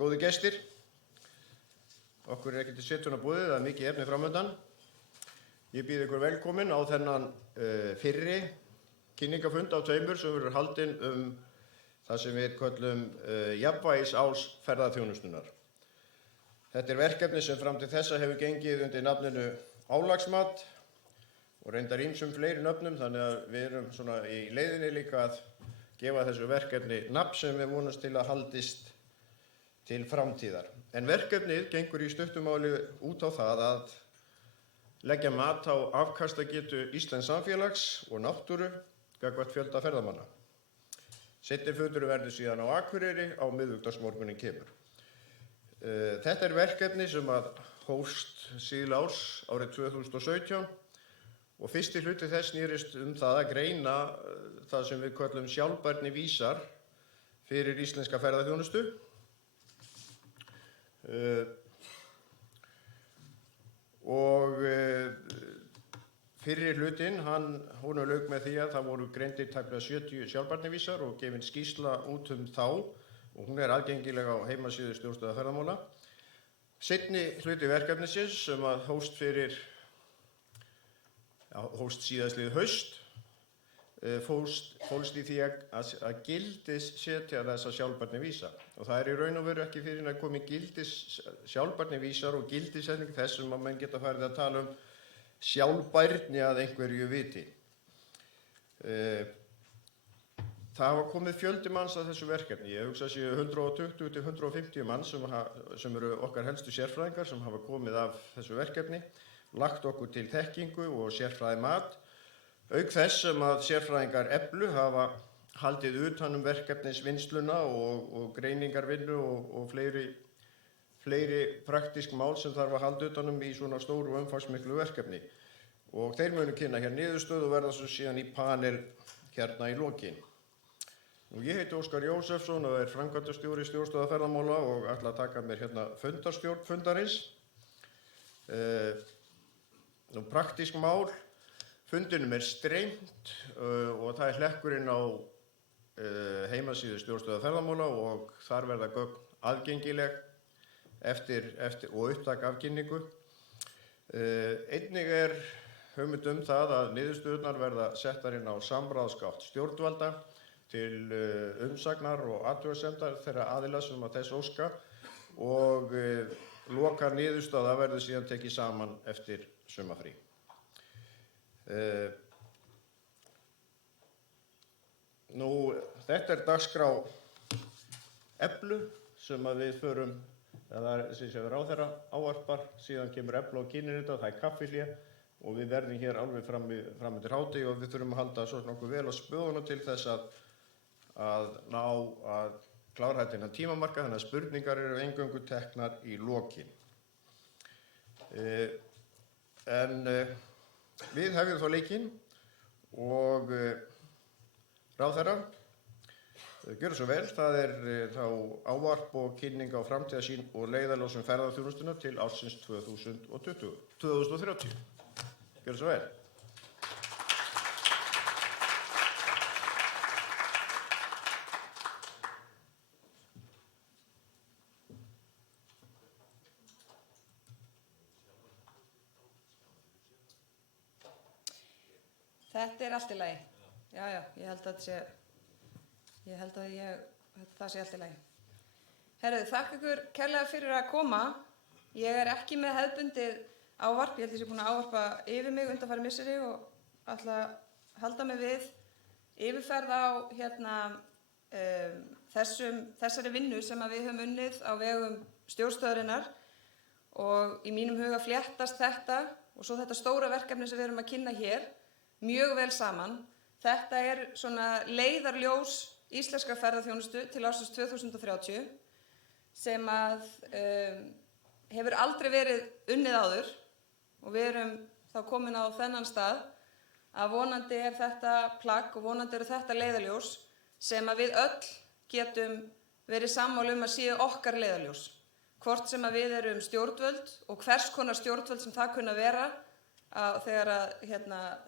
góðu gestir. Okkur ekki til setunnar boðið, það mikið efni framöndan. Ég býð ykkur velkomin á þennan fyrri kynningafund af tveimur sem verður haldinn það sem við köllum jafnvægisás ferðaþjónustunnar. Þetta verkefni sem fram til þessa hefur gengið undir nafninu álagsmat og reyndar ýmsum fleiri nöfnum, þannig að við erum svona í leiðinni líka að gefa þessu verkefni nafn sem við vonumst til að haldist til framtíðar. En verkefnið gengur í stuttu máli út á það að leggja mat á afkastagetu íslensks samfélags og náttúru gagnvart fjölda ferðamanna. Seinni fundurinn verður síðan á Akureyri á miðvikudagsmorguninn kemur. Þetta verkefni sem hófst síðla árs árið 2017 og fyrsti hluti þess snýrist það að greina það sem við köllum sjálfbærni vísar fyrir íslenska ferðaþjónustu. Fyrri hlutinn, honum lauk með því að það voru greindir tæplega 70 sjálfbærnivísar og gefin skýrsla út þá og hún aðgengileg á heimasíðu Stjórnstöðvar ferðamála. Seinni hluti verkefnisins sem hófst síðastliðið haust fólst í því að gildissetja þessa sjálfbærnivísa og það í raun og veru ekki fyrir að koma sjálfbærnivísar og gildissetning þess sem að menn geta farið að tala sjálfbærni að einhverju viti. Það hafa komið fjöldi manns að þessu verkefni. Ég hugsa að séu 120 til 150 manns sem eru okkar helstu sérfræðingar sem hafa komið af þessu verkefni, lagt okkur til þekkingu og sérfræðimat, auk þess sem að sérfræðingar Eflu hafa haldið utan verkefnisvinnsluna og greiningarvinnu og fleiri praktísk mál sem þarf að halda utan í svona stóru og umfangsmiklu verkefni. Og þeir munu kynna hér niðurstöðu og verða svo síðan í panel hérna í lokin. Ég heiti Óskar Jósefsson og framkvæmdastjóri Stjórnstöðvar ferðamála og ætla að taka mér hérna fundarstjórn fundarins. Praktísk mál. Fundinum streymt og það hlekkurinn á heimasíðu Stjórnstöðvar ferðamála og þar verða gögn aðgengileg eftir og upptak af kynningu. Einnig hugmynd það að niðurstöðurnar verða settar inn á samráðsgátt stjórnvalda til umsagnar og athugasemdar þeirra aðila sem þess óska og lokar niðurstaða verður síðan tekið saman eftir sumarfrí. Þetta dagskrá Eflu sem við förum, sem ráðherra ávarpar, síðan kemur Efla og kynnir þetta, það kaffihlé og við verðum hér alveg fram undir hádegi og við þurfum að halda svo nokkuð vel á spöðunum til þess að ná að klára þetta innan tímamarka, þannig að spurningar eru eingöngu teknar í lokin. Við hefjum þá leikinn og ráðherra, gjörðu svo vel, það þá ávarp og kynning á framtíðarsýn og leiðarljósum ferðaþjónustunnar til ársins 2030. Gjörðu svo vel. Þetta allt í lagi. Já, ég held að það sé allt í lagi. Herðu, þakka ykkur kærlega fyrir að koma. Ég ekki með hefðbundið ávarp, ég held ég sé búin að ávarpa yfir mig undanfarin misseri og ætla að halda mig við yfirferð á þessari vinnu sem við höfum unnið á vegum stjórnstöðvarinnar og í mínum huga fléttast þetta og svo þetta stóra verkefni sem við erum að kynna hér mjög vel saman. Þetta svona leiðarljós íslenskrar ferðaþjónustu til ársins 2030 sem hefur aldrei verið unnið áður og við erum þá komin á þennan stað að vonandi þetta plagg og vonandi þetta leiðarljós sem við öll getum verið sammála að séu okkar leiðarljós. Hvort sem við erum stjórnvöld og hvers konar stjórnvöld sem það kunna vera þegar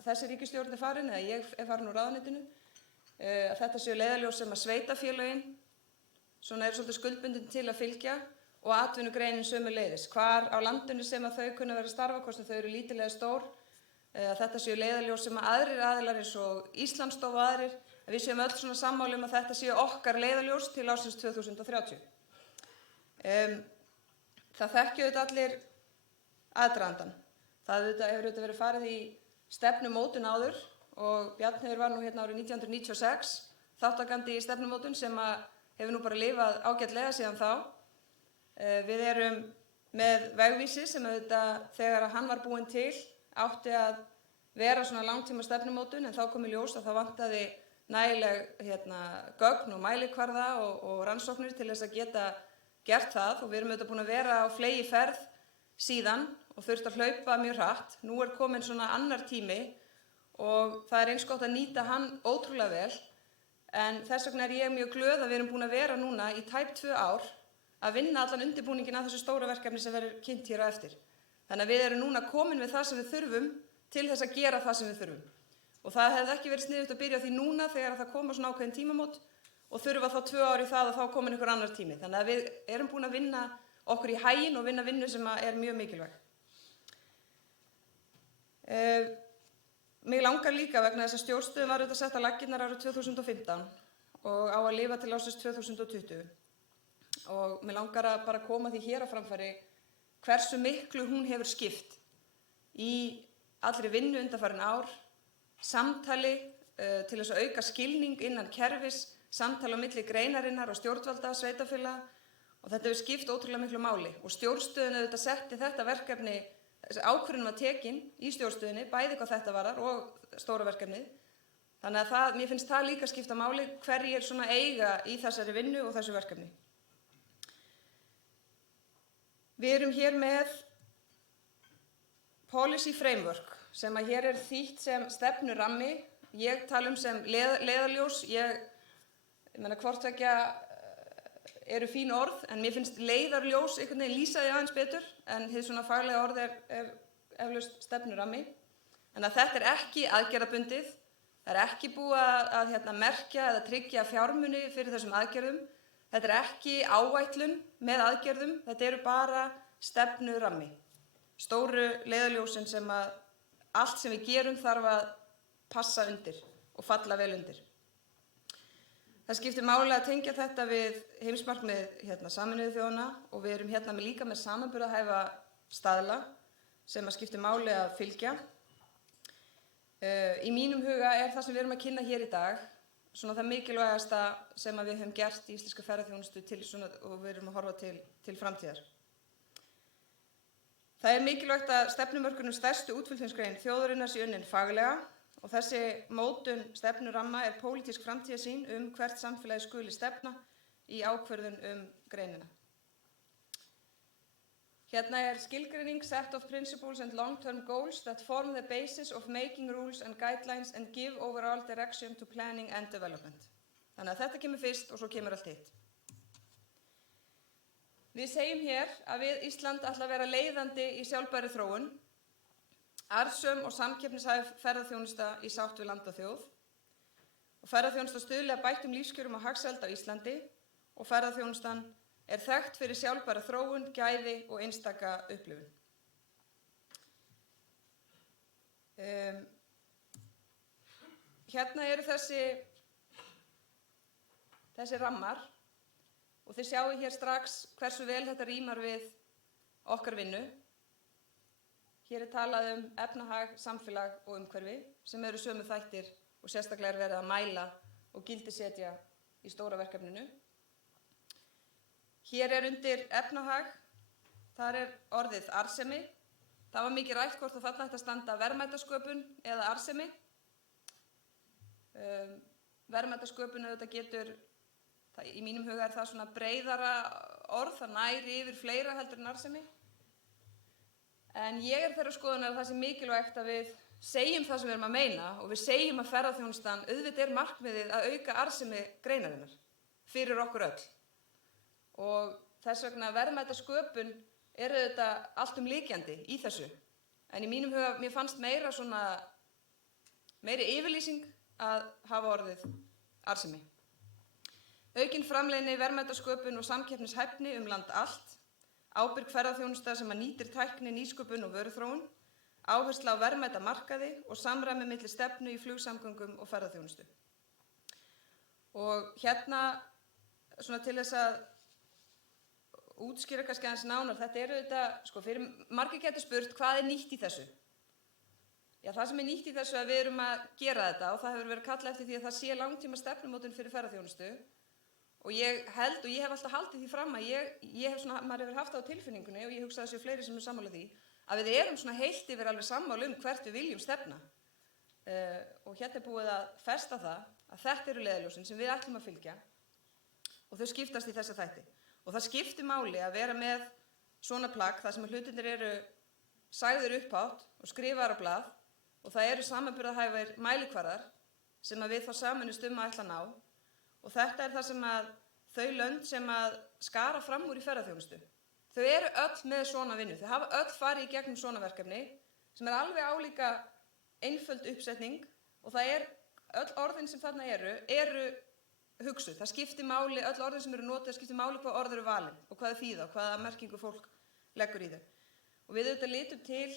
þessi ríkisstjórn farin eða ég farin úr ráðuneytinu, að þetta séu leiðarljós sem sveitarfélögin svona eru svolítið skuldbundin til að fylgja og atvinnugreinin sömuleiðis. Hvar á landinu sem að þau kunna vera að starfa, hvort sem þau eru lítil eða stór, að þetta séu leiðarljós sem að aðrir aðilar eins og Íslandsstofa og aðrir, að við séum öll svona sammála að þetta séu okkar leiðarljós til ársins 2030. Það þekkju auðvitað allir aðdragandann. Það hefur auðvitað verið farið í stefnumótun áður og Bjarnheiður var nú hérna árið 1996 þátttakandi í stefnumótun sem að hefur nú bara lifað ágætlega síðan þá. Við erum með vegvísi sem auðvitað þegar hann var búinn til átti að vera svona langtíma stefnumótun en þá kom í ljós að það vantaði nægileg gögn og mælikvarða og rannsóknir til þess að geta gert það og við erum auðvitað búin að vera á fleygiferð síðan og þurft að hlaupa mjög hratt. Nú er komin svona annar tími og það er eins gott að nýta hann ótrúlega vel en þess vegna er ég mjög glöð að við erum búin að vera núna í tæp 2 ár að vinna allan undirbúningin að þessu stóra verkefni sem verður kynnt hér á eftir. Þannig að við erum núna komin við það sem við þurfum til þess að gera það sem við þurfum. Og það hefði ekki verið sniðugt að byrja á því núna þegar það koma svona ákveðin tímamót og þurfa þá 2 ár í það að þá komin einhver annar tími. Þannig að við erum búin að vinna okkur í haginn og vinna vinnu sem er mjög mikilvæg. Mig langar líka vegna þess að stjórnstöðin var auðvitað sett á laggirnar árið 2015 og á að lifa til ársins 2020. Og mig langar að bara koma því hér á framfæri hversu miklu hún hefur skipt í allri vinnu undanfarin ár, samtali til þess að auka skilning innan kerfis, samtali á milli greinarinnar og stjórnvalda, sveitarfélaga og þetta hefur skipt ótrúlega miklu máli og stjórnstöðin auðvitað setti þetta verkefni, þessi ákvörðun var tekin í stjórnstöðinni, bæði hvað þetta varðar og stóra verkefnið. Þannig að mér finnst það líka skipta máli hverjir svona eiga í þessari vinnu og þessu verkefni. Við erum hér með policy framework sem að hér er þýtt sem stefnurammi. Ég tala sem leiðarljós. Ég meina hvort tveggja eru fín orð en mér finnst leiðarljós einhvern veginn lýsa því aðeins betur en hið svona faglega orð er eflaust stefnurammi. En að þetta er ekki aðgerðabundið. Það er ekki búið að merkja eða tryggja fjármuni fyrir þessum aðgerðum. Þetta er ekki áætlun með aðgerðum, þetta eru bara stefnurammi. Stóru leiðarljósin sem að allt sem við gerum þarf að passa undir og falla vel undir. Það skiptir máli að tengja þetta við heimsmarkmið Sameinuðu þjóðanna og við erum líka með samanburðarhæfa staðla sem að skiptir máli að fylgja. Í mínum huga er það sem við erum að kynna hér í dag svona það mikilvægasta sem að við höfum gert í íslenska ferðaþjónustu og við erum að horfa til framtíðar. Það er mikilvægt að stefnumörkun stærstu útflutningsgrein þjóðarinnar sé unnin faglega og þessi mótun stefnuramma er pólitísk framtíðarsýn hvert samfélagi skuli stefna í ákvörðun greinina. Hérna er skilgreining set of principles and long-term goals that form the basis of making rules and guidelines and give overall direction to planning and development. Þannig að þetta kemur fyrst og svo kemur allt hitt. Við segjum hér að við Ísland ætla að vera leiðandi í sjálfbærri þróun, arðsöm og samkeppnishæf ferðaþjónusta í sátt við land og þjóð og ferðaþjónusta stuðli að bættum lífskjörum og hagsæld á Íslandi og ferðaþjónustan er þekkt fyrir sjálfbæra þróun, gæði og einstaka upplifun. Hérna eru þessi rammar og þið sjáu hér strax hversu vel þetta rímar við okkar vinnu. Hér er talað efnahag, samfélag og umhverfi sem eru sömu þættir og sérstaklega er verið að mæla og gildisetja í stóra verkefninu. Hér er undir efnahag, þar er orðið arðsemi. Það var mikið rætt hvort þarna ætti að standa verðmætasköpun eða arðsemi. Verðmætasköpun auðvitað getur, í mínum huga er það svona breiðara orð, það næri yfir fleira heldur en arðsemi. En ég er þeirrar skoðunar að það sé mikilvægt að við segjum það sem við erum að meina og við segjum að ferðaþjónustan auðvitað er markmiðið að auka arðsemi greinarinnar fyrir okkur öll. Og þess vegna verðmætasköpun er auðvitað alltumlykjandi í þessu. En í mínum huga, mér fannst meiri yfirlýsing að hafa orðið arðsemi. Aukin framleiðni, verðmætasköpun og samkeppnishæfni land allt, ábyrg ferðaþjónusta sem nýtir tækni, nýsköpun og vöruþróun, áhersla á verðmæta markaði og samræmi milli stefnu í flugsamgöngum og ferðaþjónustu. Og hérna, svona til þess að útskýra kannski aðeins nánar, þetta þetta, fyrir margir getur spurt hvað nýtt í þessu? Já, það sem nýtt í þessu að við erum að gera þetta og það hefur verið kallað eftir því að það sé langtíma stefnumótun fyrir ferðaþjónustu. Og ég held, og ég hef alltaf haldið því fram að maður hefur haft það á tilfinningunni og ég hugsa að það séu fleiri sem sammála því, að við erum svona heilt yfir alveg sammála hvert við viljum stefna. Og hérna búið að festa það að þetta eru leiðarljósin sem við ætlum að fylgja og þau skiptast í þessa þætti. Og það skiptir máli að vera með svona plagg þar sem hlutirnir eru sagðir upphátt og skrifaðar á blað og það eru samanburðarhæfir mælikvarðar sem við þá sameinumst að ætla að ná. Og þetta það sem að þau lönd sem að skara fram úr í ferðaþjónustu, þau eru öll með svona vinnu. Þau hafa öll farið í gegnum svona verkefni sem alveg álíka einföld uppsetning og það öll orðin sem þarna eru hugsuð. Það skiptir máli, öll orðin sem eru notuð, skiptir máli hvað orð eru valin og hvað þýða og hvaða merkingu fólk leggur í þau. Og við auðvitað litum til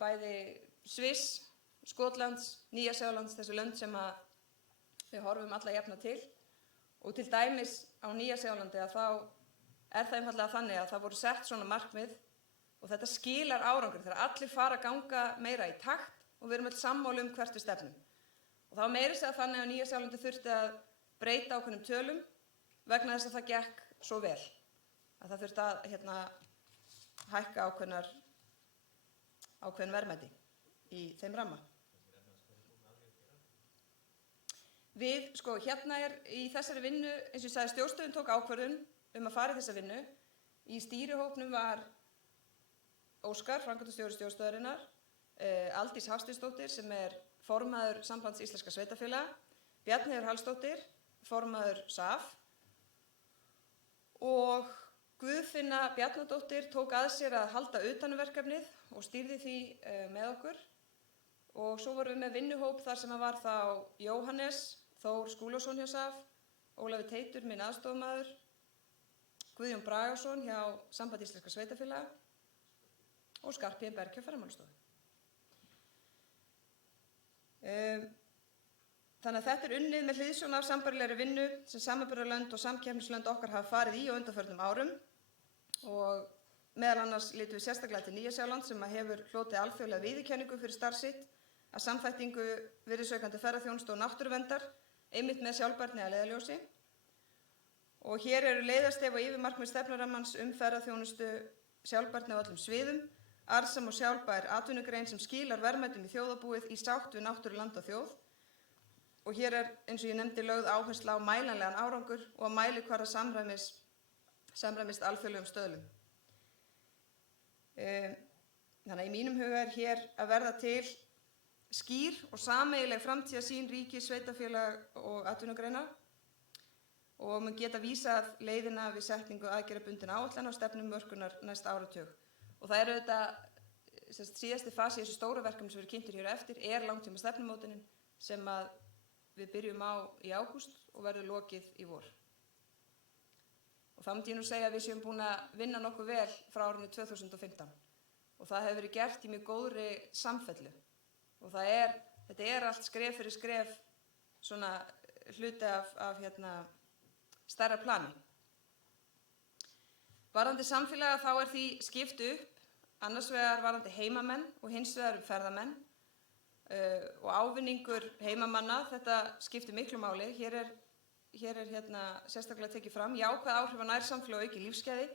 bæði Sviss, Skotlands, Nýja-Sjálands, þessi lönd sem að við horfum alla jafna til og til dæmis á Nýja-Sjálandi að þá það einfaldlega þannig að það voru sett svona markmið og þetta skilar árangur þegar allir fara að ganga meira í takt og við erum öll sammála hvert við stefnum. Og það var meira að segja þannig að Nýja-Sjálandi þurfti að breyta ákveðnum tölum vegna þess að það gekk svo vel. Að það þurfti að hækka ákveðin verðmæti í þeim ramma. Við, hérna í þessari vinnu, eins og ég sagði, stjórnstöðin tók ákvörðun að fara í þessa vinnu. Í stýrihópnum var Óskar, framkvæmdastjóri stjórnstöðarinnar, Aldís Hafsteinsdóttir sem formaður Sambands íslenskra sveitarfélaga, Bjarnheiður Hallsdóttir, formaður SAF og Guðfinna Bjarnadóttir tók að sér að halda utan verkefnið og stýrði því með okkur. Og svo vorum við með vinnuhóp þar sem var þá Jóhannes Þór Skúlason hjá SAF, Ólafur Teitur, minn aðstofamaður, Guðjón Bragason hjá Sambandi íslenskra sveitarfélaga og Skarphéðinn Berg hjá Ferðamálastofu. Þannig að þetta unnið með hliðsjón af sambærilegri vinnu sem samanburðarlönd og samkeppnislönd okkar hafa farið í á undanförnum árum og meðal annars litum við sérstaklega til Nýja-Sjálands sem hefur hlotið alþjóðlega viðurkenningu fyrir starf sitt að samþættingu virðisaukandi ferðaþjónustu og náttúruverndar, einmitt með sjálfbærni að leiðarljósi. Og hér eru leiðarstef og yfirmarkmið stefnurammans ferðaþjónustu sjálfbærni á öllum sviðum, arðsam og sjálfbær atvinnugrein sem skilar verðmætum í þjóðarbúið í sátt við náttúru, land og þjóð. Og hér eins og ég nefndi lögð áhersla á mælanlegan árangur og að mælikvarða samræmist alþjóðlegum stöðlum. Þannig að í mínum huga hér að verða til skýr og sameiginleg framtíðarsýn ríkis, sveitarfélag og atvinnugreina og mun geta vísað leiðina við setningu aðgerðabundinna áætlana og stefnumörkunar næsta áratug. Og það auðvitað síðasti fasi í þessu stóra verkefni sem við kynntir hér eftir langtíma stefnumótunin sem að við byrjum á í ágúst og verður lokið í vor. Og þá myndi ég nú segja að við séum búin að vinna nokkuð vel frá árinu 2015 og það hefur verið gert í mjög góðri samfellu og þetta allt skref fyrir skref svona hluti af stærra plani. Varðandi samfélaga þá því skipt upp, annars vegar varðandi heimamenn og hins vegar ferðamenn og ávinningur heimamanna, þetta skiptir miklu máli. Hér sérstaklega tekið fram jákvæð áhrif á nærsamfélag og aukið lífsgæði,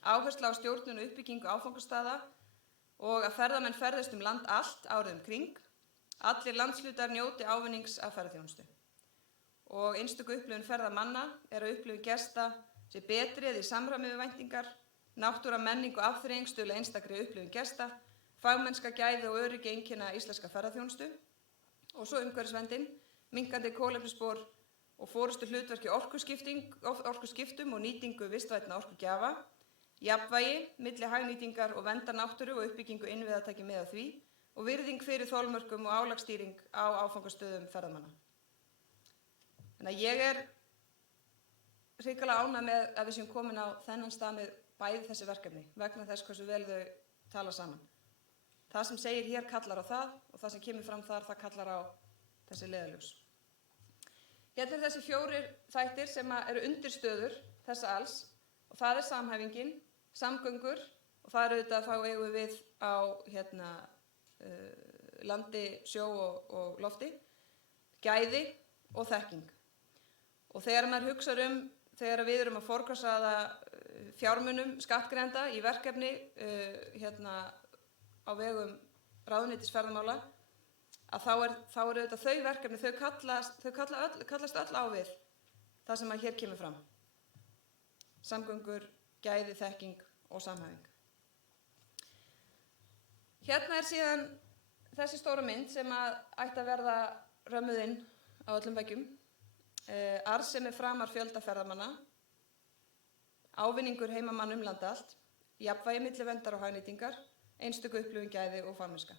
áhersla á stjórnun og uppbyggingu áfangastaða og að ferðamenn ferðist land allt árið kring. Allir landshlutar njóti ávinnings af ferðaþjónustu. Og einstöku upplifun ferðamanna að upplifun gesta sé betri eða í samræmi við væntingar, náttúra, menning og afþreying stuðla einstakri upplifun gesta, fagmennska, gæði og öryggi einkenna íslenska ferðaþjónustu og svo umhverfisverndin, minnkandi kolefnisspor og forystu hlutverki orkuskiptum og nýtingu vistvænna orkugjafa, jafnvægi milli hagnýtingar og verndar náttúru og uppbyggingu innviða taki með á því og virðing fyrir þolmörkum og álagsstýring á áfangastöðum ferðamanna. Þannig að ég hrikalega ánægð með að við séum komin á þennan stað með bæði þessi verkefni vegna þess hversu vel þau tala saman. Það sem segir hér kallar á það og það sem kemur fram þar, það kallar á þessi leiðarljós. Hérna eru þessi 4 þættir sem eru undirstöður þessa alls og það er samhæfingin, samgöngur og það er auðvitað þá eigum við á landi, sjó og lofti, gæði og þekking. Og þegar maður hugsar þegar við erum að forgangsraða fjármunum skattgreiðenda í verkefni á vegum ráðuneytis ferðamála, að þá er auðvitað þau verkefni, þau kallast öll á við það sem að hér kemur fram. Samgöngur, gæði, þekking og samhæfing. Hérna er síðan þessi stóra mynd sem að ætti að verða römmuð inn á öllum veggjum. Arðsemi framar fjölda ferðamanna, ávinningur heimamanna um land allt, jafnvægi milli verndar og hagnýtingar, einstöku upplifun, gæði og fagmennska.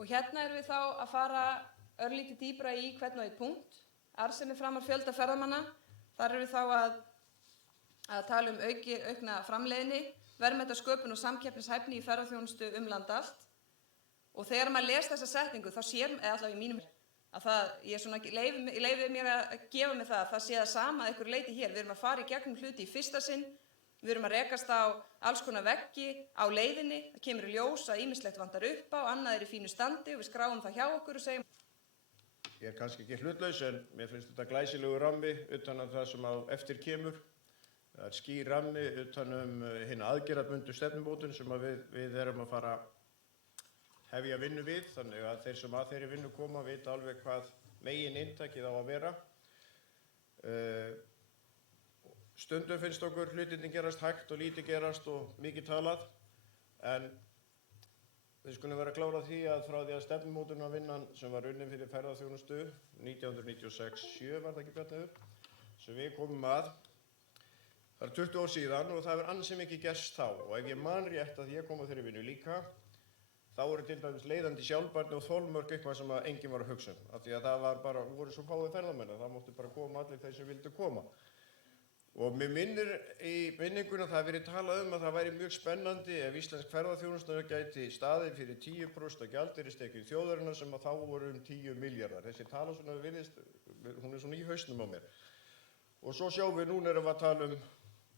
Og hérna erum við þá að fara örlítið dýpra í hvern og einn punkt. Arðsemi framar fjölda ferðamanna, þar erum við þá að tala um aukna framleiðni, verðmætasköpun og samkeppnishæfni í ferðaþjónustu um land allt. Og þegar maður les þessa setningu þá sér, eða allavega í mínum, að ég leyfi mér að gefa mig það að það sé það sama að einhverju leyti hér. Við erum að fara í gegnum hluti í fyrsta sinn, við erum að rekast á alls konar veggi á leiðinni, það kemur í ljós að ýmislegt vantar upp á, annað er í fínu standi og við skráum það hjá okkur og segjum. Ég er kannski ekki hlutlaus en mér finnst þetta glæsilegu rammi utan það sem á eftir kemur. Það er skýr rammi utan hina aðgerðarbundnu stefnumótun sem við erum að fara hefja vinnu við, þannig að þeir sem að þeirri vinnu koma vita alveg hvað megin inntakið á að vera. Stundum finnst okkur hlutirnir gerast hægt og lítið gerast og mikið talað, en við skulum vera klára því að frá því að stefnumótunarvinnan sem var unnin fyrir ferðaþjónustu 1996-7 var það ekki Bjarnheiður, sem við komum að, það er 20 ár síðan og það hefur ansi mikið gerst þá og ef ég man rétt að ég kom á þeirri vinnu líka, þá voru til dæmis leiðandi sjálfbærni og þolmörk eitthvað sem að enginn var að hugsa af því að það var bara, voru svo fáið ferðamenn að það móttu bara koma allir þeir sem vildu koma. Og mér minnir í minninguna það verið talað að það væri mjög spennandi ef íslensk ferðaþjónusta gæti staðið fyrir 10% af gjaldeyristekjum þjóðarinnar sem að þá voru 10 milljarðar. Þessi tala svona virðist, hún er svona í hausnum á mér. Og svo sjáum við núna erum við að tala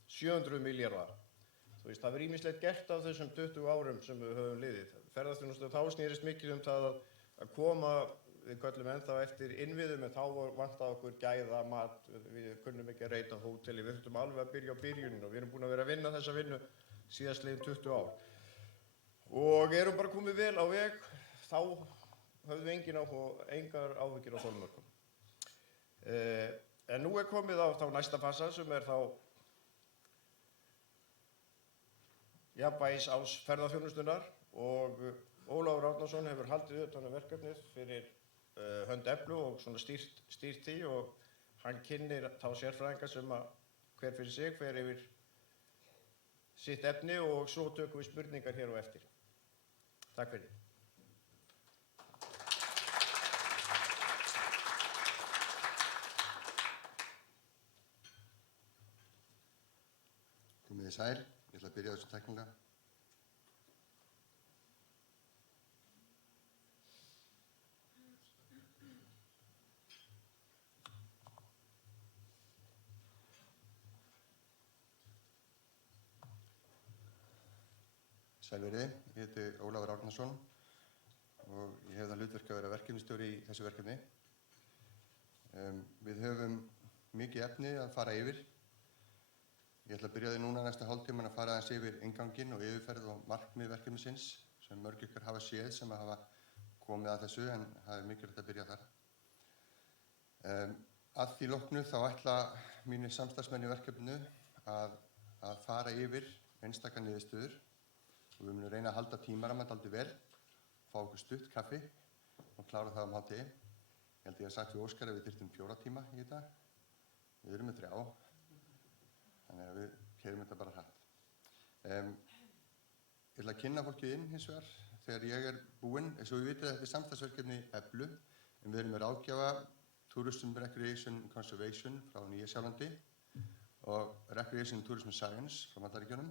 700 milljarðar. Þú veist, það verið ýmislegt gert af þessum 20 árum sem við höfum liðið. Ferðaþjónusta þá snýrist mikið það að koma, við köllum ennþá eftir innviðum, en þá vantaði okkur gæða, mat, við kunnum ekki að reyta hóteli, við þurftum alveg að byrja á byrjunin og við erum búin að vera að vinna þessa vinnu síðastliðin 20 ár. Og erum bara komið vel á veg, þá höfðum við engar áhyggjur á þolmörkum. En nú er komið á þá næsta fasa sem er þá jafnvægis ás ferðaþjónustunnar og Ólafur Árnason hefur haldið utan verkefnið fyrir hönd Eflu og svona stýrt því og hann kynnir þá sérfræðinga sem að hver fyrir sig fer yfir sitt efni og svo tökum við spurningar hér á eftir. Takk fyrir. Komið þið sæl, ég ætla að byrja á þessu tæknilega. Sælverið, ég heiti Ólafur Árnason og ég hef það hlutverk að vera verkefnisstjóri í þessu verkefni. Við höfum mikið efni að fara yfir. Ég ætla að byrja því núna næsta hálftíman að fara aðeins yfir innganginn og yfirferð og markmið verkefnisins sem mörg ykkur hafa séð sem hafa komið að þessu en það er mikilvægt að byrja þar. Að því loknu þá ætla mínir samstarfsmenn í verkefninu að fara yfir einstaka niðurstöður og við munum reyna að halda tímaramma dálítið vel, fá okkur stutt kaffi og klára það hádegi. Ég held ég að sagt við Óskar að við þyrftum 4 tíma í þetta. Við erum með 3, þannig að við keyrum þetta bara hratt. Ég ætla að kynna fólkið inn hins vegar þegar ég er búinn. Eins og við vitið að þetta er samstarfsverkefni Eflu, en við erum með ráðgjafa Tourism Recreation Conservation frá Nýja-Sjálandi og Recreation and Tourism Science frá Bandaríkjunum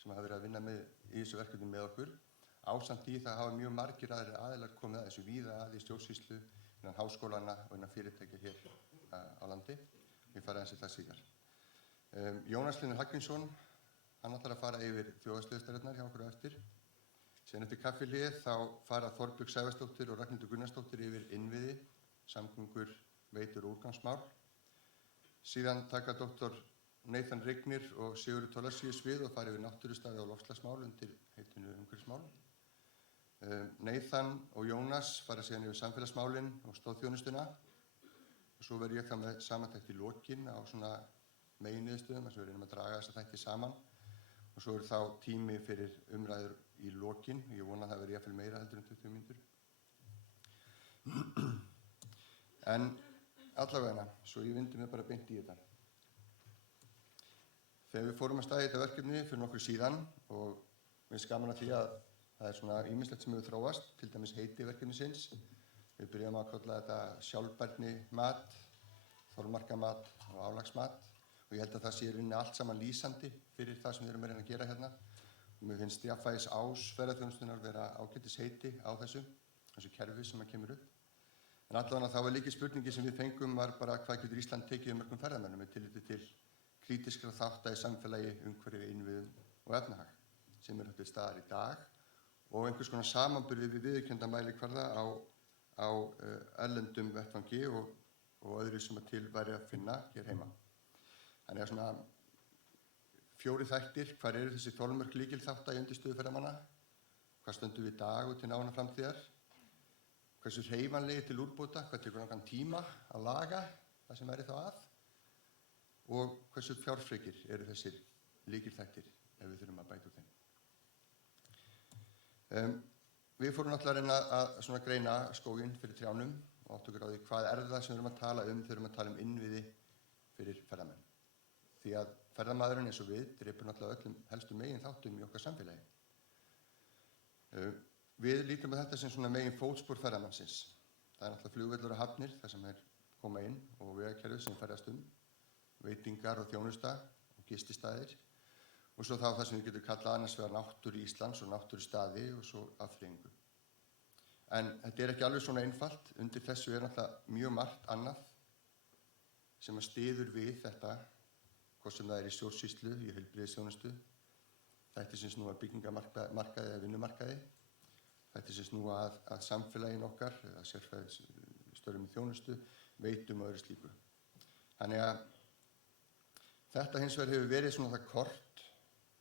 sem hafa verið að vinna í þessu verkefni með okkur. Ásamt í það hafa mjög margir aðilar komið að þessu víða að í stjórnsýslu, innan háskólana og innan fyrirtækja hér á landi. Við fara aðeins í það síðar. Jónas Hlynur Hallgrímsson, hann ætlar að fara yfir þjóðhagsleiðstöðvarnar hjá okkur á eftir. Síðan eftir kaffihlið þá fara Þorbjörg Sævarsdóttir og Ragnhildur Gunnarsdóttir yfir innviði, samgöngur, veitur og úrgangsmál. Síðan taka Dr. Nathan Rignir og Sigurður Thorlacius við og fara yfir náttúrustaði og loftslagsmál undir heitinu umhverfismál. Nathan og Jónas fara síðan yfir samfélagsmálin og stoðþjónustuna og svo verð ég það með samantekt í lokin á svona meginniðurstöðum þar sem við reynum að draga þessa þætti saman og svo þá tími fyrir umræður í lokin. Ég vona að það verði jafnvel meira heldur en 20 mínútur. En allavegna, svo ég vindi mig bara beint í þetta. Þegar við fórum að staða í þetta verkefni fyrir nokkru síðan og við erum gaman að því að það er svona ýmislegt sem hefur þróast, til dæmis heiti verkefnisins. Við byrjum að kalla þetta sjálfbærni mat, þolmarkamat og álagsmat og ég held að það sé í rauninni allt saman lýsandi fyrir það sem við erum að reyna að gera hérna. Og mér finnst jafnvægis ás ferðaþjónustunnar vera ágætis heiti á þessu kerfi sem að kemur upp. En allavega þá var líka spurningi sem við fengum var bara hvað getur Ísland tekið mörgum ferðamönnum með tilliti til krítiskra þátta í samfélagi, umhverfi, innviðum og efnahag sem til staðar í dag og einhvers konar samanburði við viðurkennda mælikvarða á erlendum vettvangi og öðru sem til væri að finna hér heima. Þannig að svona 4 þættir, hvar eru þessi þolmörk lykilþátta í undirstöðu ferðamanna, hvað stöndum við í dag og til nána framtíðar, hversu hreyfanlegir til úrbóta, hvað tekur langan tíma að laga það sem væri þá að og hversu fjárfrekir eru þessir lykilþættir ef við þurfum að bæta úr þeim. Við fórum náttúrulega að reyna að svona greina skóginn fyrir trjánum og áttu okkur á því hvað er það sem við erum að tala um þegar við erum að tala um innviði fyrir ferðamenn. Því að ferðamaðurinn eins og við drepur náttúrulega öllum helstu megin þáttum í okkar samfélagi. Við lítum að þetta sem svona megin fótspor ferðamannsins. Það er náttúrulega flugvöllur og hafnir þar sem koma inn og vegakerfið sem ferðast veitingar og þjónusta og gististaðir og svo þá það sem við getum kallað annars vegar náttúru Íslands og náttúru staði og svo afþreyingu. En þetta er ekki alveg svona einfalt. Undir þessu er náttúrulega mjög margt annað sem að styður við þetta, hvort sem það er í stjórnsýslu, í heilbrigðisþjónustu, þetta sem snúa að byggingamarkaði eða vinnumarkaði, þetta sem snúa að samfélagin okkar, eða sérfræðistörfum í þjónustu, veitum og öðru slíku. Þannig að þetta hins vegar hefur verið svona það kort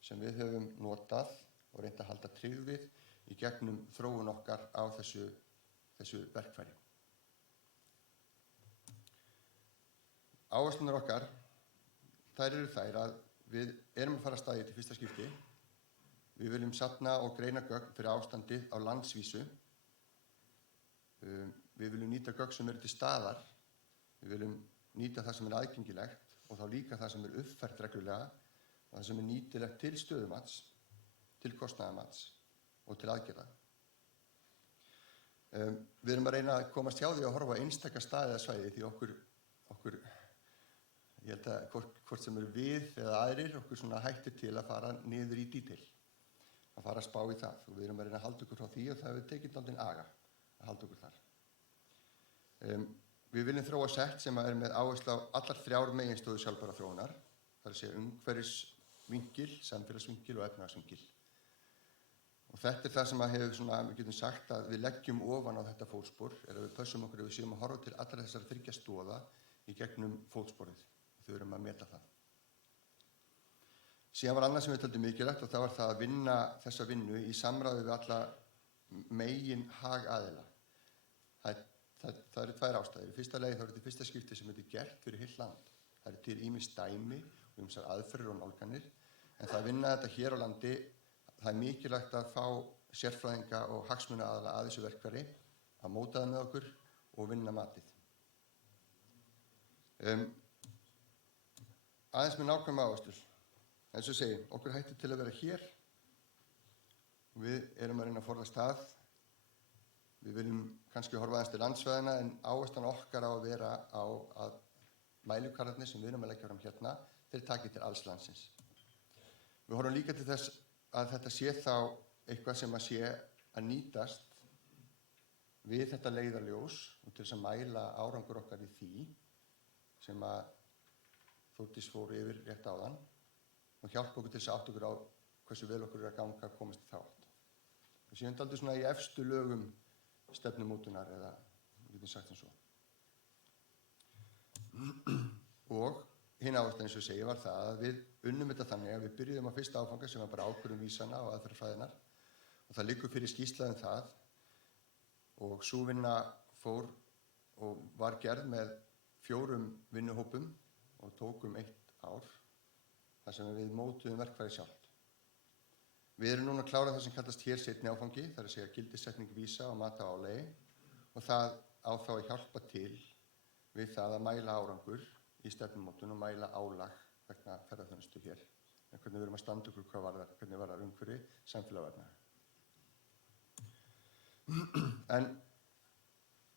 sem við höfum notað og reynt að halda tryggð við í gegnum þróun okkar á þessu verkfæri. Áherslurnar okkar, þær eru þær að við erum að fara af stað í þetta í fyrsta skipti. Við viljum safna og greina gögn fyrir ástandið á landsvísu. Við viljum nýta gögn sem eru til staðar. Við viljum nýta það sem er aðgengilegt og þá líka það sem er uppfært reglulega og það sem er nýtilegt til stöðumats, til kostnaðarmats og til aðgerða. Við erum að reyna að komast hjá því að horfa á einstaka staði eða svæði því okkur ég held að hvort sem eru við eða aðrir okkur svona hættir til að fara niður í dítil, að fara að spá í það og við erum að reyna að halda okkur frá því og það hefur tekið dálítinn aga að halda okkur þar. Við viljum þróa sett sem er með áherslu á allar 3 meginstöður sjálfbærrar þróunar, það er að segja umhverfisvinkil, samfélagsvinkil og efnahagsvinkil. Og þetta er það sem hefur svona, við getum sagt að við leggjum ofan á þetta fótspor, er að við pössum okkur ef við séum að horfa til allra þessara 3 stoða í gegnum fótsporið og þau erum að meta það. Síðan var annað sem við töldum mikilvægt og það var það að vinna þessa vinnu í samráði við alla megin hagaðila. Það eru 2 ástæður. Í fyrsta lagi þá er þetta fyrsta skipti sem þetta er gert fyrir heilt land. Það eru til ýmis dæmi og ýmsar aðferðir og nálganir, en það að vinna þetta hér á landi, það er mikilvægt að fá sérfræðinga og hagsmunaaðila að þessu verkfæri, að móta það með okkur og vinna matið. Aðeins með nákvæmum áherslur. Eins og segi, okkur hættir til að vera hér. Við erum að reyna að forðast það. Við viljum kannski horfa aðeins til landsvæðina en áherslan okkar á að vera á að mælikvarðarnir sem við erum að leggja fram hérna, þeir taki til alls landsins. Við horfum líka til þess að þetta sé þá eitthvað sem að sé að nýtast við þetta leiðarljós og til þess að mæla árangur okkar í því sem að Þórdís fór yfir rétt áðan og hjálpa okkur til þess að átta okkur á hversu vel okkur að ganga að komast í þá átt. Við séum dálítið svona í efstu lögum stefnumótunar eða við getum sagt eins og. Og hinn áherslan eins og ég segi var það að við unnum þetta þannig að við byrjuðum á fyrsta áfanga sem var bara ákvörðun vísana og aðferðafræðinnar og það liggur fyrir skýrsla það og sú vinna fór og var gerð með 4 vinnuhópum og tókum 1 ár þar sem við mótuðum verkfæri sjálft. Við erum núna að klára það sem kallast hér seinni áfangi, það er að segja gildissetning vísa og mat á álagi og það á þá að hjálpa til við það að mæla árangur í stefnumótun og mæla álag vegna ferðaþjónustu hér. En hvernig við erum að standa okkur hvað varðar, hvernig varðar umhverfi samfélagvarna. En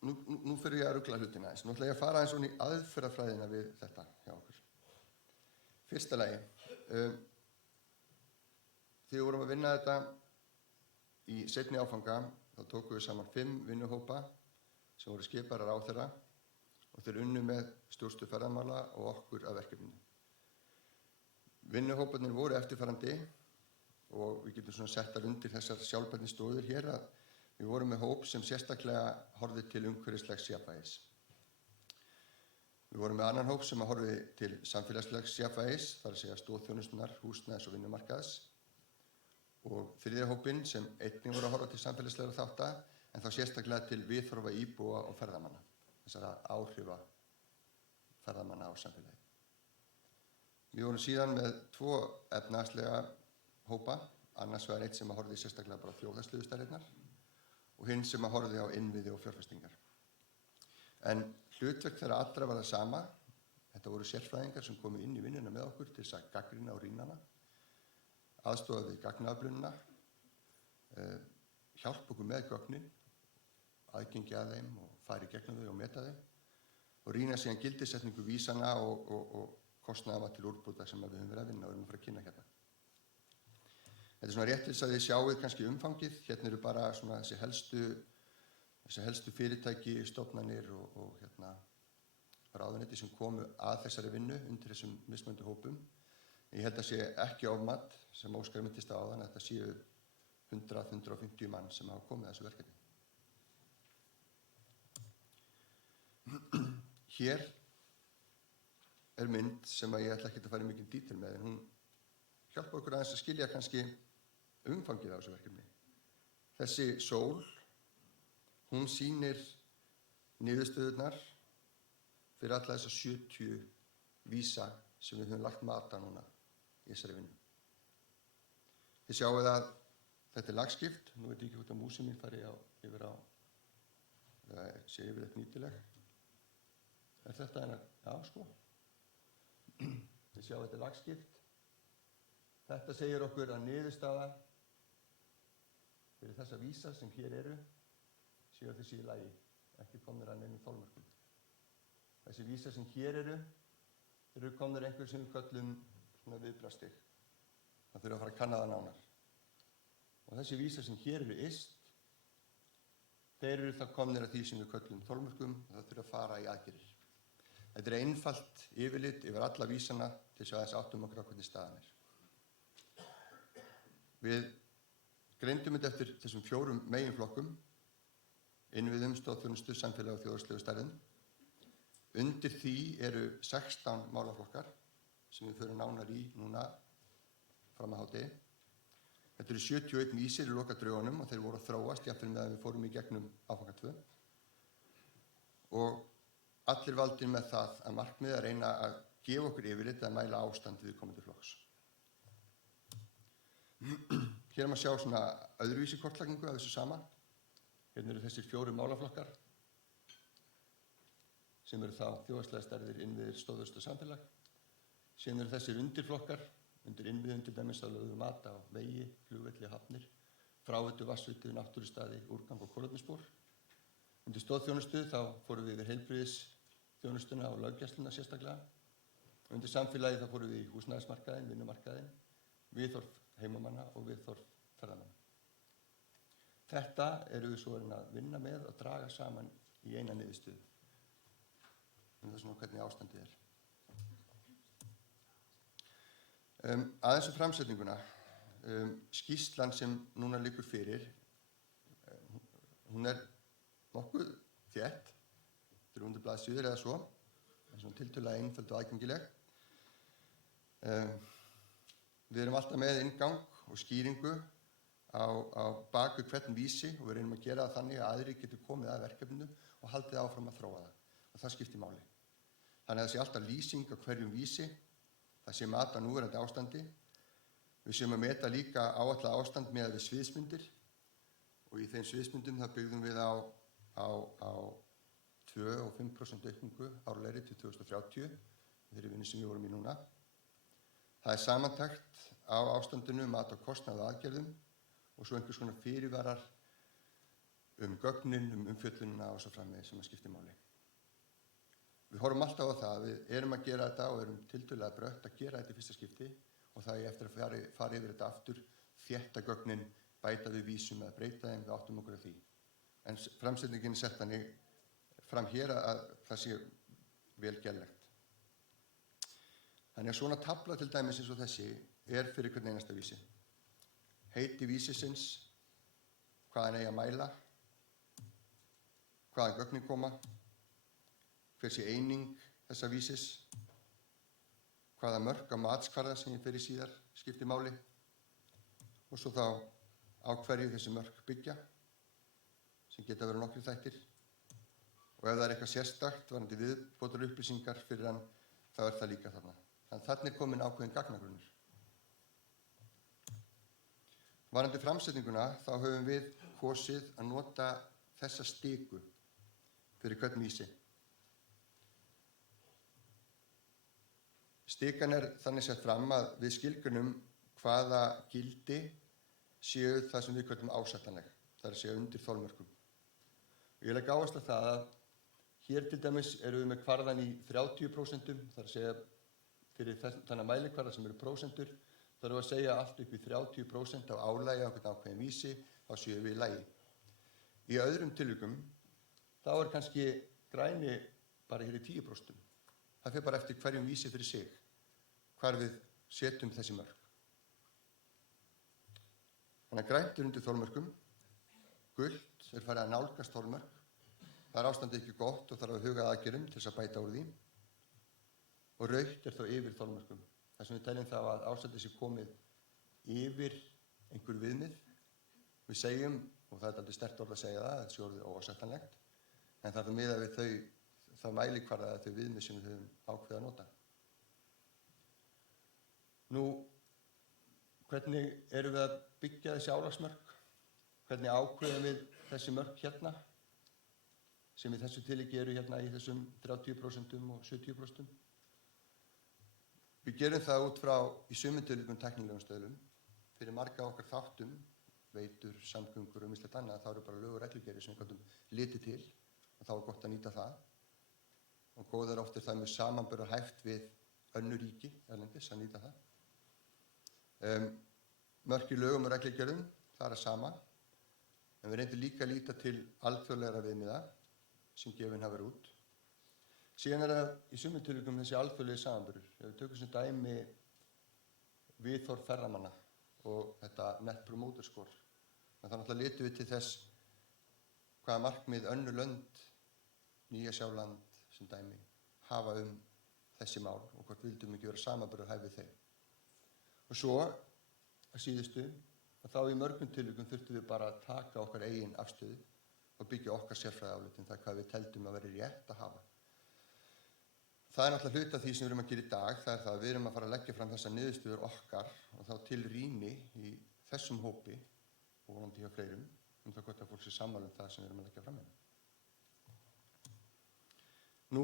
nú fyrir ég að rugla hlutina aðeins. Nú ætla ég að fara aðeins í aðferðafræðina við þetta hjá okkur. Fyrsta lagi, þegar við vorum að vinna þetta í seinni áfanga, þá tókum við saman 5 vinnuhópa sem voru skiparar á þeirra og þeir unnu með stjórnstöð ferðamála og okkur að verkefninu. Vinnuhóparnir voru eftirfarandi og við getum svona settar undir þessar sjálfbærnisstoðir hér að við vorum með hóp sem sérstaklega horfði til umhverfislegs jafnvægis. Við vorum með annan hóp sem horfði til samfélagslegs jafnvægis, þar að segja stoðþjónustunnar, húsnæðis og vinnumarkaðs. Og þriðja hópinn sem einnig voru að horfa til samfélagslegra þátta, en þá sérstaklega til viðhorfa íbúa og ferðamanna, þessara áhrifa ferðamanna á samfélagi. Við vorum síðan með 2 efnahagslega hópa, annars vegar eitt sem að horfði sérstaklega bara á þjóðhagslegu stærðirnar og hinn sem að horfði á innviði og fjárfestingar. En hlutverk þeirra allra var það sama. Þetta voru sérfræðingar sem komu inn í vinnuna með okkur til þess að gagnrýna og rýna hana, aðstoða við gagnaöflunina, hjálpa okkur með gögnin, aðgengi að þeim og fara í gegnum þau og meta þau og rýna síðan gildisetningu vísana og kostnaðama til úrbóta sem við höfum verið að vinna og erum að fara að kynna hérna. Þetta er svona rétt til þess að þið sjáið kannski umfangið. Hérna eru bara svona þessi helstu fyrirtæki, stofnanir og ráðuneyti sem komu að þessari vinnu undir þessum mismunandi hópum. Ég held að sé ekki ofmat sem Óskar myndist á áðan að þetta séu 100-150 mann sem hafa komið að þessu verkefni. Hér er mynd sem að ég ætla ekki að fara í mikið dítil með en hún hjálpa okkur aðeins að skilja kannski umfangið á þessu verkefni. Þessi sól, hún sýnir niðurstöðurnar fyrir alla þessa 70 vísa sem við höfum lagt mat á núna í þessari vinnu. Þið sjáuð að þetta er lagskipt, nú veit ég ekki hvort að músin mín fari yfir á, það sé yfirleitt nýtileg. Er þetta einar? Já, sko. Þið sjáuð þetta er lagskipt. Þetta segir okkur að niðurstaða fyrir þessa vísa sem hér eru séu þessi í lagi, ekki komnir að neinum þolmörkum. Þessi vísa sem hér eru komnir einhver sem við köllum svona viðbragðsstig. Það þurfa að fara að kanna það nánar. Og þessi vísa sem hér eru yst, þeir eru þá komnir að því sem við köllum þolmörkum og það þurfa að fara í aðgerðir. Þetta er einfalt yfirlit yfir alla vísana til þess að aðeins áttum okkur á hvernig staðan er. Við greindum þetta eftir þessum 4 meginflokkum, innviðum, stoðþjónustu, samfélag og þjóðhagslegu stærðum. Undir því eru 16 málaflokkar sem við förum nánar í núna fram að hádegi. Þetta eru 71 vísir í lokadrögunum og þeir voru að þróast jafnvel með að við fórum í gegnum áfanga 2. Og allir valdir með það að markmiðið að reyna að gefa okkur yfirlit að mæla ástand viðkomandi flokks. Hér má sjá svona öðruvísi kortlagningu af þessu sama. Hérna eru þessir 4 málaflokkar sem eru þá þjóðhagslega stærðir, innviðir, stoðustu samfélag. Síðan eru þessir undirflokkar, undir innviðum til dæmis að lögðu mat á vegi, flugvelli, hafnir, fráveitu, vatnsveitu, náttúrustaði, úrgang og kolefnisspor. Undir stoðþjónustu þá fórum við yfir heilbrigðisþjónustuna og löggæsluna sérstaklega. Undir samfélagi þá fórum við í húsnæðismarkaðinn, vinnumarkaðinn, viðhorf heimamanna og viðhorf ferðamanna. Þetta eru við svo að vinna með og draga saman í eina niðurstöðu. Það er svona hvernig ástandið er. Aðeins um framsetninguna. Skýrslan sem núna liggur fyrir, hún er nokkuð þétt, 300 blaðsíður eða svo, en svona tiltölulega einföld og aðgengileg. Við erum alltaf með inngang og skýringu á baku hvern vísi og við reynum að gera það þannig að aðrir getur komið að verkefninu og haldið áfram að þróa það. Og það skiptir máli. Þannig að það sé alltaf lýsing á hverjum vísi, það sé mat á núverandi ástandi. Við séum að meta líka áætlað ástand með við sviðsmyndir og í þeim sviðsmyndum það byggðum við á 2 og 5% aukningu árlegri til 2030, þeirri vinnu sem við vorum í núna. Það er samantekt á ástandinu, mat á kostnað og aðgerðum og svo einhvers konar fyrirvarar gögnin, umfjöllunina og svo framvegis sem að skipti máli. Við horfum alltaf á það að við erum að gera þetta og erum tiltölulega brött að gera þetta í fyrsta skipti og það er eftir að fara yfir þetta aftur, þétta gögnin, bæta við vísum eða breyta þeim, við áttum okkur af því. En framsetningin er sett þannig fram hér að það sé vel gerlegt. Þannig að svona tafla til dæmis eins og þessi er fyrir hvern einasta vísi. Heiti vísisins, hvaðan eigi að mæla, hvaðan gögnin koma, hver sé eining þessa vísis, hvaða mörk á matskvarða sem ég fer í síðar skiptir máli og svo þá á hverju þessi mörk byggja sem geta verið nokkrir þættir og ef það er eitthvað sérstakt varðandi viðbótar upplýsingar fyrir hann þá er það líka þarna. Þannig þarna er komin ákveðin gagnagrunnur. Varðandi framsetninguna þá höfum við kosið að nota þessa stiku fyrir hvern vísi. Stikan er þannig sett fram að við skilgreinum hvaða gildi séu það sem við köllum ásættanleg, það er að segja undir þolmörkum. Og ég legg áherslu á það að hér til dæmis erum við með kvarðan í 30%, það er að segja fyrir þannig mælikvarða sem eru prósentur, þá erum við að segja allt upp í 30% af álagi á einhvern ákveðin vísi, þá séum við í lagi. Í öðrum tilvikum, þá er kannski græni bara hér í 10%. Það fer bara eftir hverjum vísi fyrir sig, hvar við setjum þessi mörk. Þannig að grænt er undir þolmörkum, gult er farið að nálgast þolmörk, það er ástandið ekki gott og þarf að huga aðgerðum til þess að bæta úr því og rautt er þá yfir þolmörkum. Það sem við teljum þá að ástandið sé komið yfir einhver viðmið. Við segjum, og það er aldrei sterkt orð að segja það, þetta sé orðið óásættanlegt, en það er að miða við það mælikvarða eða þau viðmið sem við höfum ákveðið að nota. Nú, hvernig erum við að byggja þessi álagsmörk? Hvernig ákveðum við þessi mörk hérna, sem í þessu tilviki eru hérna í þessum 30% og 70%? Við gerum það út frá í sumum tilvikum tæknilegum stöðlum. Fyrir marga okkar þáttum, veitur, samgöngur og ýmislegt annað, þá eru bara lög og reglugerðir sem við gátum litið til og þá er gott að nýta það. Og góðar oft er það með samanburðar hæft við önnur ríki erlendis að nýta það. Mörk í lögum og reglugerðum, það er að sama. En við reyndum líka að líta til alþjóðlegra viðmiða sem gefin hafa verið út. Síðan er það í sumum tilvikum þessi alþjóðlegi samanburður. Ef við tökum sem dæmi viðhorf ferðamanna og þetta Net Promoter Score. En þá náttúrulega litum við til þess hvaða markmið önnur lönd, Nýja-Sjáland sem dæmi, hafa þessi mál og hvort vildum ekki vera samanburðarhæf við þeim. Og svo, að síðustu, að þá í mörgum tilvikum þurftum við bara að taka okkar eigin afstöðu og byggja okkar sérfræðiálitin það hvað við teldum að vera rétt að hafa. Það er náttúrulega hluti af því sem við erum að gera í dag, það er það að við erum að fara að leggja fram þessar niðurstöður okkar og þá til rýni í þessum hópi og vonandi hjá fleirum það hvort að fólk sé sammála það sem við erum að leggja fram hérna. Nú,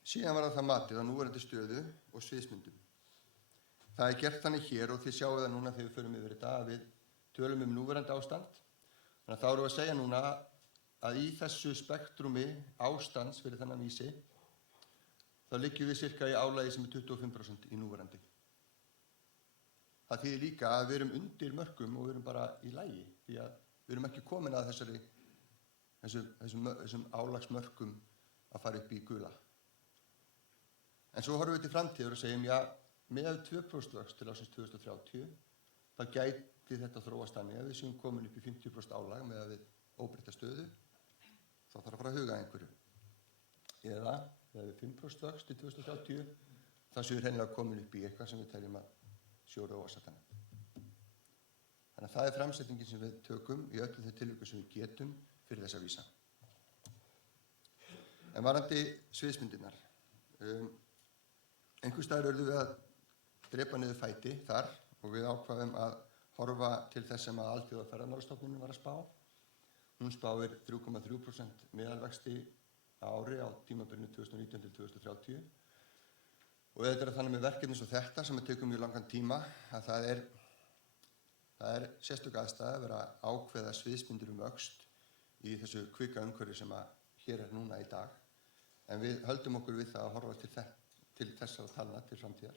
síðan var það matið á núverandi stöðu og sviðsmyndum. Það er gert þannig hér og þið sjáu það núna þegar við förum yfir þetta að við tölum núverandi ástand. Þannig að þá erum við að segja núna að í þessu spektrumi ástands fyrir þennan vísi þá liggjum við cirka í álagi sem 25% í núverandi. Það þýðir líka að við erum undir mörkum og við erum bara í lagi því að við erum ekki komin að þessum álagsmörkum að fara upp í gula. En svo horfum við til framtíðar og segjum, með 2% vöxt til ásins 2030, þá gæti þetta þróast þannig að við séum komin upp í 50% álag með að við óbreytta stöðu, þá þarf að fara að huga einhverju. Eða, þegar við 5% vöxt til 2030, þá séum við hreinlega komin upp í eitthvað sem við teljum að sjóra óásættanlegt. Þannig að það er framsetningin sem við tökum í öllum þeim tilvikum sem við getum fyrir þessa vísa. En varðandi sviðsmyndirnar. Einhvers staðar urðum við að drepa niður fæti þar og við ákváðum að horfa til þess sem að Alþjóðaferðamálastofnunin var að spá. Hún spáir 3,3% meðalvexti á ári á tímabilinu 2019 til 2030. Og þetta er þannig með verkefni eins og þetta sem við tökum mjög langan tíma að það er sérstök aðstæða að vera að ákveða sviðsmyndir vöxt í þessu kvika umhverfi sem að hér er núna í dag. En við höldum okkur við það að horfa til þessara talna til framtíðar.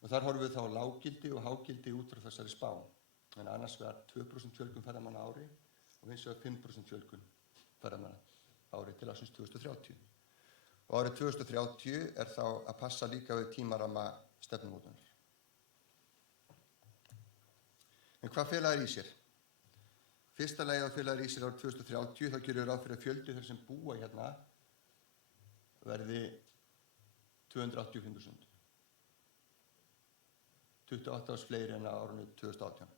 Og þar horfum við þá á lággildi og hágildi út frá þessari spá. En annars vegar 2% fjölgun ferðamanna á ári og hins vegar 5% fjölgun ferðamanna á ári til ásins 2030. Og árið 2030 er þá að passa líka við tímaramma stefnumótunar. En hvað felaðir í sér? Fyrsta lagi að felaðir í sér árið 2030 þá gerum við ráð fyrir að fjöldi þeir sem búa hérna verði 285.000. 28 árs fleiri en á árinu 2018.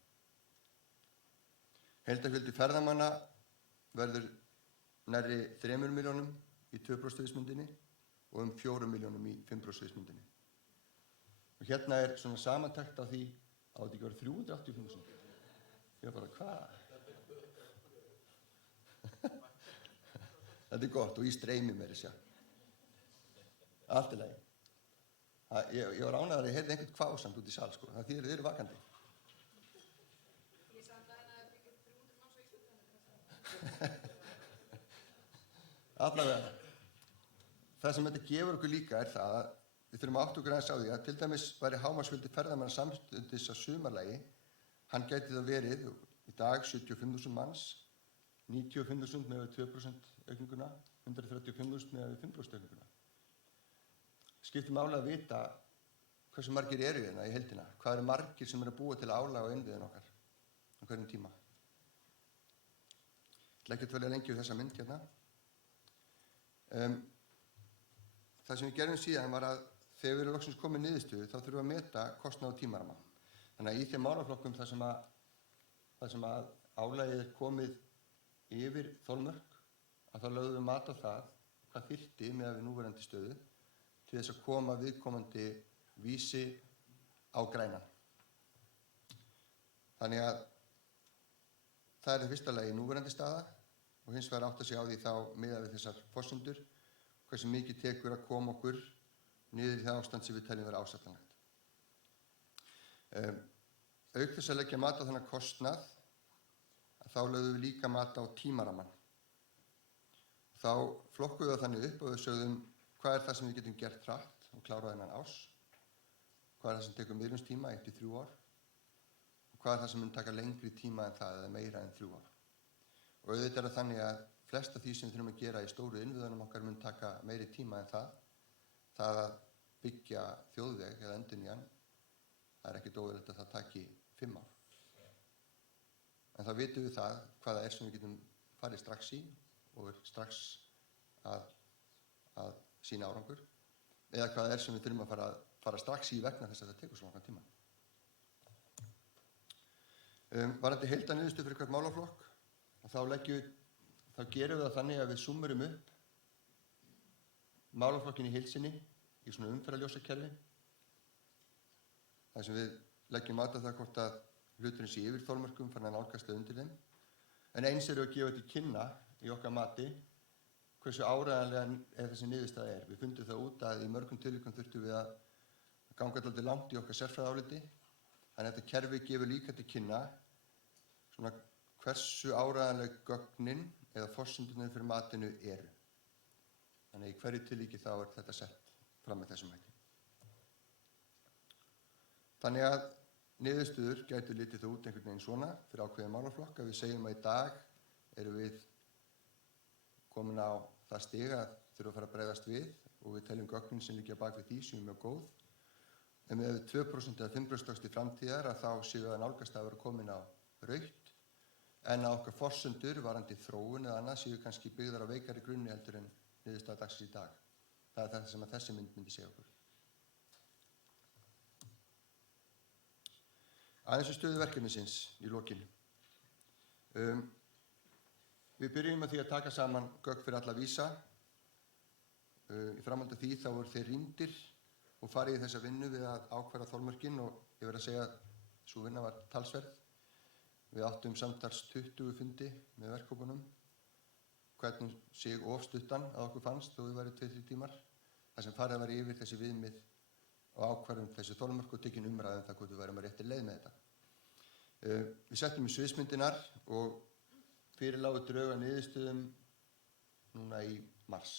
Heildarfjöldi ferðamanna verður nærri 3 milljónum í 2% sviðsmyndinni og 4 milljónum í 5% sviðsmyndinni. Og hérna er svona samantekt á því að þetta ekki verið 385.000. Ég var bara, hvað? Þetta er gott og í streymi með þessu. Allt í lagi. Ég var ánægður að ég heyrði einhvern kvásamt út í sal, sko. Það þýðir þið eru vakandi. Ég samt að það byggja 300 manns á Íslandi. Allavega. Það sem þetta gefur okkur líka er það að við þurfum að átta okkur aðeins á því að til dæmis væri hámarksfjöldi ferðamanna samstundis á sumarlagi, hann gæti það verið í dag 75.000 manns, 95.000 með 2% aukninguna, 135.000 með 5% aukninguna. Skiptir máli að vita hversu margir eru hérna í heildina, hvað eru margir sem eru að búa til álag á innviðin okkar á hverjum tíma. Ég ætla ekki að dvelja lengi við þessa mynd hérna. Það sem við gerðum síðan var að þegar við erum loksins komið niðurstöðu þá þurfum við að meta kostnað og tímaramma. Þannig að í þeim málaflokkum þar sem að álagið er komið yfir þolmörk að þá lögðum við mat á það hvað þyrfti með við núverandi stöðu til þess að koma viðkomandi vísi á grænan. Þannig að það er í fyrsta lagi núverandi staða og hins vegar átta sig á því þá miðað við þessar forsendur hversu mikið tekur að koma okkur niður í það ástand sem við teljum vera ásættanlegt. Auk þess að leggja mat á þennan kostnað þá lögðum við líka mat á tímaramman. Þá flokkum við það þannig upp og við sögðum hvað er það sem við getum gert hratt og klárað innan árs, hvað er það sem tekur miðlungstíma 1-3 ár og hvað er það sem mun taka lengri tíma en það eða meira en 3 ár. Og auðvitað er það þannig að flest af því sem við þurfum að gera í stóru innviðunum okkar mun taka meiri tíma en það að byggja þjóðveg eða endurnýjan, það er ekkert óeðlilegt að það taki 5 ár. En þá vitum við það hvað það er sem við getum farið strax í og strax að sína árangur eða hvað það er sem við þurfum að fara strax í vegna þess að það tekur svo langan tíma. Varðandi heildarniðurstöðu fyrir hvert málaflokk og þá gerum við það þannig að við summurum upp málaflokkin í heilsinni í svona umferðarljósakerfi þar sem við leggjum mat á það hvort að hluturinn sé yfir þolmörkum fann að nálgast undir þeim. En eins erum við að gefa til kynna í okkar mati hversu áreiðanlega þessi niðurstaða er. Við fundum það út að í mörgum tilvikum þurftum við að ganga dálítið langt í okkar sérfræðiáliti. Þannig að þetta kerfi gefur líka til kynna svona hversu áreiðanleg gögnin eða forsendurnar fyrir matinu eru. Þannig að í hverju tilviki þá þetta sett fram með þessum hætti. Þannig að niðurstöður gætu litið það út einhvern veginn svona fyrir ákveðin málaflokk að við segjum að í dag erum við komin á það stig að þurfa að fara að bregðast við og við teljum gögnin sem liggja bak við því séu mjög góð. En með 2% eða 5% í framtíðar að þá séu að nálgast að vera komin á rautt en að okkar forsendur varandi þróun eða annað séu kannski byggðar á veikari grunni heldur en niðurstaða dagsins í dag. Það er það sem að þessi mynd myndi segja okkur. Aðeins stöðu verkefnisins í lokin. Við byrjum að því að taka saman gögn fyrir alla vísa. Í framhaldi af því þá voru þeir rýndir og farið í þessa vinnu við að ákvarða þolmörkin og ég verð að segja að sú vinna var talsverð. Við áttum samtals 20 fundi með verkhópunum, hvernig sig of stuttan að okkur fannst þó við væri 2-3 tímar, þar sem farið var yfir þessi viðmið og ákvarðum þessi þolmörk og tekin umræðum það hvort við værum að rétti leið með þetta. Við settum í sviðsmyndinar og fyrirlágu drög að niðurstöðum núna í mars.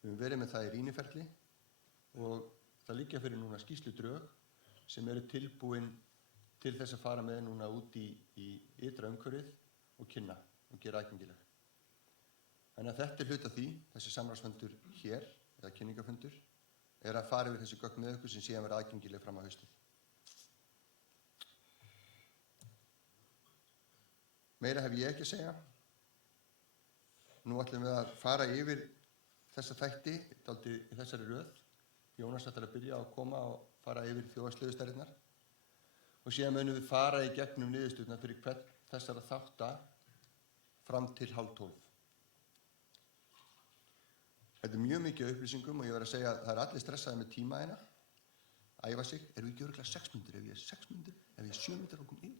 Við höfum verið með það í rýniferli og það liggja fyrir núna skýrsludrög sem eru tilbúin til þess að fara með núna út í ytra umhverfið og kynna og gera aðgengileg. Þannig að þetta er hluti af því, þessi samráðsfundur hér, eða kynningafundur, er að fara yfir þessi gögn með okkur sem síðan verða aðgengileg fram á haustið. Meira hef ég ekki að segja. Nú ætlum við að fara yfir þessa þætti, dálítið í þessari röð. Jónas ætlar að byrja að koma og fara yfir þjóðhagslegu stærðirnar. Og síðan munum við fara í gegnum niðurstöðurnar fyrir hvern þessara þátta fram til 11:30. Þetta er mjög mikið upplýsingum og ég verð að segja að það er allir stressaði með tíma hérna. Æfa sig, erum við ekki örugglega 6 mínútur? Ef ég er 6 mínútur, ef ég er 7 mínútur og kom inn.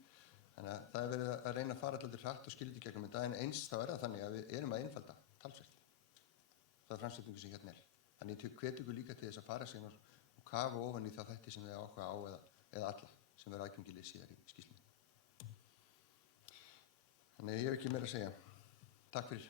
Þannig að það er verið að reyna að fara alltaf hratt og skilja í gegnum þetta en eins þá er það þannig að við erum að einfalda talsvert. Það er framsetningu sem hérna er. Þannig ég hvet ykkur líka til þess að fara sig og kafa ofan í það þætti sem þið áhuga á eða alla sem verða aðgengilegir síðar í skýrslunni. Þannig ég hef ekki meira að segja. Takk fyrir.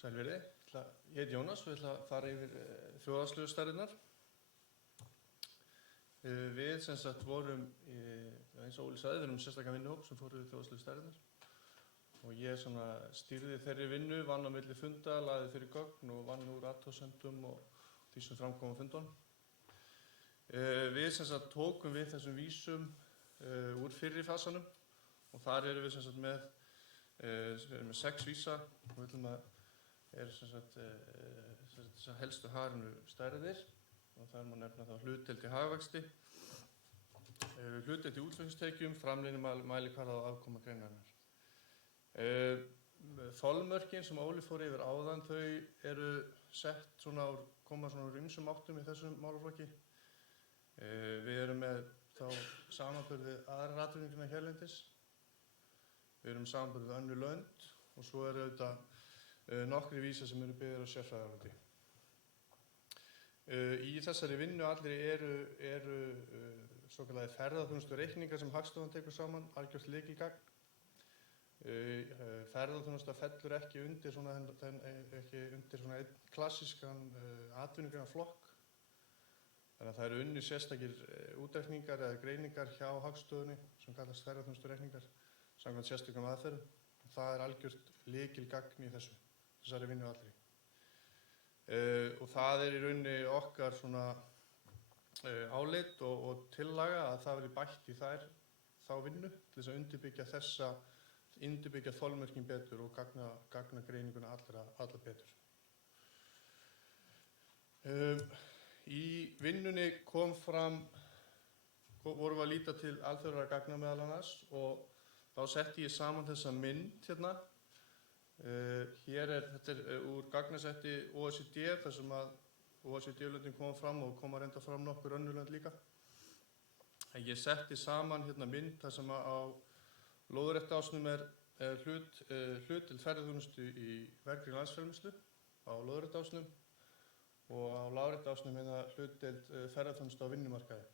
Sælverði, ég heiti Jónas og ég ætla að fara yfir þjóðhagslegu stærðirnar. Við sem sagt vorum, eins og Óli sagði, við erum sérstakann vinnuhóp sem fór yfir þjóðhagslegu stærðirnar. Og ég stýrði þeirri vinnu, vann á milli funda, lagði fyrir gögn og vann úr athugasemdum og því sem framkom á fundunum. Við sem sagt tókum við þessum vísum úr fyrri fasanum og þar erum við sem sagt með 6 vísa og við ætlum að þessar helstu hagrænu stærðir og þar má nefna þá hlutdeild í hagvexti, hlutdeild í útflutningstekjum, framleiðni mælikvarða og afkoma greinarinnar. Þolmörkin sem Óli fór yfir áðan, þau eru sett koma úr ýmsum áttum í þessum málaflokki. Við erum með þá samanburð við aðrar atvinnugreinar hérlendis. Við erum samanburð við önnur lönd og svo eru auðvitað nokkri vísar sem eru byggðir á sérfræðiáliti. Í þessari vinnu allri eru svokallaðir ferðaþjónustureikningar sem Hagstofan tekur saman, algjört lykilgagn. Ferðaþjónusta fellur ekki undir einn klassískan atvinnugreinarflokk. Þannig að það eru unnir sérstakir útreikningar eða greiningar hjá Hagstofunni sem kallast ferðaþjónustureikningar samkvæmt sérstökum aðferðum. Það er algjört lykilgagn í þessari vinnu allri. Og það er í rauninni okkar álit og tillaga að það verði bætt í þá vinnu til þess að undirbyggja þolmörkin betur og gagna greininguna alla betur. Í vinnunni vorum við að líta til alþjóðlegra gagna meðal annars og þá setti ég saman þessa mynd hérna. Þetta er úr gagnasetti OECD þar sem að OECD-löndin koma fram og koma reynda fram nokkur önnur lönd líka. En ég setti saman hérna mynd þar sem á lóðréttásnum er hlutdeild ferðaþjónustu í vergri landsframleiðslu á lóðréttásnum og á láréttásnum hérna hlutdeild ferðaþjónustu á vinnumarkaði.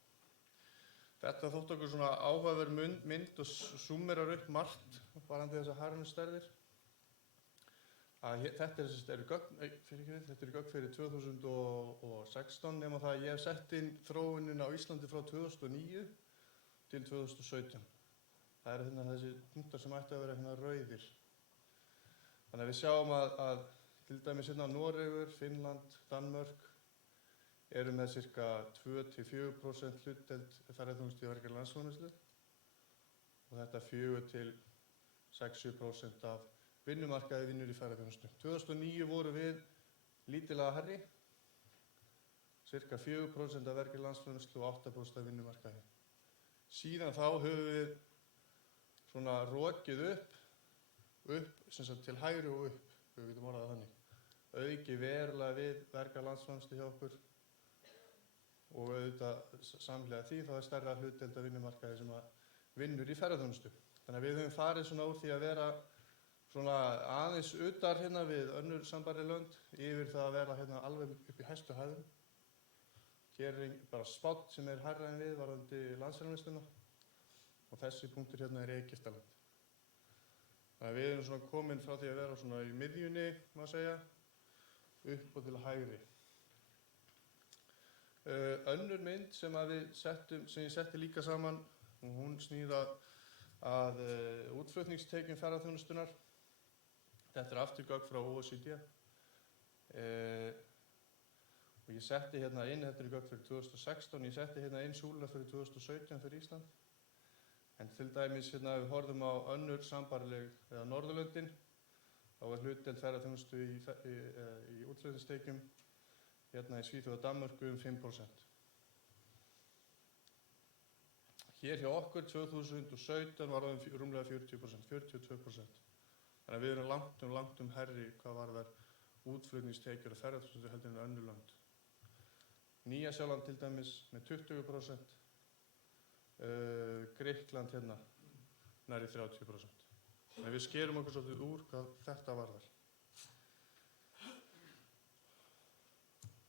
Þetta þótti okkur svona áhugaverð mynd og súmmerar upp margt varðandi þessar harðnustærðir. Þetta eru gögn fyrir 2016 nema það að ég hef sett inn þróunina á Íslandi frá 2009 til 2017. Það eru hérna þessi punktar sem ættu að vera hérna rauðir. Þannig að við sjáum að til dæmis hérna Noregur, Finnland, Danmörk eru með sirka 2–4% hlutdeild ferðaþjónustu í vergri landsframleiðslu og þetta 4–6–7% af vinnumarkaði vinnur í ferðaþjónustu. 2009 voru við lítillega hærri, sirka 4% af vergri landsframleiðslu og 8% af vinnumarkaði. Síðan þá höfum við svona rokið upp sem sagt til hægri og upp, við getum orðað þannig. Auki verulega við verga landsframleiðslu hjá okkur og auðvitað samhliða því þá er stærra hlutdeild af vinnumarkaði sem að vinnur í ferðaþjónustu. Þannig að við höfum farið svona úr því að vera svona aðeins utar hérna við önnur sambærileg lönd yfir það að vera hérna alveg upp í hæstu hæðum. Hér er bara Spánn sem er hærra en við varðandi landsframleiðsluna og þessi punktur hérna er Egyptaland. Þannig að við erum svona komin frá því að vera svona í miðjunni, má segja, upp og til hægri. Önnur mynd sem ég setti líka saman, hún snýr að útflutningstekjum ferðaþjónustunnar. Þetta er aftur gögn frá OECD. Og ég setti hérna inn, þetta er gögn fyrir 2016, ég setti hérna inn súluna fyrir 2017 fyrir Ísland. En til dæmis hérna við horfum á önnur sambærileg eða Norðurlöndin, þá er hlutdeild ferðaþjónustu í útflutningstekjum hérna í Svíþjóð og Danmörku 5%. Hér hjá okkur 2017 var það rúmlega 40%, 42%. Þannig að við erum langt hærri hvað varðar útflutningstekjur og ferðaþjónustu heldur en önnur lönd. Nýja-Sjáland til dæmis með 20%, Grikkland hérna nærri 30%. Þannig að við skerum okkur svolítið úr hvað þetta varðar.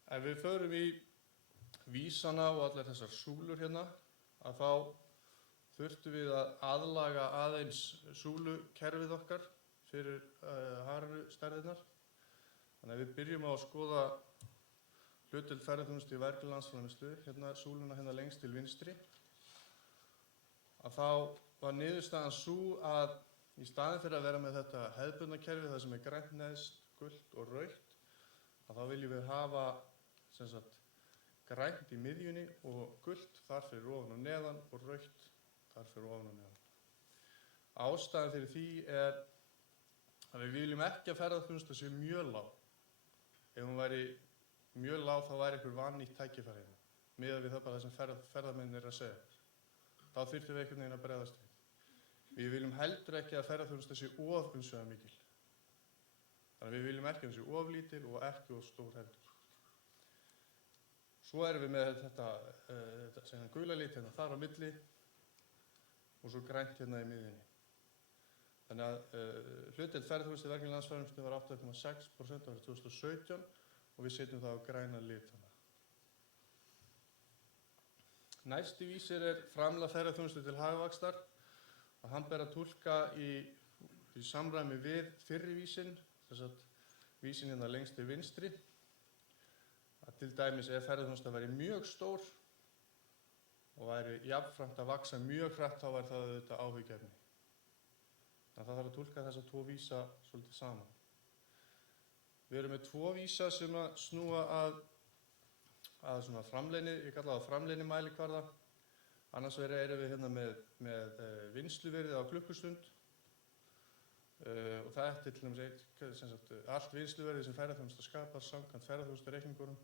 Ef við förum í vísana og allar þessar súlur hérna, að þá þurftum við að aðlaga aðeins súlukerfið okkar fyrir harðnustærðirnar. Þannig að við byrjum á að skoða hlutdeild ferðaþjónustu í vergri landsframleiðslu, hérna súluna hérna lengst til vinstri. Að þá var niðurstaðan sú að í staðinn fyrir að vera með þetta hefðbundna kerfi, það sem er grænt neðst, gult og rautt, að þá viljum við hafa sem sagt grænt í miðjunni og gult þar fyrir ofan og neðan og rautt þar fyrir ofan og neðan. Ástæðan fyrir því er að við viljum ekki að ferðaþjónusta sé mjög lág. Ef hún væri mjög lág þá væri einhver vannýtt tækifæri hérna, miðað við það bara það sem ferðamennir eru að segja. Þá þurftum við einhvern veginn að bregðast við. Við viljum heldur ekki að ferðaþjónusta sé of umsvifamikil. Þannig að við viljum ekki að hún sé of lítil og ekki of stór heldur. Svo erum við með þetta gula lit hérna þar á milli og svo grænt hérna í miðjunni. Þannig að hlutdeild ferðaþjónustu í vergri landsframleiðslu var 8,6% árið 2017 og við setjum það á græna lit hana. Næsti vísir er framlag ferðaþjónustu til hagvaxtar og hann ber að túlka í samræmi við fyrri vísin, þess að vísin hérna lengst til vinstri. Að til dæmis ef ferðaþjónusta væri mjög stór og væri jafnframt að vaxa mjög hratt þá væri það auðvitað áhyggjuefni. Þannig að það þarf að túlka þessa tvo vísa svolítið saman. Við erum með tvo vísa sem að snúa að svona framleiðni, ég kalla það framleiðnimælikvarða. Annars vegar erum við hérna með vinnsluvirði á klukkustund og þetta er til dæmis allt vinnsluverði sem ferðaþjónusta skapar samkvæmt ferðaþjónustureikningunum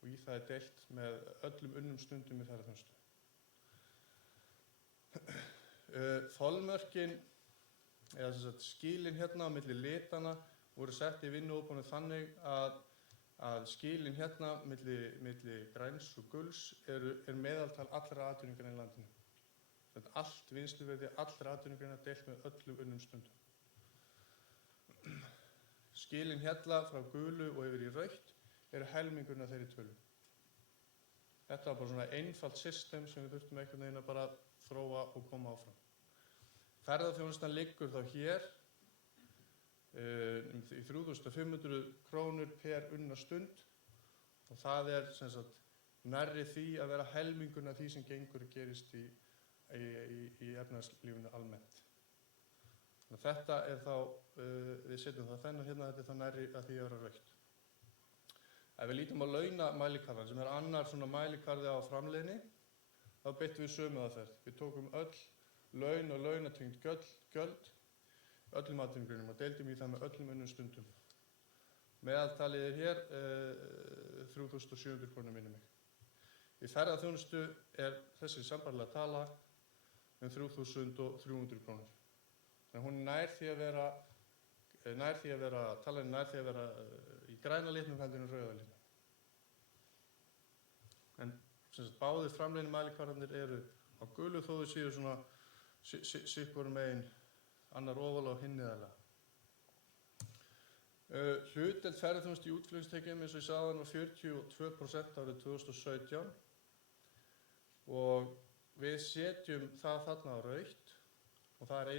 og í það er deilt með öllum unnum stundum í ferðaþjónustu. Þolmörkin eða skilin hérna á milli litana voru sett í vinnuhópunum þannig að skilin hérna milli græns og guls er meðaltal allra atvinnugreina í landinu. Þetta allt vinnsluverði, allra atvinnugreina deilt með öllum unnum stundum. Skilin hérna frá gulu og yfir í rautt eru helmingurinn af þeirri tölu. Þetta var bara svona einfalt system sem við þurftum einhvern veginn að bara þróa og koma áfram. Ferðaþjónustan liggur þá hér í 3.500 krónur per unna stund og það sem sagt nærri því að vera helmingurinn af því sem gengur og gerist í efnahagslífinu almennt. Þetta þá, við setjum það þennan hérna, þetta þá nærri að því að vera rautt. Ef við lítum á launamælikvarðan sem annar svona mælikvarði á framleiðni, þá beittum við sömu aðferð. Við tókum öll laun og launatengd gjöld, öllum atvinnugreinum og deildum í það með öllum unnum stundum. Meðaltalið hér 3.700 krónur minnir mig. Í ferðaþjónustu þessi sambærilega tala 3.300 krónur. Þannig hún nær því að vera í græna litnum heldur en rauða litnum. En báðir framleiðni mælikvarðarnir eru á gulu þó þau séu svona sitt hvorum megin, annar ofalega og hinn neðarlega. Hlutdeild ferðaþjónustu í útflutningstekjum eins og ég sagði var 42% árið 2017 og við setjum það þarna á rautt og það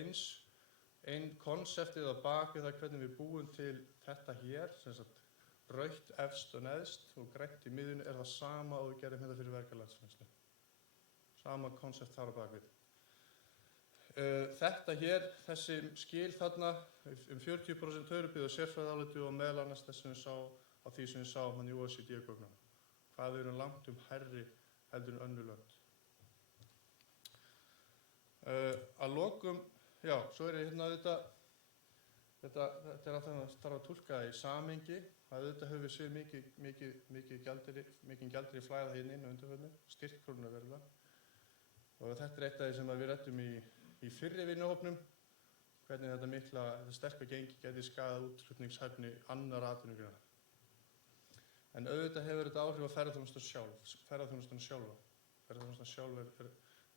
einn konseptið á bak við það hvernig við búum til þetta hér, sem sagt rautt efst og neðst og grænt í miðjunni það sama og við gerum hérna fyrir verkefnalandsframleiðslu. Sama konsept þar á bak við. Þetta hér, þessi skil þarna 40% byggð á sérfræðiáliti og meðal annars þess sem við sá á því sem við sáum hann í OECD-gögnum. Hvað við erum langt hærri heldur en önnur lönd. Að lokum, já, svo hérna þetta að það þarf að túlka í samhengi. Þetta höfum við séð mikið gjaldeyri flæða hérna inn á undanförnu, styrkt krónuna verulega. Og þetta eitt af því sem við ræddum í fyrri vinnuhópnum, hvernig þetta sterka gengi geti skaðað útflutningshæfni annarra atvinnugreina. En auðvitað hefur þetta áhrif á ferðaþjónustuna sjálfa. Ferðaþjónustan sjálf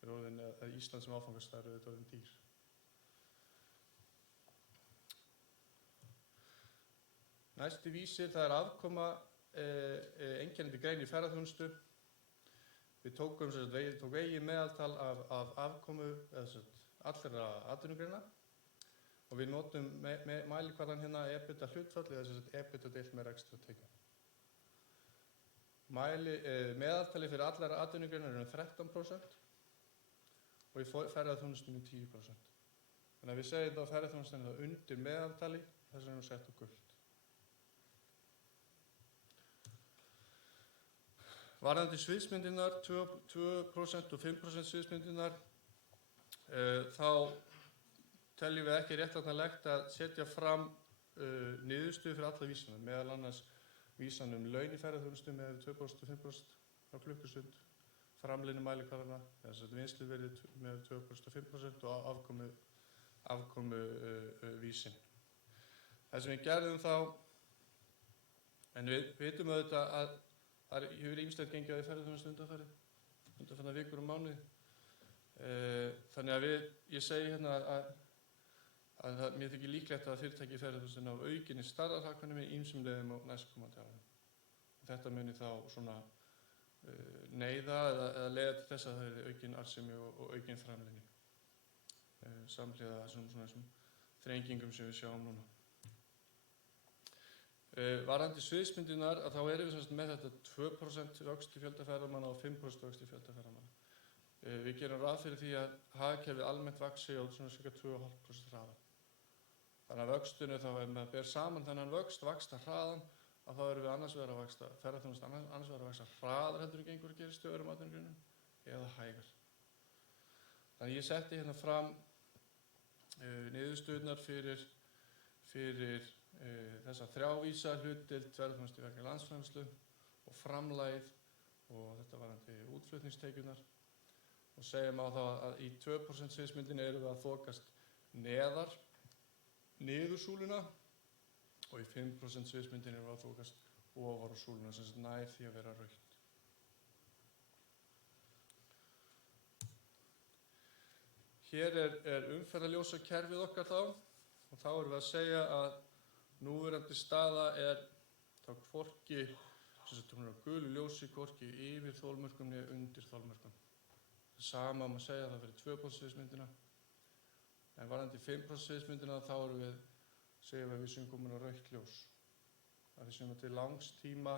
orðin, Ísland sem áfangastaður er orðin dýr. Næsti vísir, það afkoma einkennandi grein í ferðaþjónustu. Við tókum eigin meðaltal af afkomu allra atvinnugreina og við notum mælikvarðan hérna EBITDA hlutfall eða EBITDA deilt með rekstrartekjum. Meðaltali fyrir allar atvinnugreinar eru 13% og í ferðaþjónustunni 10%. Þannig að við segjum þá ferðaþjónustunni undir meðaltali, þess vegna sett á gult. Varðandi sviðsmyndirnar, 2% og 5% sviðsmyndirnar, þá teljum við ekki réttlætanlegt að setja fram niðurstöðu fyrir alla vísana, meðal annars vísan laun í ferðaþjónustu með 2% og 5% á klukkustund, framleiðni mælikvarðana, vinnsluverði með 2% og 5% og afkomu vísin. Það sem við gerðum þá, en við vitum auðvitað að það hefur ýmislegt gengið á í ferðaþjónustu undanfarnar vikur og mánuði. Þannig að ég segi hérna að mér þykir líklegt að fyrirtæki í ferðaþjónustunni á aukinni stærðarhagkvæmni með ýmsum leiðum á næstkomandi árum. Þetta muni þá svona neyða eða leiða til þess að það er aukin arðsemi og aukin framleiðni samhliða þessum þrengingum sem við sjáum núna. Varðandi sviðsmyndirnar þá erum við með þetta 2% vöxt í fjölda ferðamanna og 5% vöxt í fjölda ferðamanna. Við gerum ráð fyrir því að hagkerfið almennt vaxi á svona ca. 2,5% hraða. Þannig að vöxtunni þá ef maður ber saman þennan vaxta hraðan að þá erum við annars vegar að vaxta ferðaþjónusta annars vegar að vaxta hraðar heldur en gengur að gerist í öðrum atvinnugreinum eða hægar. Þannig ég setti hérna fram niðurstöðurnar fyrir þessa þrjávísa hlutdeild ferðaþjónustu vegna landsframleiðslu og framlagið og þetta varðandi útflutningstekjurnar og segjum á þá að í 2% sviðsmyndinni erum við að þokast niður súluna og í 5% sviðsmyndinni erum við að þokast ofar á súluna sem nær því að vera rautt. Hér er umferðarljósakerfið okkar þá og þá erum við að segja að núverandi staða er þá hvorki, sem sagt hún er á gulu ljósi, hvorki yfir þolmörkum né undir þolmörkum. Það sama má segja það fyrir 2% sviðsmyndina. En varðandi 5% sviðsmyndina þá erum við, segjum við séum komin á rautt ljós. Það er sem til langs tíma,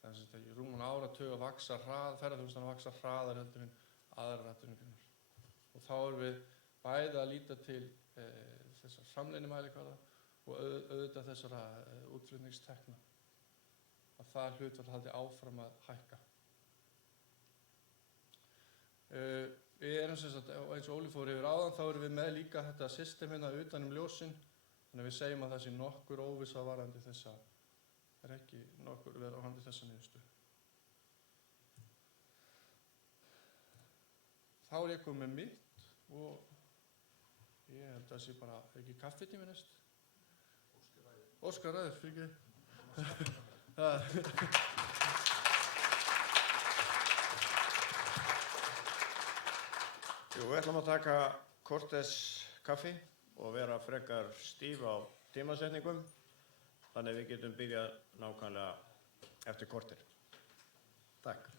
þannig að í rúman áratug að vaksa ferðaþjónustan að vaksa hraðar heldur en aðrar atvinnugreinar. Og þá erum við bæði að líta til þessar framleiðnimælikvarða og auðvitað þessara útflutningstekna. Að það hlutfall haldi áfram að hækka. Við erum sem sagt, eins og Óli fór yfir áðan, þá erum við með líka þetta system hérna utan ljósin. Þannig að við segjum að það sé nokkur óvissa varðandi þessa, er ekki nokkur verið varðandi þessa niðurstöðu. Þá er ég komið með mitt og ég held að það sé bara ekki kaffitími næst. Óskar ræður, fyrir ekki. Jú, við ætlum að taka Cortes kaffi og vera frekar stíf á tímasetningum, þannig við getum byrjað nákvæmlega eftir korter. Takk.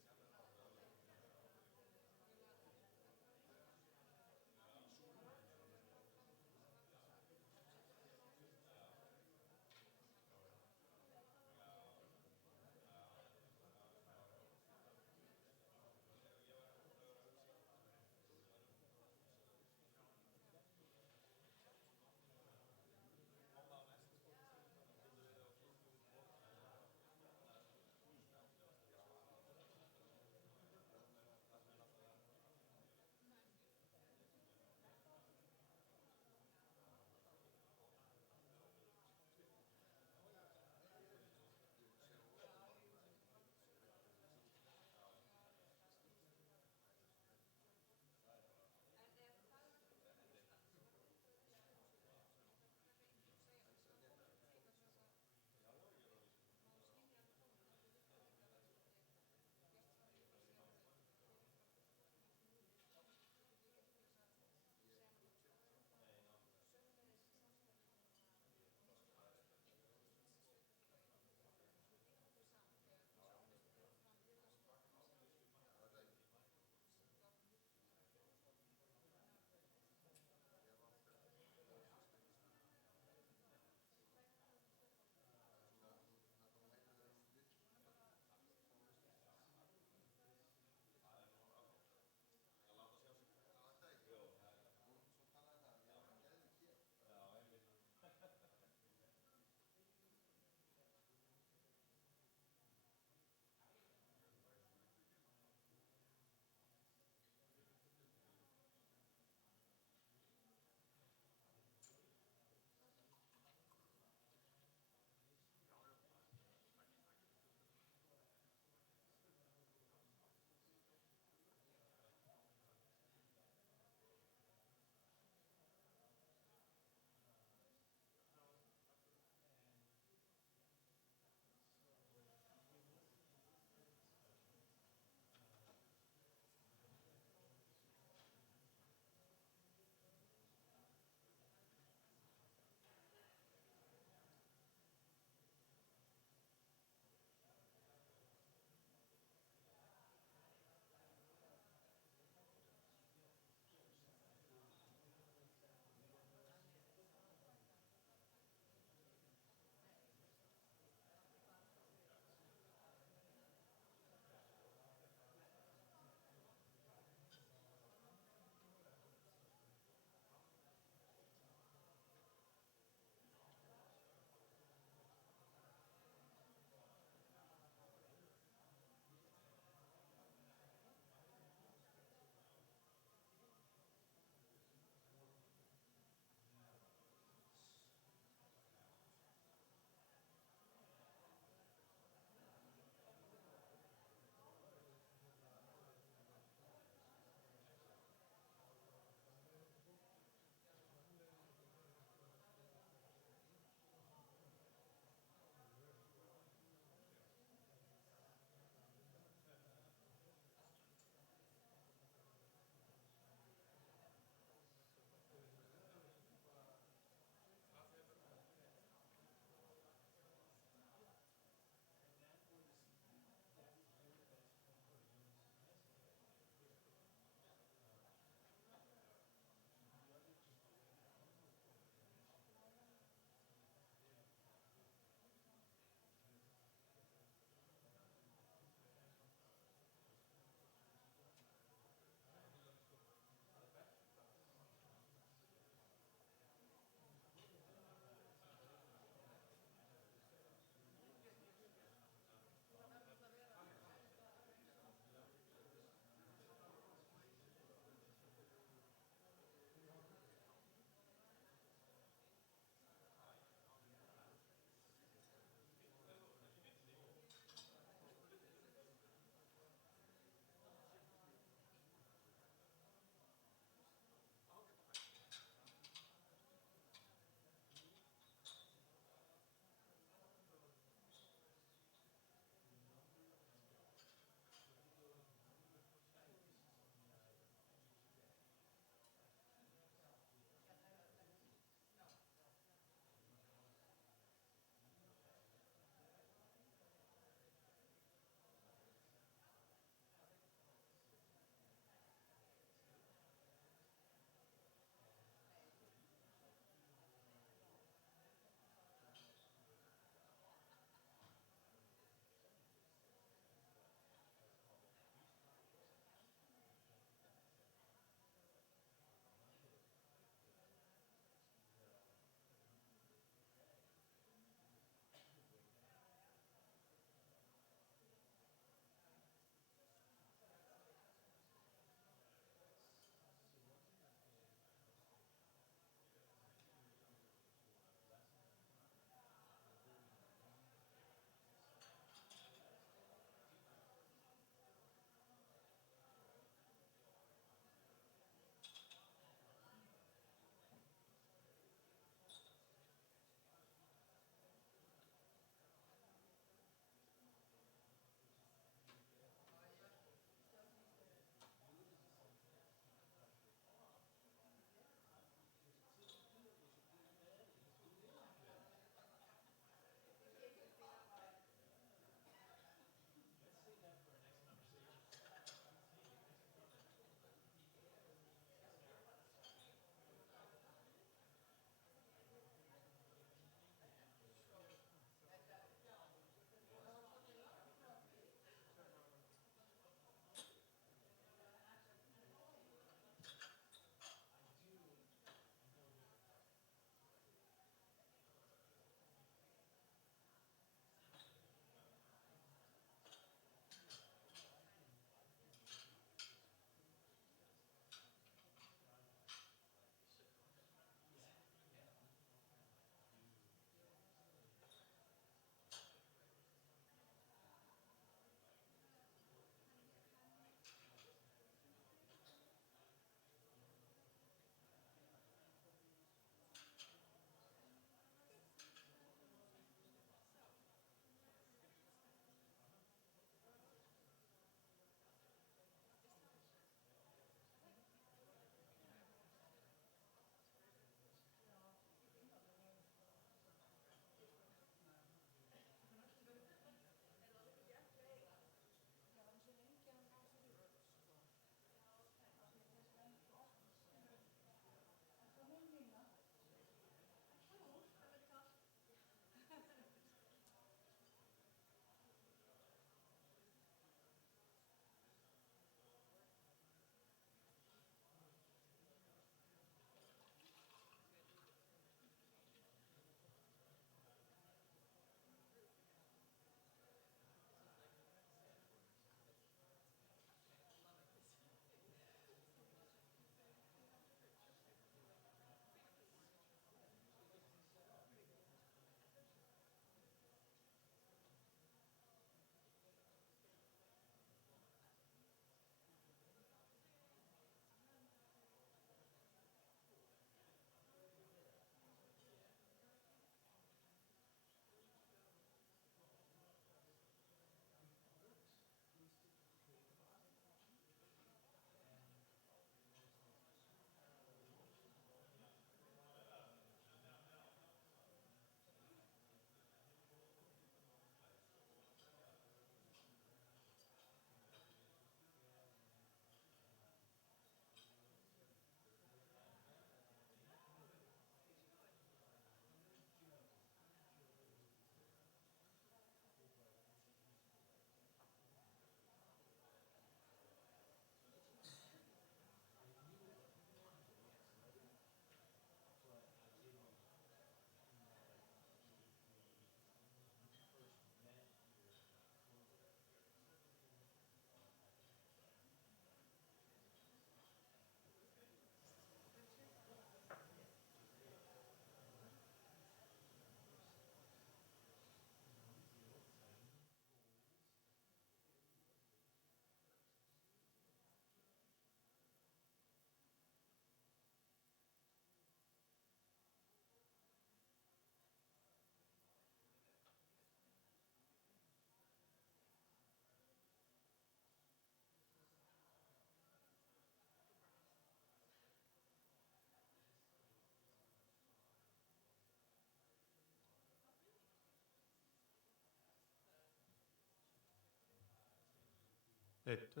1, 2.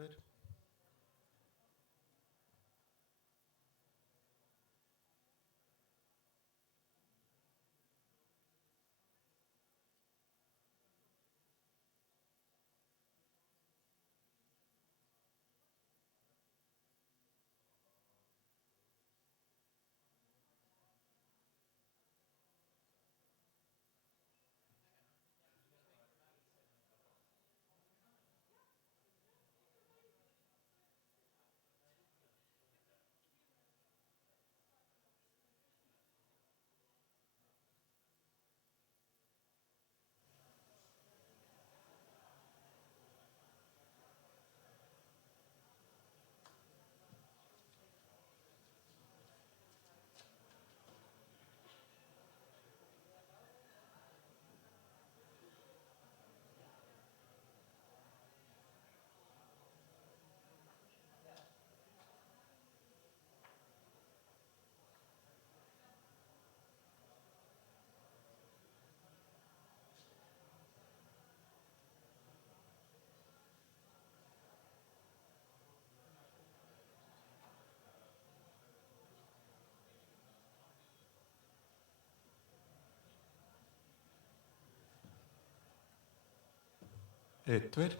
Einn, tveir.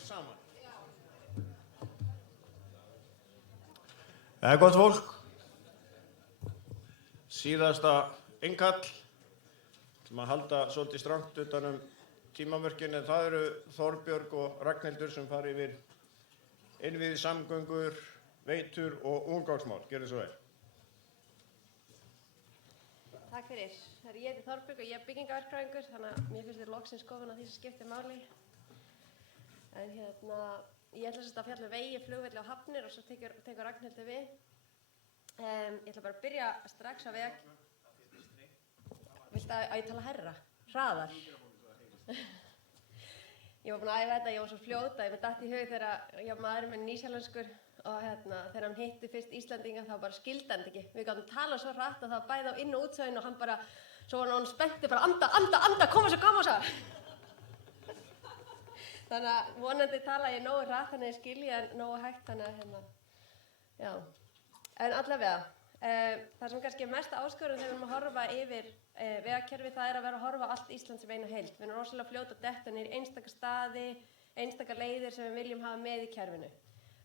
við saman. Það gott fólk. Síðasta innkall. Til að halda svolítið strangt utan tímamörkin, en það eru Þorbjörg og Ragnhildur sem fara yfir innviði, samgöngur, veitur og úrgangsmál. Gjörðu svo vel. Takk fyrir. Ég heiti Þorbjörg og ég er byggingaverkfræðingur, þannig að mér finnst þér loksins komin á því sem skiptir máli. En ég ætla að fjalla um vegi, flugvelli og hafnir og svo tekur Ragnhildur við. Ég ætla bara að byrja strax á veg. Viltu að ég tala hærra? Hraðar? Ég var búin að æfa þetta, ég var svo fljót að ég með datt í hug þegar maðurinn minn nýsjálenskur og þegar hann hitti fyrst Íslendinga þá bara skildi hann ekki. Við gátum talað svo hratt að það bæði á inn- og útsvæðinu og hann bara, svo var hann spenntur bara anda, koma svo. Þannig að vonandi tala ég nógu hratt þannig að ég skilji en nógu hægt þannig að já. En allavega, það sem kannski er mest áskorun þegar við erum að horfa yfir vegakerfi, það er að vera að horfa á allt Ísland sem eina heild. Við erum rosalega fljót að detta niður í einstaka staði, einstaka leiðir sem við viljum hafa með í kerfinu.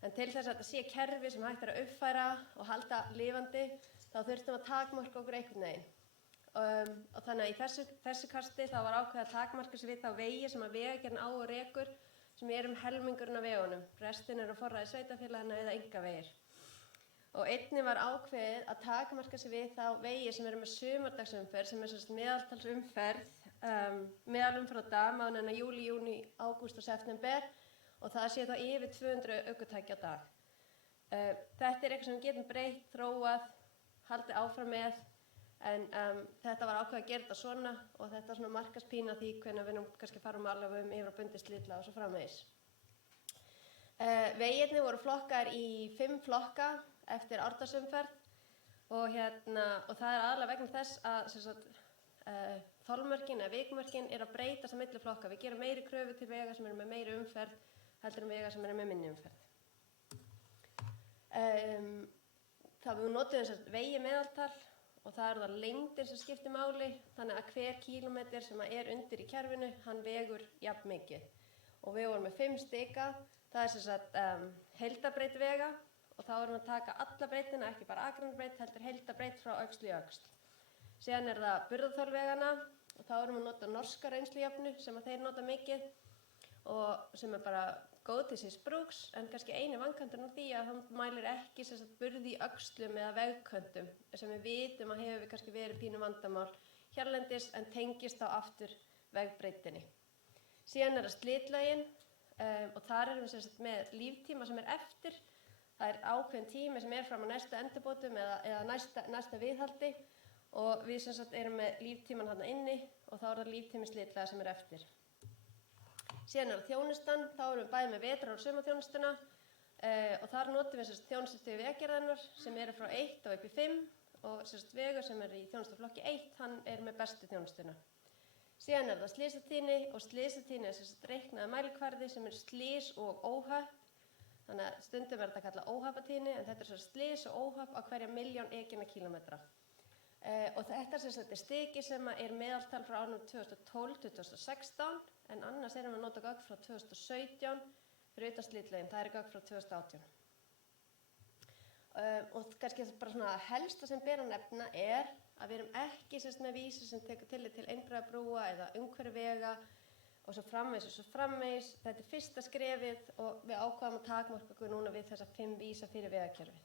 En til þess að þetta sé kerfi sem hægt er að uppfæra og halda lifandi, þá þurftum að takmarka okkur einhvern veginn. Og þannig að í þessu kasti þá var ákveðið að takmarka sig við þá vegi sem að Vegagerðin á og rekur sem er helmingurinn af vegunum. Restin er á forræði sveitarfélaganna eða einkavegir. Og einnig var ákveðið að takmarka sig við þá vegi sem eru með sumardagsumferð sem er svona meðaltalsumferð, meðalumferð á dag, mánuðina júlí, júní, ágúst og september og það sé þá yfir 200 ökutæki á dag. Þetta er eitthvað sem við getum breytt, þróað, haldið áfram með en þetta var ákveðið að gera þetta svona og þetta er svona markaspína því hvernig við kannski farum alveg yfir á bundið slitlag og svo framvegis. Vegirnir voru flokkaðir í 5 flokka eftir árdagsumferð og það er aðalega vegna þess að þolmörkin eða vikmörkin er að breytast á milli flokka. Við gerum meiri kröfu til vega sem eru með meiri umferð heldur en vega sem eru með minni umferð. Við notum vegi meðaltal og það eru það lengdir sem skiptir máli þannig að hver kílómetr sem er undir í kerfinu, hann vegur jafn mikið. Og við vorum með 5 stika, það er heildarbreidd vega og þá erum við að taka alla breiddina, ekki bara akranabreidd, heldur heildarbreidd frá öxl í öxl. Síðan er það burðarþolvegana og þá erum við að nota norska reynslujöfnu sem að þeir nota mikið og sem er bara góð til síns brúks en kannski eini vankanturinn á því að hann mælir ekki burði í öxlum eða vegköntum sem við vitum að hefur kannski verið pínu vandamál hérlendis en tengist þá aftur vegbreiddinni. Síðan er það slitlögin og þar erum við með líftíma sem er eftir. Það er ákveðin tími sem er fram á næstu endurbótum eða næsta viðhaldi og við erum með líftíman þarna inni og þá er það líftími slitlaga sem er eftir. Síðan er það þjónustan, þá erum við bæði með vetrar- og sumarþjónustuna og þar notum við þjónustustig Vegagerðarinnar sem eru frá 1 og upp í 5 og vegur sem er í þjónustuflokki 1, hann er með bestu þjónustuna. Síðan er það slysatíðni og slysatíðni er reiknaður mælikvarði sem er slys og óhöpp. Þannig að stundum er þetta kallað óhappatíðni en þetta er slys og óhapp á hverja 1.000.000 ekinna kílómetra. Og þetta er stiki sem er meðaltal frá árunum 2012-2016 en annars erum við að nota gögn frá 2017 fyrir utan slitlögin, það er gögn frá 2018. Og kannski bara svona helsta sem ber að nefna er að við erum ekki með vísi sem tekur tillit til einbreiðra eða umhverfisvega og svo framvegis. Þetta er fyrsta skrefið og við ákváðum að takmarka okkur núna við þessa 5 vísa fyrir vegakerfið.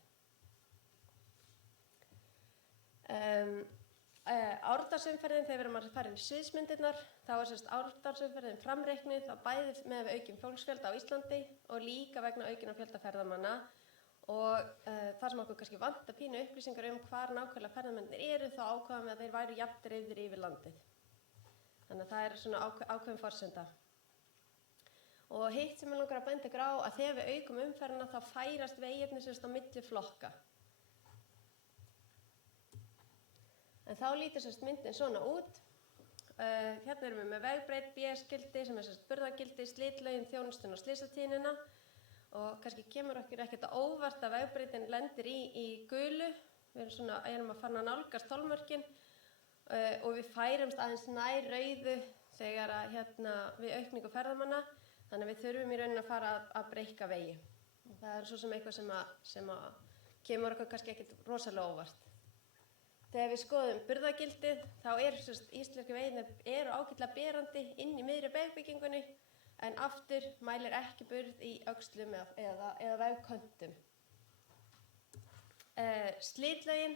Árdagsumferðin, þegar við erum að fara inn í sviðsmyndirnar, þá er árdagsumferðin framreiknuð þá bæði með aukinn fólksfjölda á Íslandi og líka vegna aukinna fjölda ferðamanna og þar sem okkur kannski vantar pínu upplýsingar hvar nákvæmlega ferðamennir eru þá ákváðum við að þeir væru jafnt dreifðir yfir landið. Þannig að það er svona ákveðin forsenda. Og hitt sem ég langar að benda ykkur á að þegar við aukum umferðina þá færast vegirnir á milli flokka. En þá lítur myndin svona út. Hérna erum við með vegbreidd, BS-gildi sem er burðargildi, slitlögin, þjónustuna og slysatíðnina og kannski kemur okkur ekkert á óvart að vegbreiddin lendir í gulu. Við erum að fara að nálgast þolmörkin og við færumst aðeins nær rauðu þegar við aukningu ferðamanna Þannig að við þurfum í rauninni að fara að breikka vegi. Og það er svo sem eitthvað sem kemur okkur kannski ekkert rosalega óvart. Þegar við skoðum burðargildið, þá íslenski vegirnir eru ágætlega berandi inn í miðri vegbyggingunni, en aftur mælir ekki burð í öxlum eða vegköntum. Slitlögin,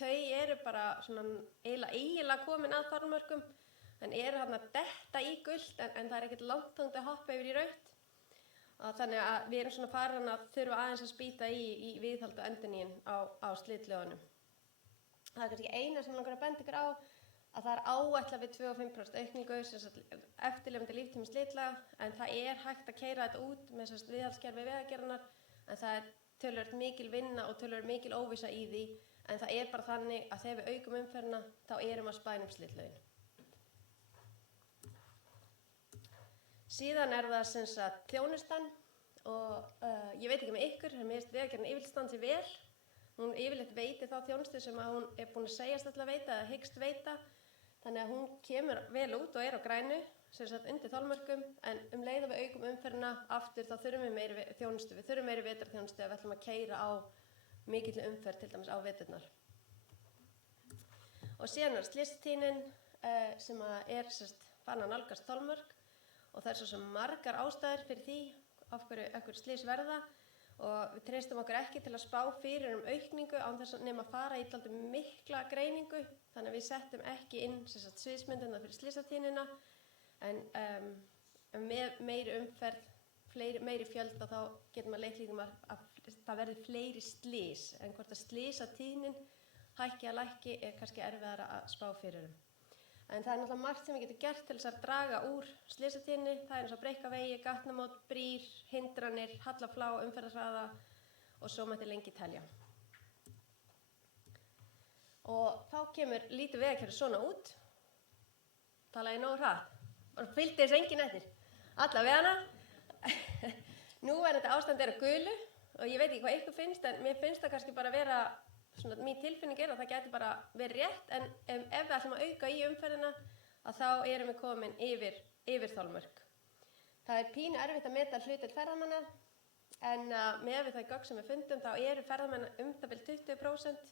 þau eru bara svona eiginlega komin að þolmörkum, en eru þarna detta í gult, en það er ekkert langt þangað að hoppa yfir í rautt. Þannig að við erum svona farin að þurfa aðeins að spýta í viðhald og endurnýjun á slitlögunum. Það er kannski eina sem langar að benda ykkur á, að það er áætlað við 2,5% aukningu eftirlifandi líftími slitlaga, en það er hægt að keyra þetta út með viðhaldskerfi Vegagerðarinnar, en það er töluvert mikil vinna og töluvert mikil óvissa í því, en það er bara þannig að þegar við aukum umferðina, þá erum við að spæna slitlögin. Síðan er það þjónustan, og ég veit ekki með ykkur, en mér finnst Vegagerðin yfirleitt standa sig vel. Hún yfirleitt veitir þá þjónustu sem hún er búin að segjast ætla að veita eða hyggst veita, þannig að hún kemur vel út og er á grænu, undir þolmörkum, en leið að við aukum umferðina aftur, þá þurfum við meiri þjónustu. Við þurfum meiri vetrarþjónustu ef við ætlum að keyra á mikilli umferð, til dæmis á veturnar. Og síðan er slysatíðnin sem er farin að nálgast þolmörk, og það er svo sem margar ástæður fyrir því af hverju slys verða, og við treystum okkur ekki til að spá fyrir aukningu án þess að nema að fara í dálítið mikla greiningu, þannig að við settum ekki inn sviðsmyndina fyrir slysatíðnina, en með meiri umferð, meiri fjölda, þá getur maður leiklíkum að það verði fleiri slys, en hvort að slysatíðnin hækki að lækki er kannski erfiðara að spá fyrir En það er náttúrulega margt sem við getum gert til þess að draga úr slysatíðni. Það er eins og að breikka vegi, gatnamót, brýr, hindranir, hallaflá, umferðarhraða og svo mætti lengi telja. Og þá lítur vegakerfið svona út. Tala ég nógu hratt. Og fylgdi þess enginn eftir. Alla vegana. Nú er þetta ástand á gulu og ég veit ekki hvað ykkur finnst, en mér finnst það kannski bara vera mín tilfinning að það gæti bara verið rétt, en ef við ætlum að auka í umferðina, að þá erum við komin yfir þolmörk. Það er pínu erfitt að meta hlutdeild ferðamanna, en með við það gögn sem við fundum, þá eru ferðamenn það bil 20%,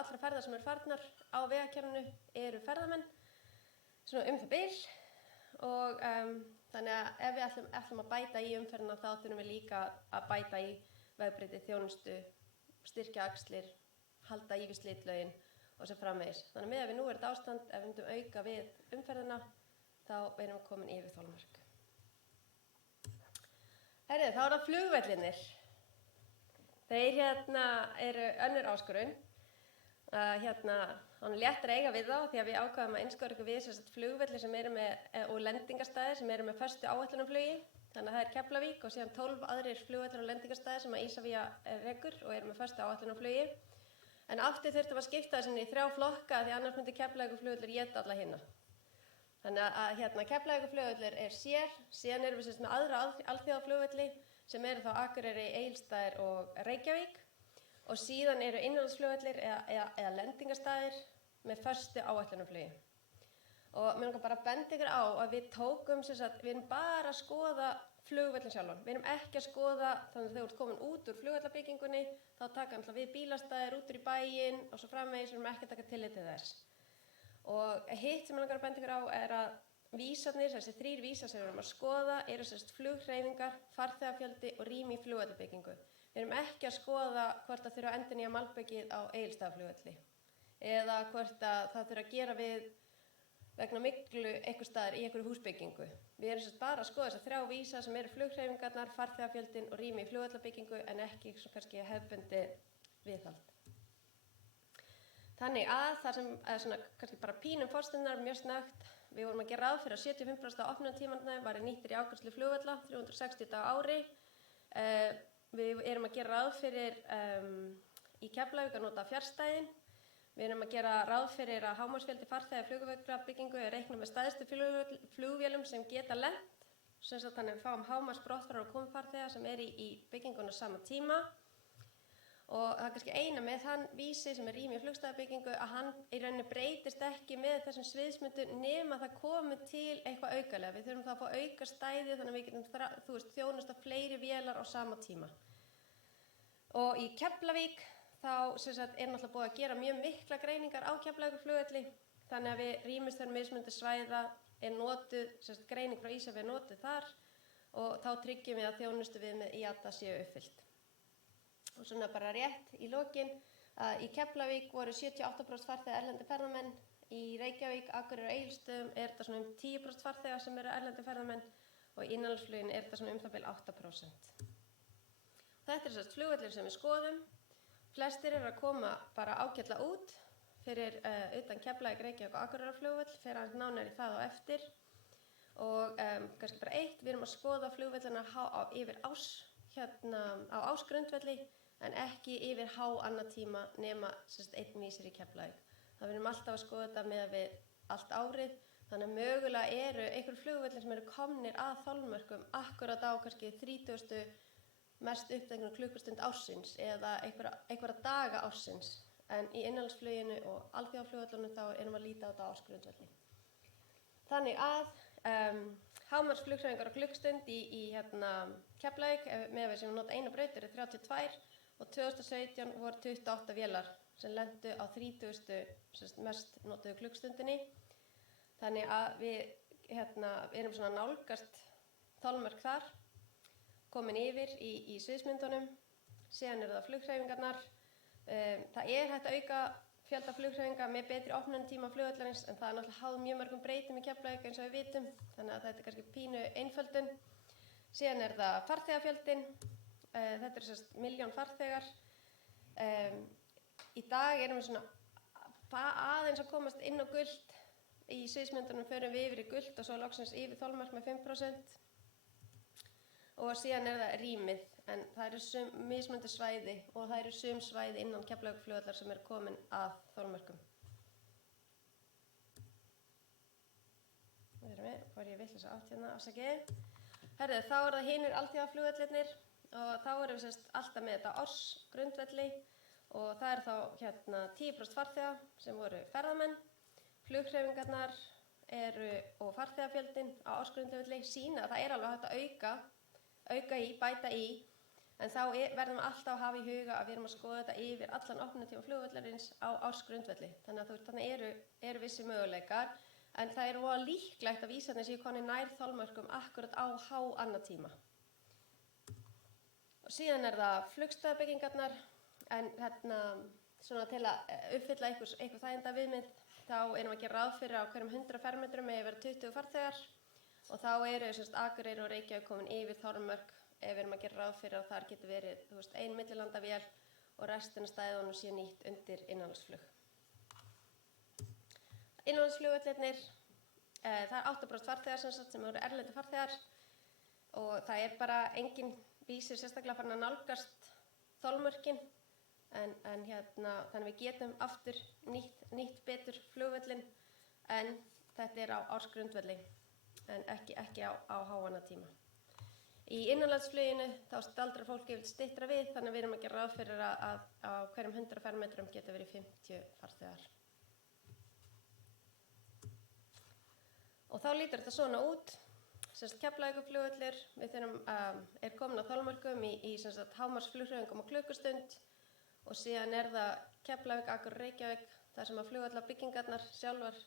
allra ferðar sem eru farnar á vegakerfinu eru ferðamenn, svona það bil, og þannig að ef við ætlum að bæta í umferðina, þá þurfum við líka að bæta í vegbreyti, þjónustu, styrkja axlir, halda í við slitlögin og svo framvegis. Þannig að með að við nú er þetta ástand, ef við myndum auka við umferðina, þá erum við komin yfir þolmörk. Þá er það flugvellinir. Þeir eru önnur áskorun. Hann er léttir að eiga við þá, því að við ákváðum að innskora ykkur við flugvelli sem eru og lendingarstaðir sem eru með föstu áætlunarflugi. Þannig að það er Keflavík og síðan 12 aðrir flugvellir og lendingarstaðir sem Isavia rekur og eru með föstu áætlunarflugi. En aftur þurftum að skipta þessu í 3 flokka, því annars myndi Keflavíkurflugvöllur éta alla hina. Þannig að Keflavíkurflugvöllur er síðan erum við með aðra alþjóðaflugvelli sem eru þá Akureyri, Egilsstaðir og Reykjavík, og síðan eru innanlandsflugvellir eða lendingarstaðir með föstu áætlunarflugi. Og mér langar bara að benda ykkur á að við tókum, við erum bara að skoða flugvöllin sjálfan. Við erum ekki að skoða, þannig að þegar þú ert komin út úr flugvallabyggingunni, þá taka við bílastæðir út úr í bæinn og svo framvegis, við erum ekki að taka tillit til þess. Og hitt sem ég langar að benda ykkur á er að vísarnir, þessi 3 vísar sem við erum að skoða, eru flughreyfingar, farþegafjöldi og rými í flugvallabyggingu. Við erum ekki að skoða hvort það þurfa að endurnýja malbikið á Egilsstaðaflugvelli eða hvort það þurfa að gera við vegna myglu einhver staðar í einhverju húsbyggingu. Við erum bara að skoða þessar 3 vísa sem eru flughreyfingarnar, farþegafjöldin og rými í flugvallabyggingu, en ekki kannski hefðbundið viðhald. Þannig að það sem er kannski bara pínum forstunnar, mjög snöggt, við vorum að gera ráð fyrir að 75% af opnunartímanna væri nýttir í afgreiðslu flugvalla, 360 daga á ári. Við erum að gera ráð fyrir í Keflavík að nota fjarstæðin. Við erum að gera ráð fyrir að hámarksfjöldi farþega flugvallabyggingu er reiknað með stærstu flugvélum sem geta lent, þannig að við fáum hámarksbrottfarar og komfarþega sem er í byggingunni á sama tíma. og það er kannski eina með þann vísi sem rými í flugstæðabyggingu að hann í rauninni breytist ekki með þessum sviðsmyndum nema það komi til eitthvað aukalega. Við þurfum þá að fá auka stæði þannig að við getum þjónusta fleiri vélar á sama tíma. Og í Keflavík þá er náttúrulega búið að gera mjög mikla greiningar á Keflavíkurflugvelli þannig að við rýmisþörf mismunandi svæða notuð, greining frá ISAF notuð þar og þá tryggjum við að þjónustu við með IATA séu uppfyllt. Og svona bara rétt í lokin að í Keflavík voru 78% farþega erlendi ferðamenn, í Reykjavík, Akureyri og Egilsstöðum þetta svona 10% farþega sem eru erlendi ferðamenn og í innanlandsfluginu þetta svona það bil 8%. Þetta er flugvellir sem við skoðum. Flestir eru að koma bara ágætlega út fyrir utan Keflavík, Reykjavík og Akureyrarflugvöll, fer aðeins nánar í það á eftir. Og kannski bara eitt, við erum að skoða flugvellina yfir á ásgrundvelli en ekki yfir annatíma nema einn vísir í Keflavík. Það við erum alltaf að skoða þetta með við allt árið, þannig að mögulega eru einhver flugvellir sem eru komnir að þolmörkum akkurat á kannski 30. mest uppteknu klukkustund ársins eða einhverja daga ársins. En í innanlandsfluginu og alþjóðaflugvöllunum þá erum við að líta á þetta á ásgrundvelli. Þannig að hámarksflughreyfingar á klukkustund í Keflavík með við sem nota eina braut eru 32 og 2017 voru 28 vélar sem lentu á 30. mest notuðu klukkustundinni. Þannig að við erum svona nálgast þolmörk þar, komin yfir í sviðsmyndunum, síðan eru það flughreyfingarnar. Það er hægt að auka fjölda flughreyfinga með betri opnunartíma flugvallarins en það er náttúrulega háð mjög mörgum breytum í Keflavík eins og við vitum, þannig að þetta er kannski pínu einföldun. Síðan er það farþegafjöldin, þetta er 1 milljón farþegar. Í dag erum við svona aðeins að komast inn á gult, í sviðsmyndunum förum við yfir í gult og svo loksins yfir þolmörk með 5%. Og síðan er það rýmið, en það eru mismunandi svæði og það eru sum svæði innan Keflavíkurflugvallar sem eru komin að þolmörkum. Fór ég vitleysa átt hérna, afsakið. Herðu, þá er það hinir alþjóðaflugvallirnir og þá erum við alltaf með þetta ársgrundvelli og það er þá 10% farþega sem voru ferðamenn. Flughreyfingarnar og farþegafjöldin á ársgrundvelli sýna að það er alveg hægt að bæta í, en þá verðum við alltaf að hafa í huga að við erum að skoða þetta yfir allan opnunartíma flugvallarins á ársgrundvelli. Þannig að þannig eru vissi möguleikar, en það er voða líklegt að vísarnir séu konir nær þolmörkum akkurat á annatíma. Og síðan er það flugstöðarbyggingarnar, en svona til að uppfylla eitthvað þægindaviðmið, þá erum við að gera ráð fyrir á hverjum 100 fermetrum megi vera 20 farþegar. Og þá eru Akureyri og Reykjavík komin yfir þolmörk ef við erum að gera ráð fyrir að þar getur verið ein millilandavél og restina stæðunum sé nýtt undir innanlandsflug. Innanlandsflugvellirnir, það er 8% farþegar sem eru erlendi farþegar og það er bara engin vísir sérstaklega farin að nálgast þolmörkin en þannig að við getum aftur nýtt betur flugvellin en þetta er á ársgrundvelli en ekki á háannatíma. Í innanlandsfluginu þá staldrar fólk yfir styttra við, þannig að við erum að gera ráð fyrir að á hverjum 100 fermetrum geta verið 50 farþegar. Og þá lítur þetta svona út. Keflavíkurflugvöllur, við er komin að þolmörkum í hámarksflughreyfingum á klukkustund og síðan er það Keflavík, Akureyri, Reykjavík, þar sem að flugvallarbyggingarnar sjálfar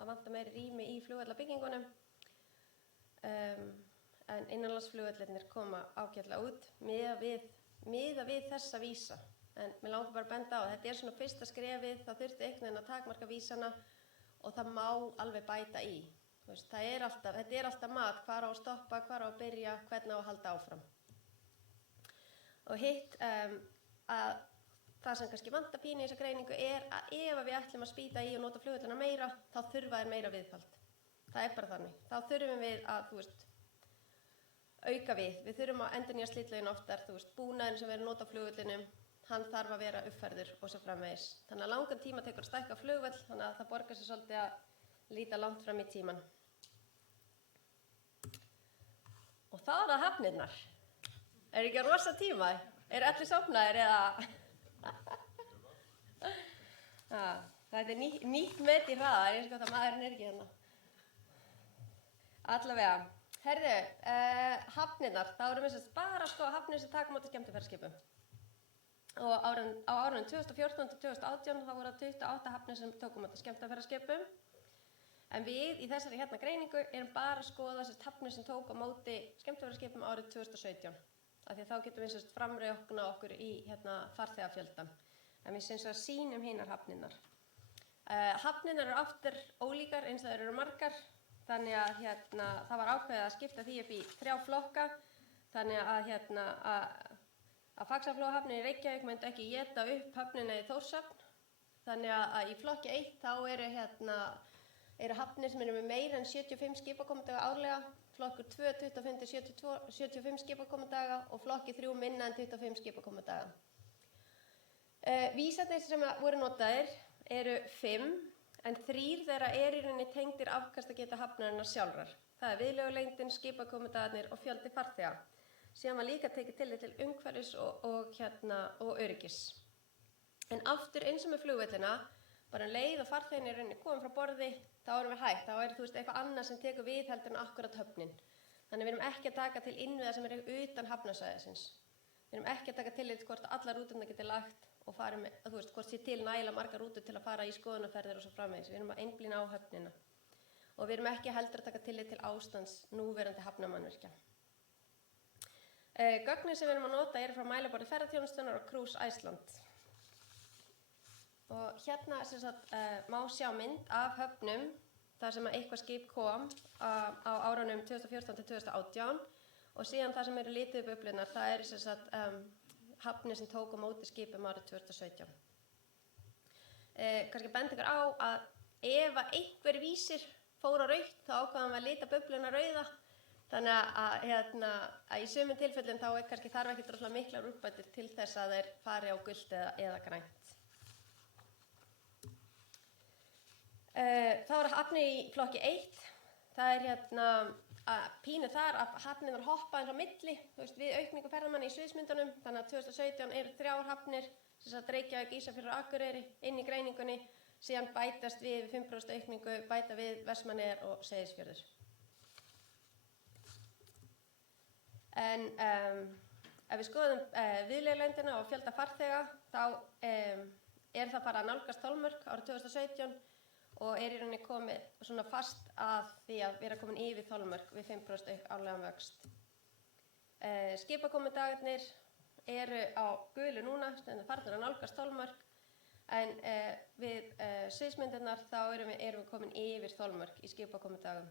að vanta meiri rými í flugvallarbyggingunum. En innanlandsflugvellirnir koma ágætlega út miðað við þessa vísa. En mér langar bara að benda á að þetta er svona fyrsta skrefið, þá þurfti einhvern veginn að takmarka vísana og það má alveg bæta í. Þetta er alltaf mat, hvar á að stoppa, hvar á að byrja, hvernig á að halda áfram. Og hitt, að það sem kannski vantar pínu í þessa greiningu er að ef við ætlum að spýta í og nota flugvellina meira, þá þurfa þeir meira viðhald. Það er bara þannig. Þá þurfum við að, auka við. Við þurfum að endurnýja slitlögin oftar, búnaðurinn sem við erum að nota á flugvellinum, hann þarf að vera uppfærður og svo framvegis. Þannig að langan tíma tekur að stækka flugvell, þannig að það borgar sér svolítið að líta langt fram í tíman. Og þá er það hafnirnar. Er ekki rosa tíma? Er allir sofnaðir eða? Þetta er nýtt met í hraða, ég sko að maðurinn er ekki hérna. Allavega. Herðu, hafnirnar, þá erum við bara sko hafnir sem taka á móti skemmtiferðaskipum. Og á árunum 2014 til 2018 þá voru 28 hafnir sem tóku á móti skemmtiferðaskipum. En við í þessari hérna greiningu erum bara að skoða hafnir sem tóku á móti skemmtiferðaskipum árið 2017. Af því að þá getum við framreikna okkur í hérna farþegafjöldan. En við sýnum hinar hafnirnar. Hafnirnar eru aftur ólíkar eins og þær eru margar. Þannig að hérna, það var ákveðið að skipta því upp í 3 flokka. Þannig að að Faxaflóahafnir í Reykjavík myndi ekki éta upp höfnina í Þórshöfn. Þannig að í flokki 1 þá eru hafnir sem eru með meira en 75 skipakomudaga árlega. Flokkur 2 25 til 75 skipakomudaga og flokki 3 minna en 25 skipakomudaga. Vísarnir sem voru notaðir eru 5, en 3 þeirra í rauninni tengdir afkastageta hafnarinnar sjálfrar. Það er viðlegulengdin, skipakomudagarnir og fjöldi farþega. Síðan var líka tekið tillit til umhverfis og öryggis. En aftur eins og með flugvellina, bara leið og farþeginn í rauninni komin frá borði, þá erum við hægt. Þá eitthvað annað sem tekur við heldur en akkurat höfnin. Þannig við erum ekki að taka til innviða sem eru utan hafnarsvæðisins. Við erum ekki að taka tillit hvort allar rúturnar geti lagt og farið með, hvort sé til nægilega margar rútur til að fara í skoðunarferðir og svo framvegis. Við erum að einblína á höfnina. Og við erum ekki heldur að taka tillit til ástands núverandi hafnarmannvirkja. Gögnin sem við erum að nota eru frá mælaborði ferðaþjónustunnar og Cruise Iceland. Og hérna má sjá mynd af höfnum þar sem eitthvað skip kom á árunum 2014 til 2018 og síðan það sem eru lituðu bublurnar, það eru hafnir sem tók á móti skipum árið 2017. Kannski bendi ykkur á að ef einhver vísir fór á rautt þá ákvaðum við að lita bubluna rauða. Þannig að í sumum tilfellum þá kannski þarf ekki droslega miklar úrbætur til þess að þeir fari á gult eða grænt. Þá eru hafnir í flokki 1. Það er pínu þar að hafnirnar hoppa eins á milli, við aukningu ferðamanna í sviðsmyndunum. Þannig að 2017 eru 3 hafnir, Reykjavík, Ísafjörður og Akureyri inn í greiningunni. Síðan bætast við 5% aukningu, bæta við Vestmannaeyjar og Seyðisfjörður. En ef við skoðum viðlegulengdina og fjölda farþega, þá er það bara að nálgast þolmörk árið 2017 og er í rauninni komið svona fast að því að vera komin yfir þolmörk við 5% árlegan vöxt. Skipakomudagarnir eru á gulu núna, þannig að farnir að nálgast þolmörk, en við sviðsmyndirnar þá erum við komin yfir þolmörk í skipakomudagum.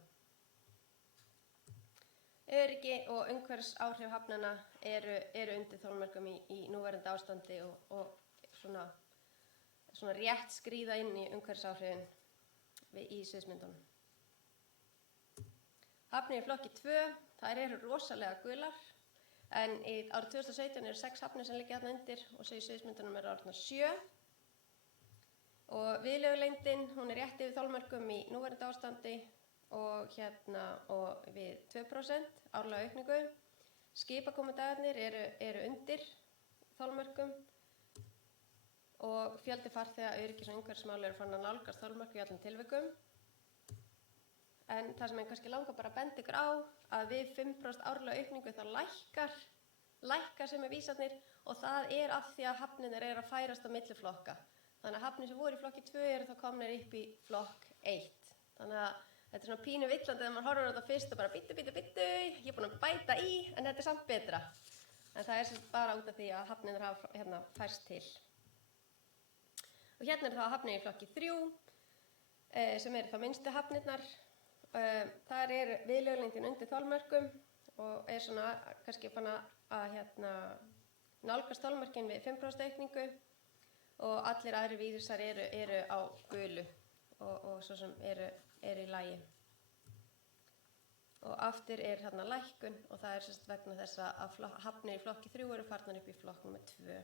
Öryggi og umhverfisáhrif hafnanna eru undir þolmörkum í núverandi ástandi og svona rétt skríða inn í umhverfisáhrifin í sviðsmyndunum. Hafnir í flokki 2, þær eru rosalega gular, en árið 2017 eru 6 hafnir sem liggja þarna undir og í sviðsmyndunum eru orðnar 7. Og viðlegulengdin, hún er rétt yfir þolmörkum í núverandi ástandi og við 2% árlega aukningu. Skipakomudagarnir eru undir þolmörkum og fjöldi farþega, öryggis og umhverfismál eru farin að nálgast þolmörk í öllum tilvikum. En það sem ég kannski langar bara að benda ykkur á, að við 5% árlega aukningu þá lækka sem vísarnir og það er af því að hafnirnar eru að færast á milli flokka. Þannig að hafnir sem voru í flokki 2 eru þá komnir upp í flokk 1. Þannig að þetta er svona pínu villandi þegar maður horfir á þetta fyrst og bara bíddu, ég er búin að bæta í, en þetta er samt betra. En það er bara út af því að hafnirnar hafa færst til. Og hérna eru þá hafnir í flokki 3, sem eru þá minnstu hafnirnar. Þar er viðlegulengdin undir þolmörkum og er svona kannski fann að nálgast þolmörkin við 5% aukningu og allir aðri vísar eru á gulu og svo sem eru í lagi. Og aftur er hérna lækkun og það er vegna þess að hafnir í flokki 3 eru farnar upp í flokk nr. 2.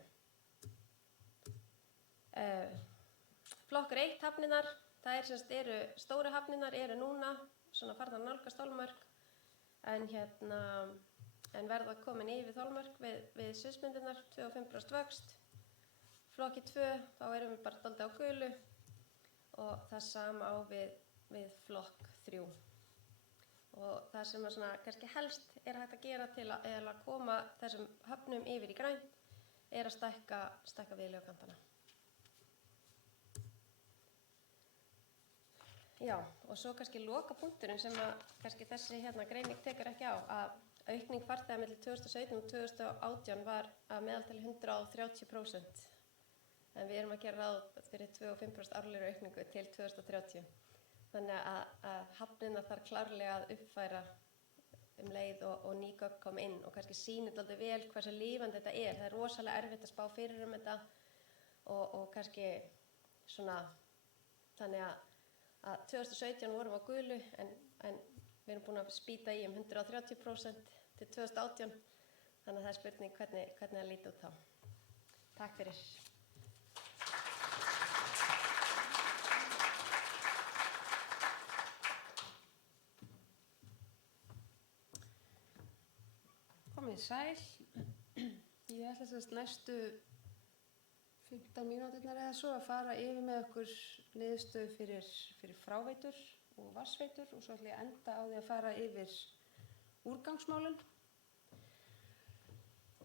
Flokkur 1 hafnirnar, það eru stóru hafnirnar eru núna svona farnar að nálgast þolmörk en verða komin yfir þolmörk við sviðsmyndirnar 2 og 5% vöxt. flokki 2 þá erum við bara dálítið á gulu og það sama á við flokk 3. Og það sem að svona kannski helst er hægt að gera til að koma þessum höfnum yfir í grænt er að stækka viðlegukantana. Já, og svo kannski lokapunkturinn sem að kannski þessi greining tekur ekki á, að aukning farþega milli 2017 og 2018 var að meðaltali 130%. En við erum að gera ráð fyrir 2,5% árlegri aukningu til 2030. Þannig að hafnina þarf klárlega að uppfæra leið og ný gögn koma inn og kannski sýnir dálítið vel hversu lifandi þetta er. Það er rosalega erfitt að spá fyrir þetta og kannski svona þannig að 2017 vorum á gulu en við erum búin að spýta í 130% til 2018. Þannig að það er spurning hvernig það líti út þá. Takk fyrir. Komið sæl. Ég ætla þess næstu 15 mínúturnar eða svo að fara yfir með okkur niðurstöðu fyrir fráveitur og vatnsveitur og svo ætla ég að enda á því að fara yfir úrgangsmálin.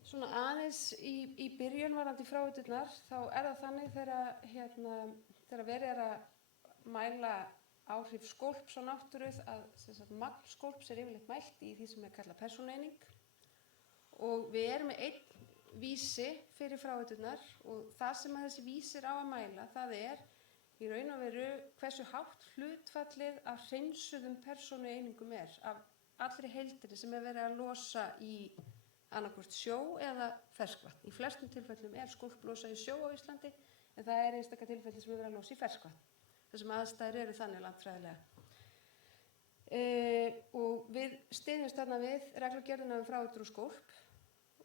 Svona aðeins í byrjun varðandi fráveiturnar þá er það þannig þegar verið er að mæla áhrif skólps á náttúru að magn skólps er yfirleitt mælt í því sem er kallað persónueining. Og við erum með einn vísi fyrir fráveiturnar og það sem að þessi vísir á að mæla, það er í raun og veru hversu hátt hlutfallið af hreinsuðum persónueiningum er af allri heildinni sem er verið að losa í annarkvort sjó eða ferskvatn. Í flestum tilfellum er skólp losað í sjó á Íslandi en það er einstaka tilfelli sem er verið að losa í ferskvatn. Þessum aðstæður eru þannig landfræðilega. Og við styðjumst þarna við reglugerðina fráveitur og skólp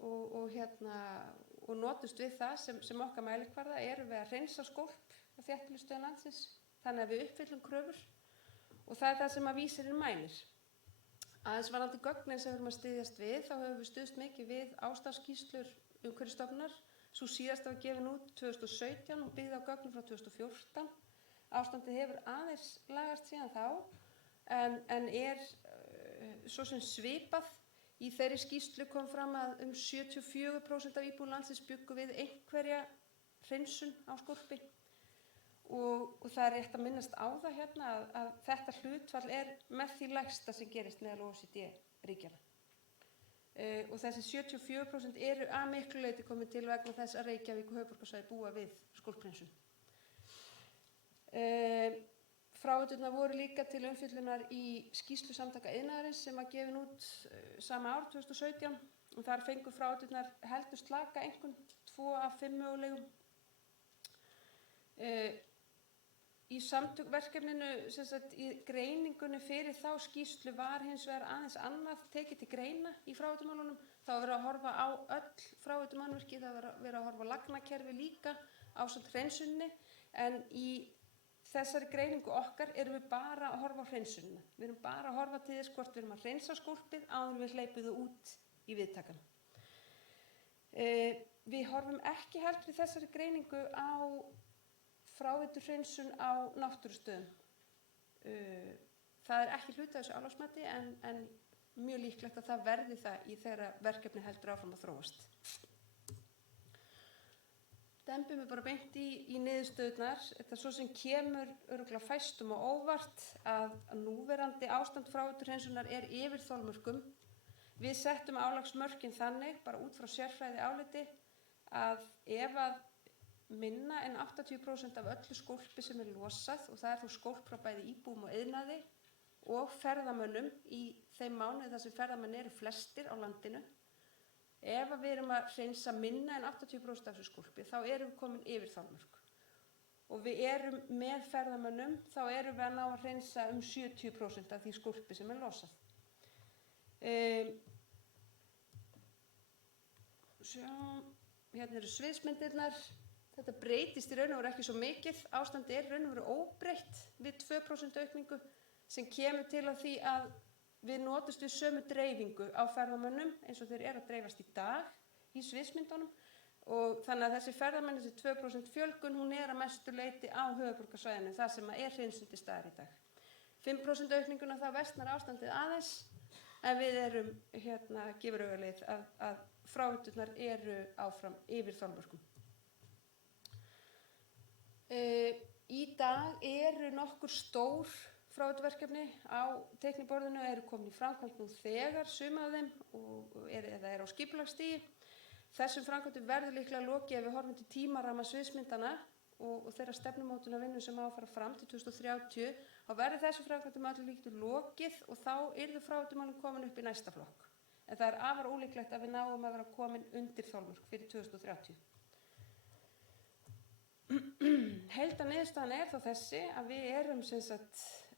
og notumst við það sem okkar mælikvarða erum við að hreinsa skólp á þéttbýlisstöðum landsins þannig að við uppfyllum kröfur og það er það sem að vísirinn mælir. Aðeins varðandi gögnin sem við erum að styðjast við þá höfum við stuðst mikið við ástandskýrslur Umhverfisstofnunar. Sú síðasta var gefin út 2017 og byggð á gögnum frá 2014. Ástandið hefur aðeins lagast síðan þá en er svo sem svipað. Í þeirri skýrslu kom fram að 74% af íbúum landsins bjuggu við einhverja hreinsun á skólpi og það er rétt að minnast á það að þetta hlutfall er með því lægsta sem gerist meðal OECD-ríkjanna. Og þessi 74% eru að miklu leyti komin til vegna þess að Reykjavík og höfuðborgarsvæði búa við skólphreinsun. Fráveiturnar voru líka til umfjöllunar í skýrslu Samtaka iðnaðarins sem var gefin út sama ár 2017 og þar fengu fráveiturnar heldur slaka einkunn 2 af 5 mögulegum. Í samtökverkefninu, í greiningunni fyrir þá skýrslu var hins vegar aðeins annað tekið til greina í fráveitumálunum. Það var verið að horfa á öll fráveitumannvirki, það var verið að horfa á lagnakerfi líka ásamt hreinsunni en í þessari greiningu okkar erum við bara að horfa á hreinsunina. Við erum bara að horfa til þess hvort við erum að hreinsa skólpið áður en við hleypum þau út í viðtakan. Við horfum ekki heldur í þessari greiningu á fráveiturhreinsun á náttúrustöðum. Það er ekki hluti af þessu álagsmati en mjög líklegt að það verði það í þegar verkefni heldur áfram að þróast. Dembum við bara beint í niðurstöðurnar. Þetta svo sem kemur örugglega fæstum og óvart að núverandi ástand fráveiturhreinsunar er yfir þolmörkum. Við settum álagsmörkin þannig, bara út frá sérfræði áliti, að ef að minna en 80% af öllu skólpi sem er losað, og það er þó skólp frá bæði íbúum og iðnaði og ferðamönnum í þeim mánuði þar sem ferðamenn eru flestir á landinu, ef við erum að hreinsa minna en 80% af þessu skólpi, þá erum við komin yfir þolmörk. Og við erum með ferðamönnum, þá erum við að ná að hreinsa 70% af því skólpi sem er losað. Hérna eru sviðsmyndirnar. Þetta breytist í raun og veru ekki svo mikið. Ástandið er í raun og veru óbreytt við 2% aukningu sem kemur til að því að við notumst við sömu dreifingu á ferðamönnum eins og þeir eru að dreifast í dag í sviðsmyndunum. og þannig að þessi ferðamenn, þessi 2% fjölgun, hún er að mestu leyti á höfuðborgarsvæðinu, það sem er hreinsun til staðar í dag. 5% aukninguna þá versnar ástandið aðeins, en við erum gefur augalið að frávíturnar eru áfram yfir þolmörkum. Í dag eru nokkur stór frávíturverkefni á teikniborðinu, eru komin í framkvæmd nú þegar, sum af þeim, eða er á skipulagsstigi. Þessum framkvæmdum verður líklega lokið ef við horfum til tímaramma sviðsmyndana og þeirra stefnumótunarvinnu sem á að fara fram til 2030, þá verður þessum framkvæmdum allir líktur lokið og þá yrðu frávíturmálin komin upp í næsta flokk. En það er afar ólíklegt að við náum að vera komin undir þolmörk fyrir 2030. Heildarniðurstaðan er þó þessi að við erum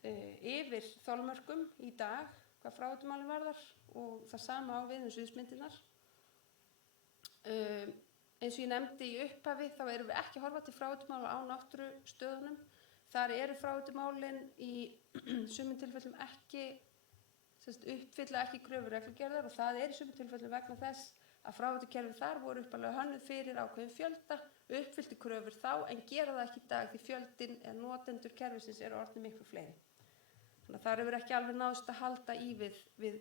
yfir þolmörkum í dag hvað frávíturmálin varðar og það sama á við sviðsmyndirnar. Eins og ég nefndi í upphafi þá erum við ekki að horfa til frávíturmála á náttúrustöðunum. Þar eru frávíturmálin í sumum tilfellum ekki uppfylla ekki kröfur reglugerðar og það er í sumum tilfellum vegna þess að frávíturkerfin þar voru upphaflega hönnuð fyrir ákveðin fjölda, uppfyllti kröfur þá en gera það ekki í dag því fjöldin eða notendur kerfisins eru orðnir miklu fleiri. Þannig að þar hefur ekki alveg náðst að halda í við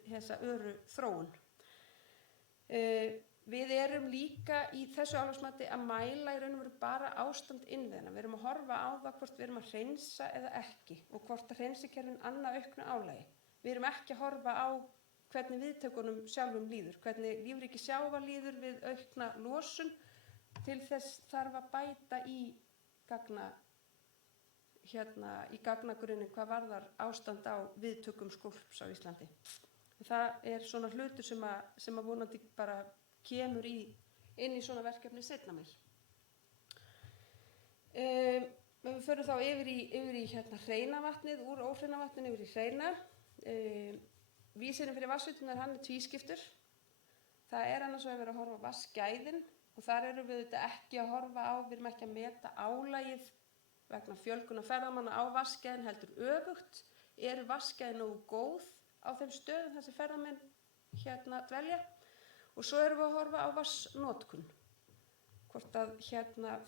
þessa öru þróun. Við erum líka í þessu álagsmati að mæla í raun og veru bara ástand innviðanna. Við erum að horfa á það hvort við erum að hreinsa eða ekki og hvort að hreinsikerfin anna auknu álagi. Við erum ekki að horfa á hvernig viðtökunum sjálfum líður, hvernig lífríki sjávar líður við aukna losun. Til þess þarf að bæta í gagnagrunnin hvað varðar ástand á viðtökum skólps á Íslandi. Það er svona hlutur sem að vonandi bara kemur inn í svona verkefni seinna meir. Við förum þá yfir í hreina vatnið, úr óhreina vatninu yfir í hreina. Vísirinn fyrir vatnsveitunar hann er tvískiptur. Það er annars vegar verið að horfa á vatnsgæðin og þar erum við auðvitað ekki að horfa á, við erum ekki að meta álagið vegna fjölgunar ferðamanna á vatnsgæðin heldur öfugt. Eru vatnsgæðin nógu góð á þeim stöðum þar sem ferðamenn dvelja? Og svo erum við að horfa á vatnsnotkun. Hvort að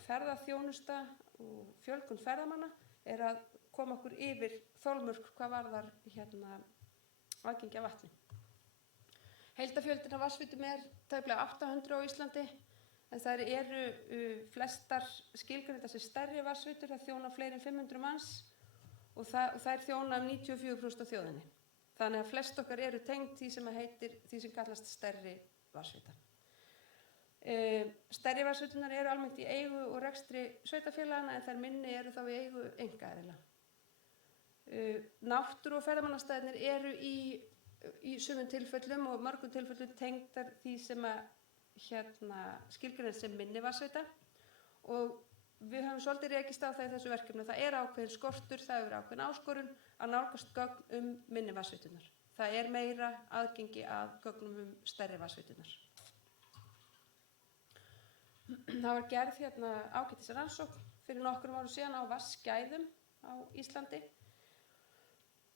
ferðaþjónusta og fjölgun ferðamanna er að koma okkur yfir þolmörk hvað varðar aðgengi að vatni. Heildarfjöldinn af vatnsveitum er tæplega 800 á Íslandi en þær eru flestar skilgreindar sem stærri vatnsveitur, það þjóna fleiri en 500 manns og þær þjóna 94% af þjóðinni. Þannig að flest okkar eru tengd því sem kallast stærri vatnsveita. Stærri vatnsveitunar eru almennt í eigu og rekstri sveitarfélagana en þær minni eru þá í eigu einkaaðila. Náttúru- og ferðamannastæðirnir eru í sumum tilfellum og mörgum tilfellum tengdar því sem að skilgreinast sem minni vatnsveita og við höfum svolítið rekist á það í þessu verkefni. Það er ákveðin skortur, það er ákveðin áskorun að nálgast gögn minni vatnsveitunar. Það er meira aðgengi að gögnum stærri vatnsveitunar. Það var gerð ágætis rannsókn fyrir nokkrum árum síðan á vatnsgæðum á Íslandi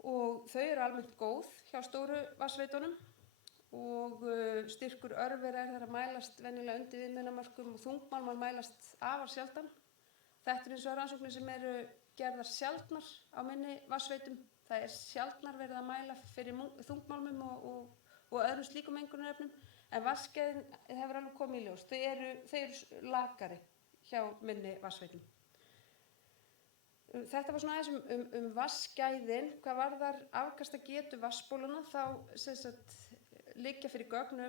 og þau eru almennt góð hjá stóru vatnsveitunum og styrkur örvera er þar að mælast venjulega undir viðmiðunarmörkum og þungmálmar mælast afar sjaldan. Þetta er eins og rannsóknir sem eru gerðar sjaldnar á minni vatnsveitum. Það er sjaldnar verið að mæla fyrir þungmálmum og öðrum slíkum mengunarefnum en vatnsgæðin hefur alveg komið í ljós. Þau eru lakari hjá minni vatnsveitum. Þetta var svona aðeins vatnsgæðin. Hvað varðar afkastagetu vatnsbóluna þá liggja fyrir gögn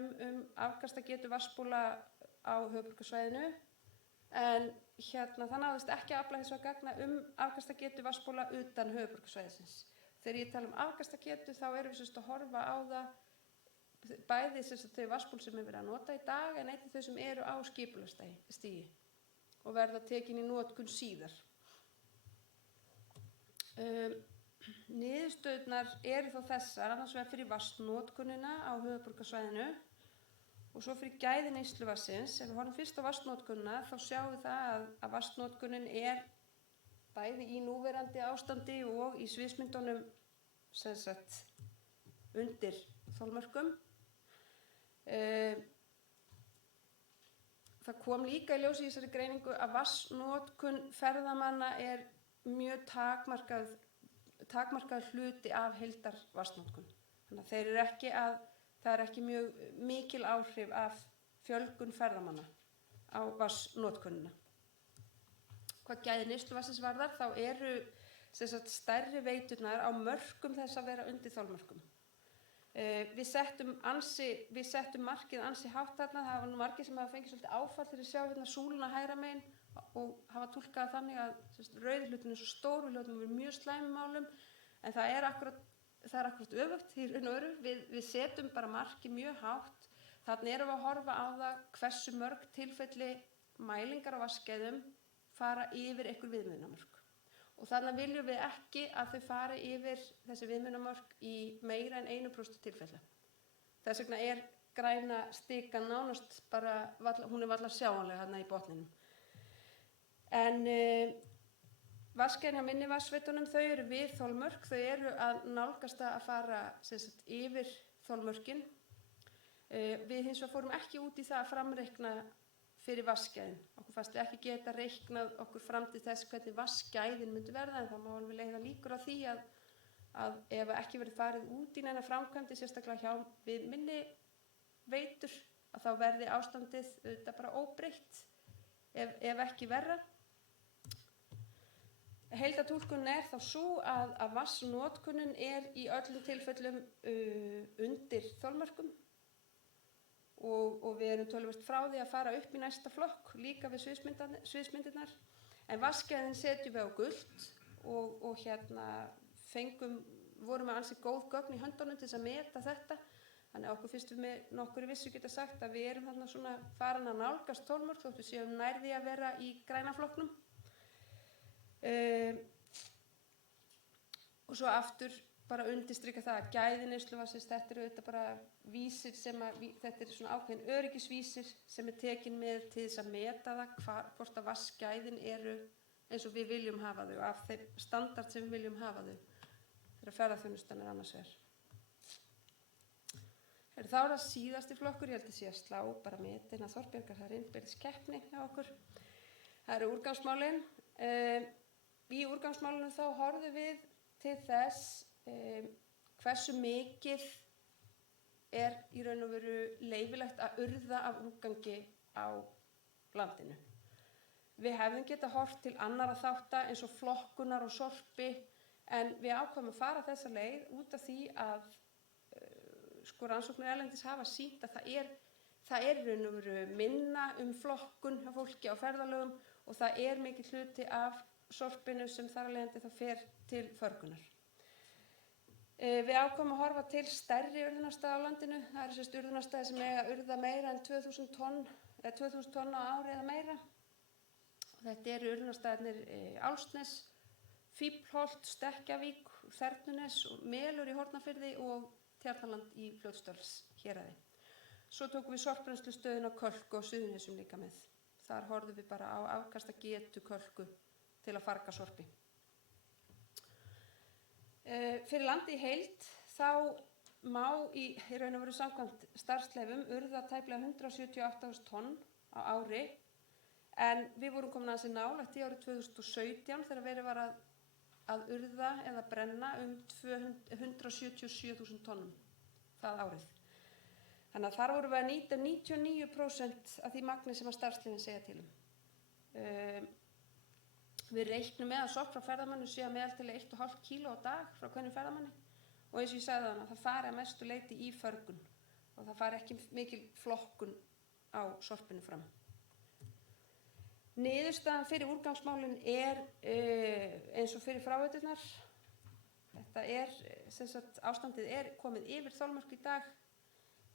afkastagetu vatnsbóla á höfuðborgarsvæðinu en það náðist ekki að afla þess að gagna afkastagetu vatnsbóla utan höfuðborgarsvæðisins. Þegar ég tala afkastagetu þá erum við að horfa á það bæði þau vatnsból sem er verið að nota í dag en einnig þau sem eru á skipulagsstigi og verða tekin í notkun síðar. Niðurstöðurnar eru þó þessar, annars vegar fyrir vatnsnotkunina á höfuðborgarsvæðinu og svo fyrir gæði neysluvatnsins. Ef við horfum fyrst á vatnsnotkunina þá sjáum við það að vatnsnotkunin er bæði í núverandi ástandi og í sviðsmyndunum undir þolmörkum. það kom líka í ljós í þessari greiningu að vatnsnotkun ferðamanna er mjög takmarkað hluti af heildar vatnsnotkun. Þannig að það er ekki mjög mikil áhrif af fjölgun ferðamanna á vatnsnotkunina. Hvað gæði neysluvatnsins varðar þá eru stærri veiturnar á mörkum þess að vera undir þolmörkum. Við settum markið ansi hátt þarna. Það var nú margir sem hafa fengið svolítið áfall þegar sjá hérna súluna hægra megin og hafa túlkað þannig að rauði hlutinn er svo stór, við hljótum að vera mjög slæmum málum, en það er akkurat öfugt í raun og veru. Við setjum bara markið mjög hátt. Þannig erum við að horfa á það hversu mörg tilfelli mælingar á vatnsgæðum fara yfir einhver viðmiðunarmörk. Og þannig viljum við ekki að þau fari yfir þessi viðmiðunarmörk í meira en 1% tilfella. Þess vegna er græna stikan nánast bara, hún er varla sjáanlega þarna í botninum. En vatnsgæðin hjá minni vatnsveitunum, þau eru við þolmörk, þau eru að nálgast að fara yfir þolmörkin. Við hins vegar fórum ekki út í það að framreikna fyrir vatnsgæðin. Okkur fannst við ekki geta reiknað okkur fram til þess hvernig vatnsgæðin myndi verða, en það má alveg leiða líkur á því að ef ekki verið farið út í neina framkvæmdi, sérstaklega hjá við minni veitur, að þá verði ástandið auðvitað bara óbreytt ef ekki verra. Heildartúlkunin er þá sú að vatnsnotkunin er í öllum tilfellum undir þolmörkum. Og við erum töluvert frá því að fara upp í næsta flokk, líka við sviðsmyndirnar. En vatnsgæðin setjum við á gult og vorum með ansi góð gögn í höndunum til þess að meta þetta. Þannig að okkur fyrst við með nokkurri vissu geta sagt að við erum þarna svona farin að nálgast þolmörk þótt við séum nær því að vera í græna flokknum. Og svo aftur bara undirstrika það að gæði neysluvatnsins, þetta eru auðvitað bara vísir þetta er svona ákveðin öryggisvísir sem er tekin með til þess að meta það hvort að vatnsgæðin eru eins og við viljum hafa þau, af þeim standard sem við viljum hafa þau þegar ferðaþjónustan er annars vegar. Þá er það síðasti flokkur, ég held að sé að slá bara metin að Þorbjargar, það er innbyrðis keppni hjá okkur. Það eru úrgangsmálin. Í úrgangsmálunum þá horfum við til þess hversu mikið er í raun og veru leyfilegt að urða af úrgangi á landinu. Við hefðum getað horft til annarra þátta eins og flokkunar og sorpi, en við ákváðum að fara þessa leið út af því að rannsóknir erlendis hafa sýnt að það er í raun og veru minna flokkun hjá fólki á ferðalögum og það er mikill hluti af sorpinu sem þar af leiðandi það fer til förgunar. Við ákváðum að horfa til stærri urðunarstaða á landinu. Það eru urðunarstaðir sem eiga að urða meira en 2000 tonn á ári eða meira. Og þetta eru urðunarstaðirnir Álfsnes, Fíflholt, Stekkjavík, Þernunes og Melur í Hornafirði og Tjarnarland í Fljótsdalshéraði. Svo tókum við sorpbrennslustöðin á Kölku og Suðurnesjum líka með. Þar horfðum við bara á afkastagetu Kölku til að farga sorpi. Fyrir landi í heild þá má í raun og veru samkvæmt starfsleyfum urða tæplega 178.000 tonn á ári, en við vorum komin aðeins nálægt í árið 2017 þegar verið var að urða eða brenna 177.000 tonnum það árið. Þannig að þar vorum við að nýta 99% af því magni sem að starfsleyfin segja til Við reiknum með að sorp frá ferðamannu sé að meðaltali 1,5 kíló á dag frá hvernig ferðamanni og eins og ég sagði þannig að það fari að mestu leyti í förgun og það fari ekki mikil flokkun á sorpinu fram. Niðurstaðan fyrir úrgangsmálin er eins og fyrir fráveiturnar. Ástandið er komið yfir þolmörk í dag.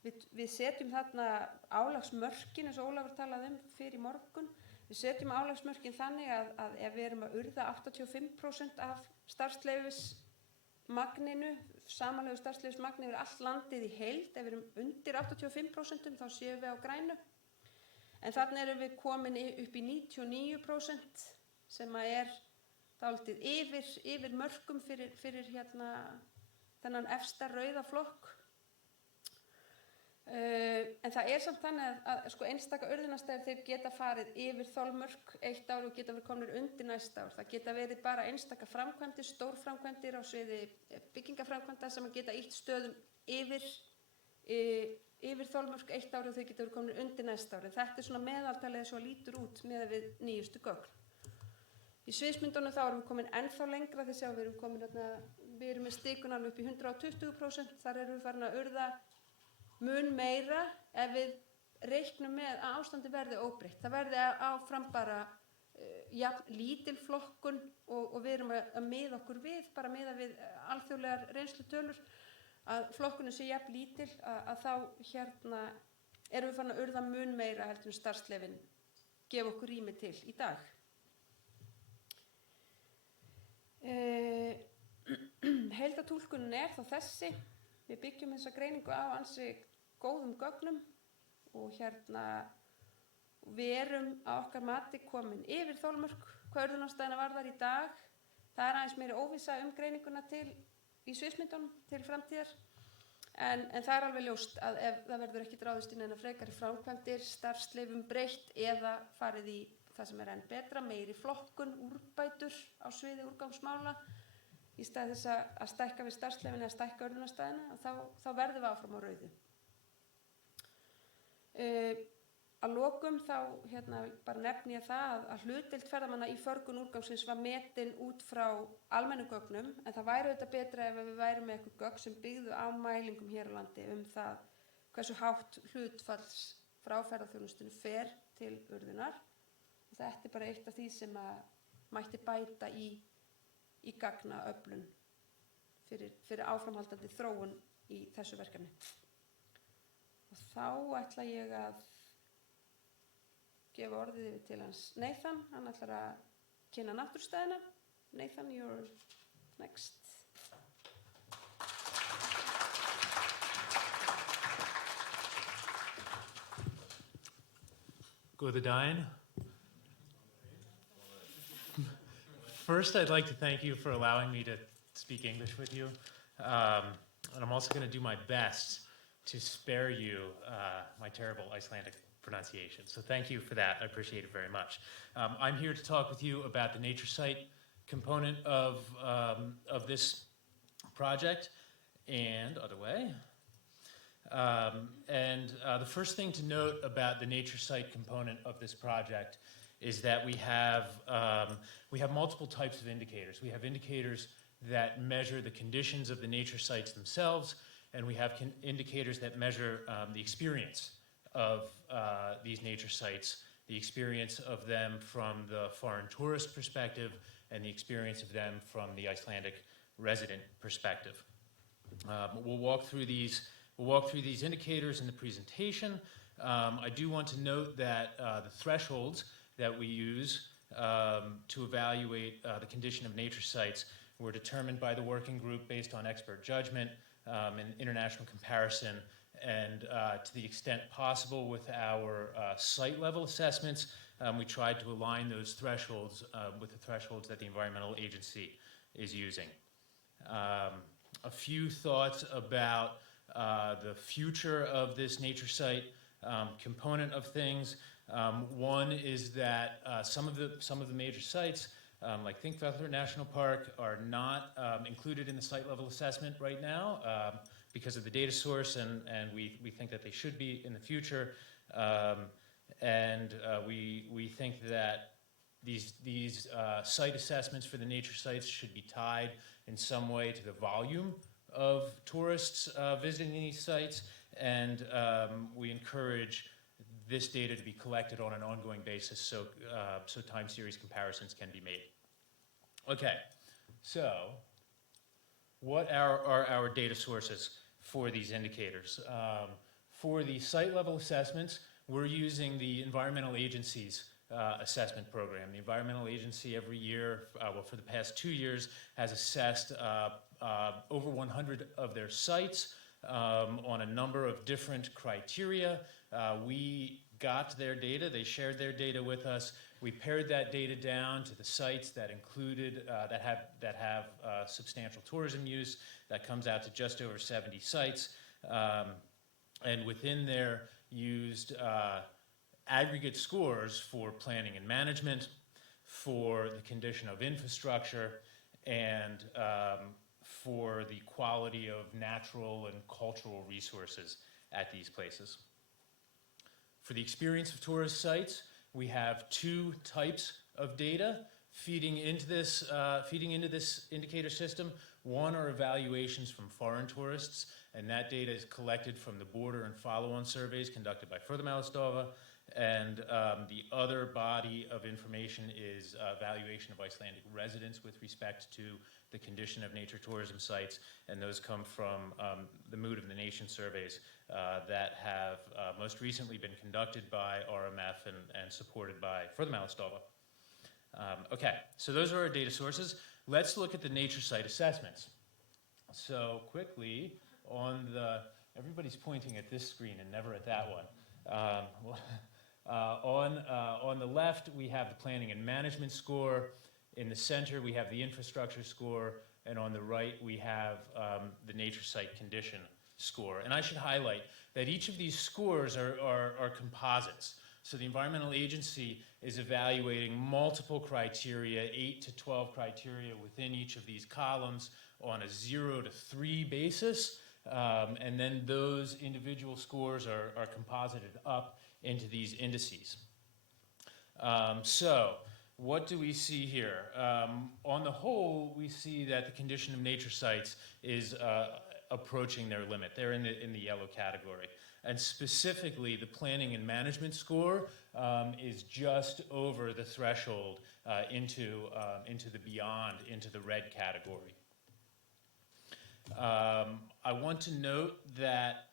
Við setjum þarna álagsmörkin eins og Ólafur talaði fyrir morgun. Við setjum álagsmörkin þannig að ef við erum að urða 85% af starfsleyfismagninu, samanlegu starfsleyfismagni yfir allt landið í heild, ef við erum undir 85% þá séum við á grænu. En þannig erum við komin upp í 99% sem er dálítið yfir mörkum fyrir þennan efsta rauða flokk. En það er samt þannig að sko einstaka urðunarstæðir þeir geta farið yfir þolmörk eitt ár og geta verið komnir undir næsta ár. Það geta verið bara einstaka framkvæmdir, stórframkvæmdir á sviði byggingaframkvæmda sem geta ítt stöðum yfir þolmörk eitt ár og þau geta verið komnir undir næsta ár. En þetta er svona meðaltalið svo lítur út með við nýjustu gögn. Í sviðsmyndunum þá erum við komin ennþá lengra, þess að við erum með stikun alveg upp í 120%, þar erum við farin að urða mun meira ef við reiknum með að ástandi verði óbreytt. Það verði áfram bara lítil flokkun og við erum að miða okkur við, bara miða við alþjóðlegar reynslutölur, að flokkunum sé jafn lítil að þá erum við farin að urða mun meira heldur en starfsleyfin gefa okkur rými til í dag. Heildartúlkunin er þá þessi. Við byggjum þessa greiningu á ansi góðum gögnum og við erum á okkar mati komin yfir þolmörk hvað urðunarstæðina varðar í dag. Það er aðeins meiri óvissa greininguna í sviðsmyndunum til framtíðar. En það er alveg ljóst að ef það verður ekki ráðist inn eina frekari framkvæmdir, starfsleyfum breytt eða farið í það sem er enn betra, meiri flokkun, úrbætur á sviði úrgangsmála, í stað þess að stækka við starfsleyfin eða stækka urðunarstæðina, þá verðum við áfram á rauðu. Að lokum þá bara nefni ég það að hlutdeild ferðamanna í förgun úrgangsins var metin út frá almennum gögnum, en það væri auðvitað betra ef við værum með eitthvað gögn sem byggðu á mælingum hér á landi það hversu hátt hlutfalls frá ferðaþjónustunni fer til urðunar. Og þetta er bara eitt af því sem mætti bæta í gagnaöflun fyrir áframhaldandi þróun í þessu verkefni. Og þá ætla ég að gefa orðið yfir til hans Nathan. Hann ætlar að kynna náttúrustæðina. Nathan, you're next. Góða daginn. First, I'd like to thank you for allowing me to speak English with you. And I'm also going to do my best to spare you my terrible Icelandic pronunciation. So thank you for that. I appreciate it very much. I'm here to talk with you about the nature site component of this project and other way. The first thing to note about the nature site component of this project is that we have multiple types of indicators. We have indicators that measure the conditions of the nature sites themselves, and we have indicators that measure the experience of these nature sites, the experience of them from the foreign tourist perspective, and the experience of them from the Icelandic resident perspective. We'll walk through these indicators in the presentation. I do want to note that the thresholds that we use to evaluate the condition of nature sites were determined by the working group based on expert judgment and international comparison, and to the extent possible with our site level assessments, we tried to align those thresholds with the thresholds that the environmental agency is using. A few thoughts about the future of this nature site component of things. One is that some of the major sites, like Þingvellir National Park, are not included in the site level assessment right now because of the data source, and we think that they should be in the future. We think that these site assessments for the nature sites should be tied in some way to the volume of tourists visiting these sites, and we encourage this data to be collected on an ongoing basis so time series comparisons can be made. Okay, so what are our data sources for these indicators? For the site level assessments, we're using the environmental agency's assessment program. The environmental agency every year, for the past 2 years, has assessed over 100 of their sites on a number of different criteria. We got their data, they shared their data with us. We pared that data down to the sites that included, that have substantial tourism use. That comes out to just over 70 sites. and within there used aggregate scores for planning and management, for the condition of infrastructure, and for the quality of natural and cultural resources at these places. For the experience of tourist sites, we have two types of data feeding into this indicator system. One are evaluations from foreign tourists, and that data is collected from the border and follow-on surveys conducted by Ferðamálastofa. And the other body of information is evaluation of Icelandic residents with respect to the condition of nature tourism sites, and those come from the Mood of the Nation surveys that have most recently been conducted by RMF and supported by Ferðamálastofa. Okay, so those are our data sources. Let's look at the nature site assessments. So quickly, everybody's pointing at this screen and never at that one. On the left, we have the planning and management score. In the center, we have the infrastructure score. And on the right, we have the nature site condition score. And I should highlight that each of these scores are composites. So the environmental agency is evaluating multiple criteria, 8 to 12 criteria within each of these columns on a 0 to 3 basis. And then those individual scores are composited up into these indices. So what do we see here? On the whole, we see that the condition of nature sites is approaching their limit. They're in the yellow category. And specifically, the planning and management score is just over the threshold into the beyond, into the red category. I want to note that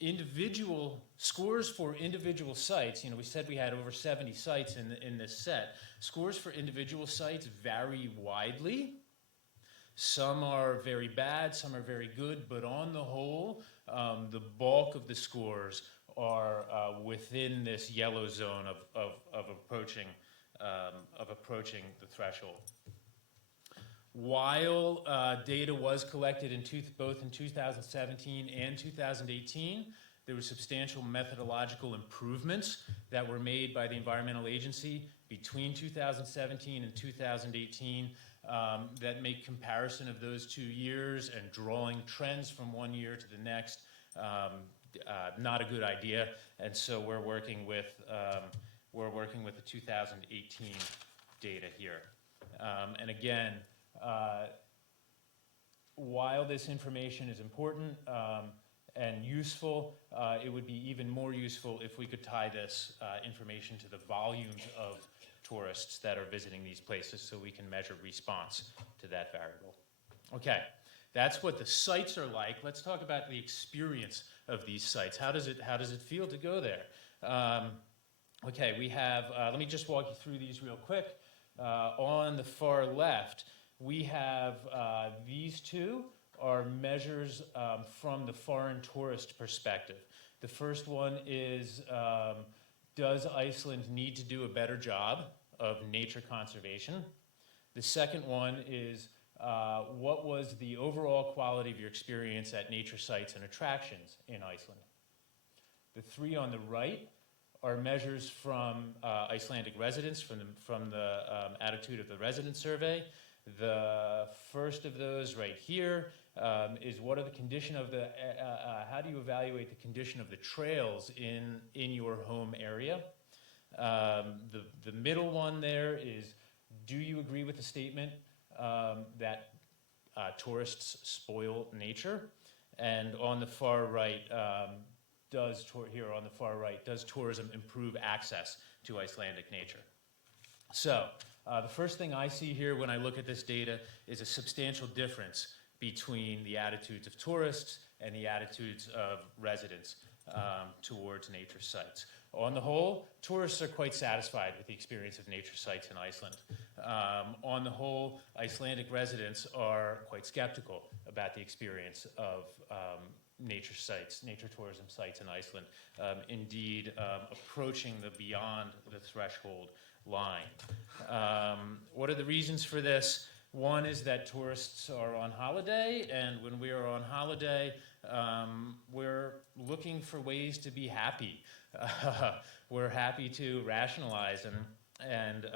individual scores for individual sites, we said we had over 70 sites in this set. Scores for individual sites vary widely. Some are very bad, some are very good, but on the whole, the bulk of the scores are within this yellow zone of approaching the threshold. While data was collected both in 2017 and 2018, there were substantial methodological improvements that were made by the Environmental Agency between 2017 and 2018 that make comparison of those 2 years and drawing trends from one year to the next not a good idea. And so we're working with the 2018 data here. And again, while this information is important and useful, it would be even more useful if we could tie this information to the volumes of tourists that are visiting these places so we can measure response to that variable. Okay, that's what the sites are like. Let's talk about the experience of these sites. How does it feel to go there? Okay, we have, let me just walk you through these real quick. On the far left, we have these two are measures from the foreign tourist perspective. The first one is, does Iceland need to do a better job of nature conservation? The second one is, what was the overall quality of your experience at nature sites and attractions in Iceland? The three on the right are measures from Icelandic residents, from the attitude of the resident survey. The first of those right here is what are the condition of the, how do you evaluate the condition of the trails in your home area? The middle one there is, do you agree with the statement that tourists spoil nature? And on the far right, does tourism improve access to Icelandic nature? So the first thing I see here when I look at this data is a substantial difference between the attitudes of tourists and the attitudes of residents towards nature sites. On the whole, tourists are quite satisfied with the experience of nature sites in Iceland. On the whole, Icelandic residents are quite skeptical about the experience of nature tourism sites in Iceland, indeed approaching the beyond the threshold line. What are the reasons for this? One is that tourists are on holiday, and when we are on holiday, we're looking for ways to be happy. We're happy to rationalize and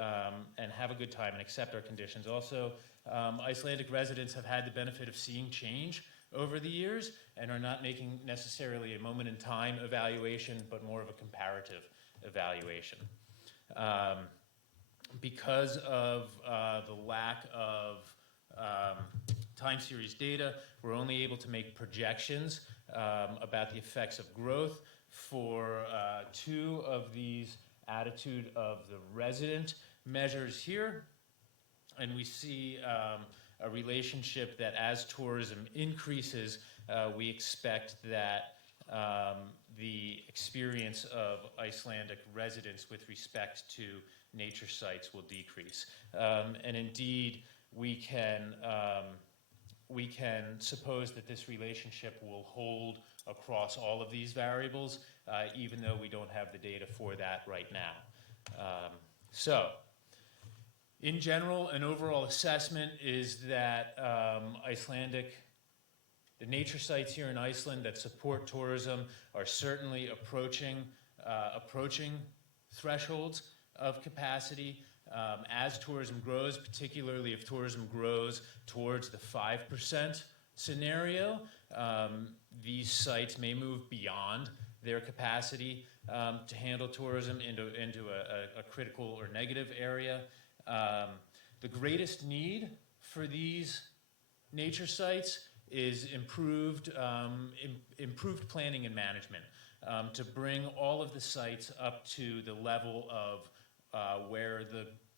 have a good time and accept our conditions. Also, Icelandic residents have had the benefit of seeing change over the years and are not making necessarily a moment-in-time evaluation, but more of a comparative evaluation. Because of the lack of time series data, we're only able to make projections about the effects of growth for 2 of these attitude of the resident measures here. And we see a relationship that as tourism increases, we expect that the experience of Icelandic residents with respect to nature sites will decrease. And indeed, we can suppose that this relationship will hold across all of these variables, even though we don't have the data for that right now. So, in general, an overall assessment is that the nature sites here in Iceland that support tourism are certainly approaching thresholds of capacity. As tourism grows, particularly if tourism grows towards the 5% scenario, these sites may move beyond their capacity to handle tourism into a critical or negative area. The greatest need for these nature sites is improved planning and management to bring all of the sites up to the level of where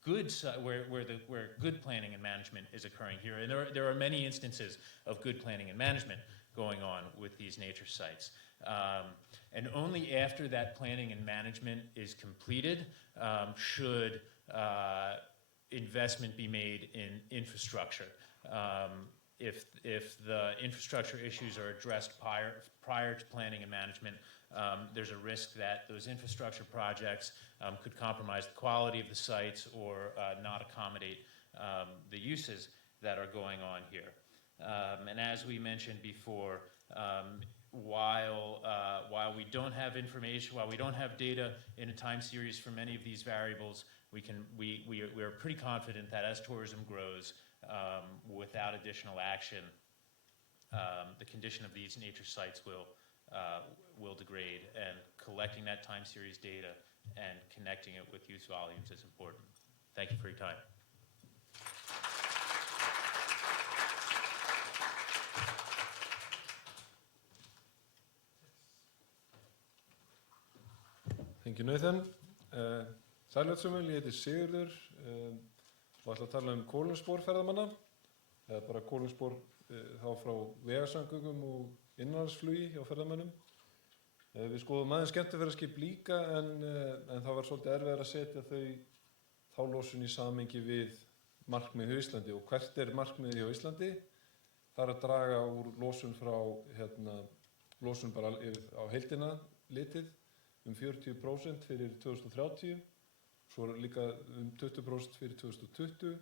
good planning and management is occurring here. And there are many instances of good planning and management going on with these nature sites. And only after that planning and management is completed should investment be made in infrastructure. If the infrastructure issues are addressed prior to planning and management, there's a risk that those infrastructure projects could compromise the quality of the sites or not accommodate the uses that are going on here. And as we mentioned before, while we don't have information, while we don't have data in a time series for many of these variables, we are pretty confident that as tourism grows, without additional action, the condition of these nature sites will degrade, and collecting that time series data and connecting it with use volumes is important. Thank you for your time. Thank you, Nathan. Sælötsumul, ég heiti Sigurður og ætla að tala kólumbsspor ferðamanna, eða bara kólumbsspor þá frá vegasamgöngum og innanlandsflugi hjá ferðamönnum. Við skoðum aðeins skemmtiferðaskip líka en það var svolítið erfiðara að setja þá losun í samhengi við markmið hjá Íslandi. Og hvert markmið hjá Íslandi? Það að draga úr losun frá losun bara á heildina litið 40% fyrir 2030, svo líka 20% fyrir 2020.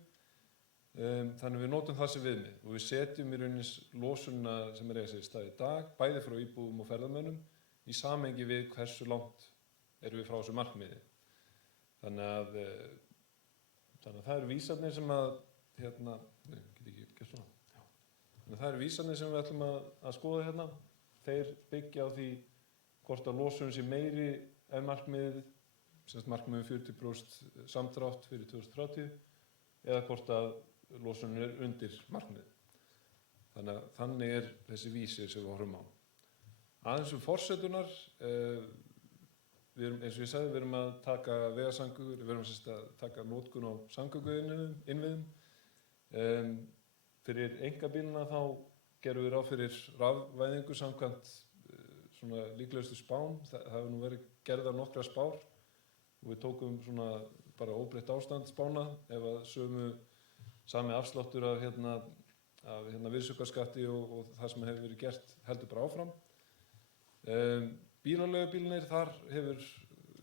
Þannig við notum það sem viðmið og við setjum í rauninni losunina sem eiga sér stað í dag, bæði frá íbúum og ferðamönnum, í samhengi við hversu langt erum við frá þessu markmiði. Þannig að það eru vísarnir sem að Þannig það eru vísarnir sem við ætlum að skoða hérna. Þeir byggja á því hvort að losun sé meiri en markmiðið, sem markmiðið 40% samdrátt fyrir 2030, eða hvort að losunin undir markmiðið. Þannig þessi vísir sem við horfum á. Aðeins forsendunar, eins og ég sagði, við erum að taka vegasamgöngur, við erum að taka notkun á samgönguinnviðum. Fyrir einkabílana þá gerum við ráð fyrir rafvæðingu samkvæmt svona líklegustu spám. Það hefur nú verið gerðar nokkrar spár og við tókum svona bara óbreytt ástand spána ef að sami afsláttur af virðisaukaskatti og það sem hefur verið gert heldur bara áfram. Bílaleigubílarnir,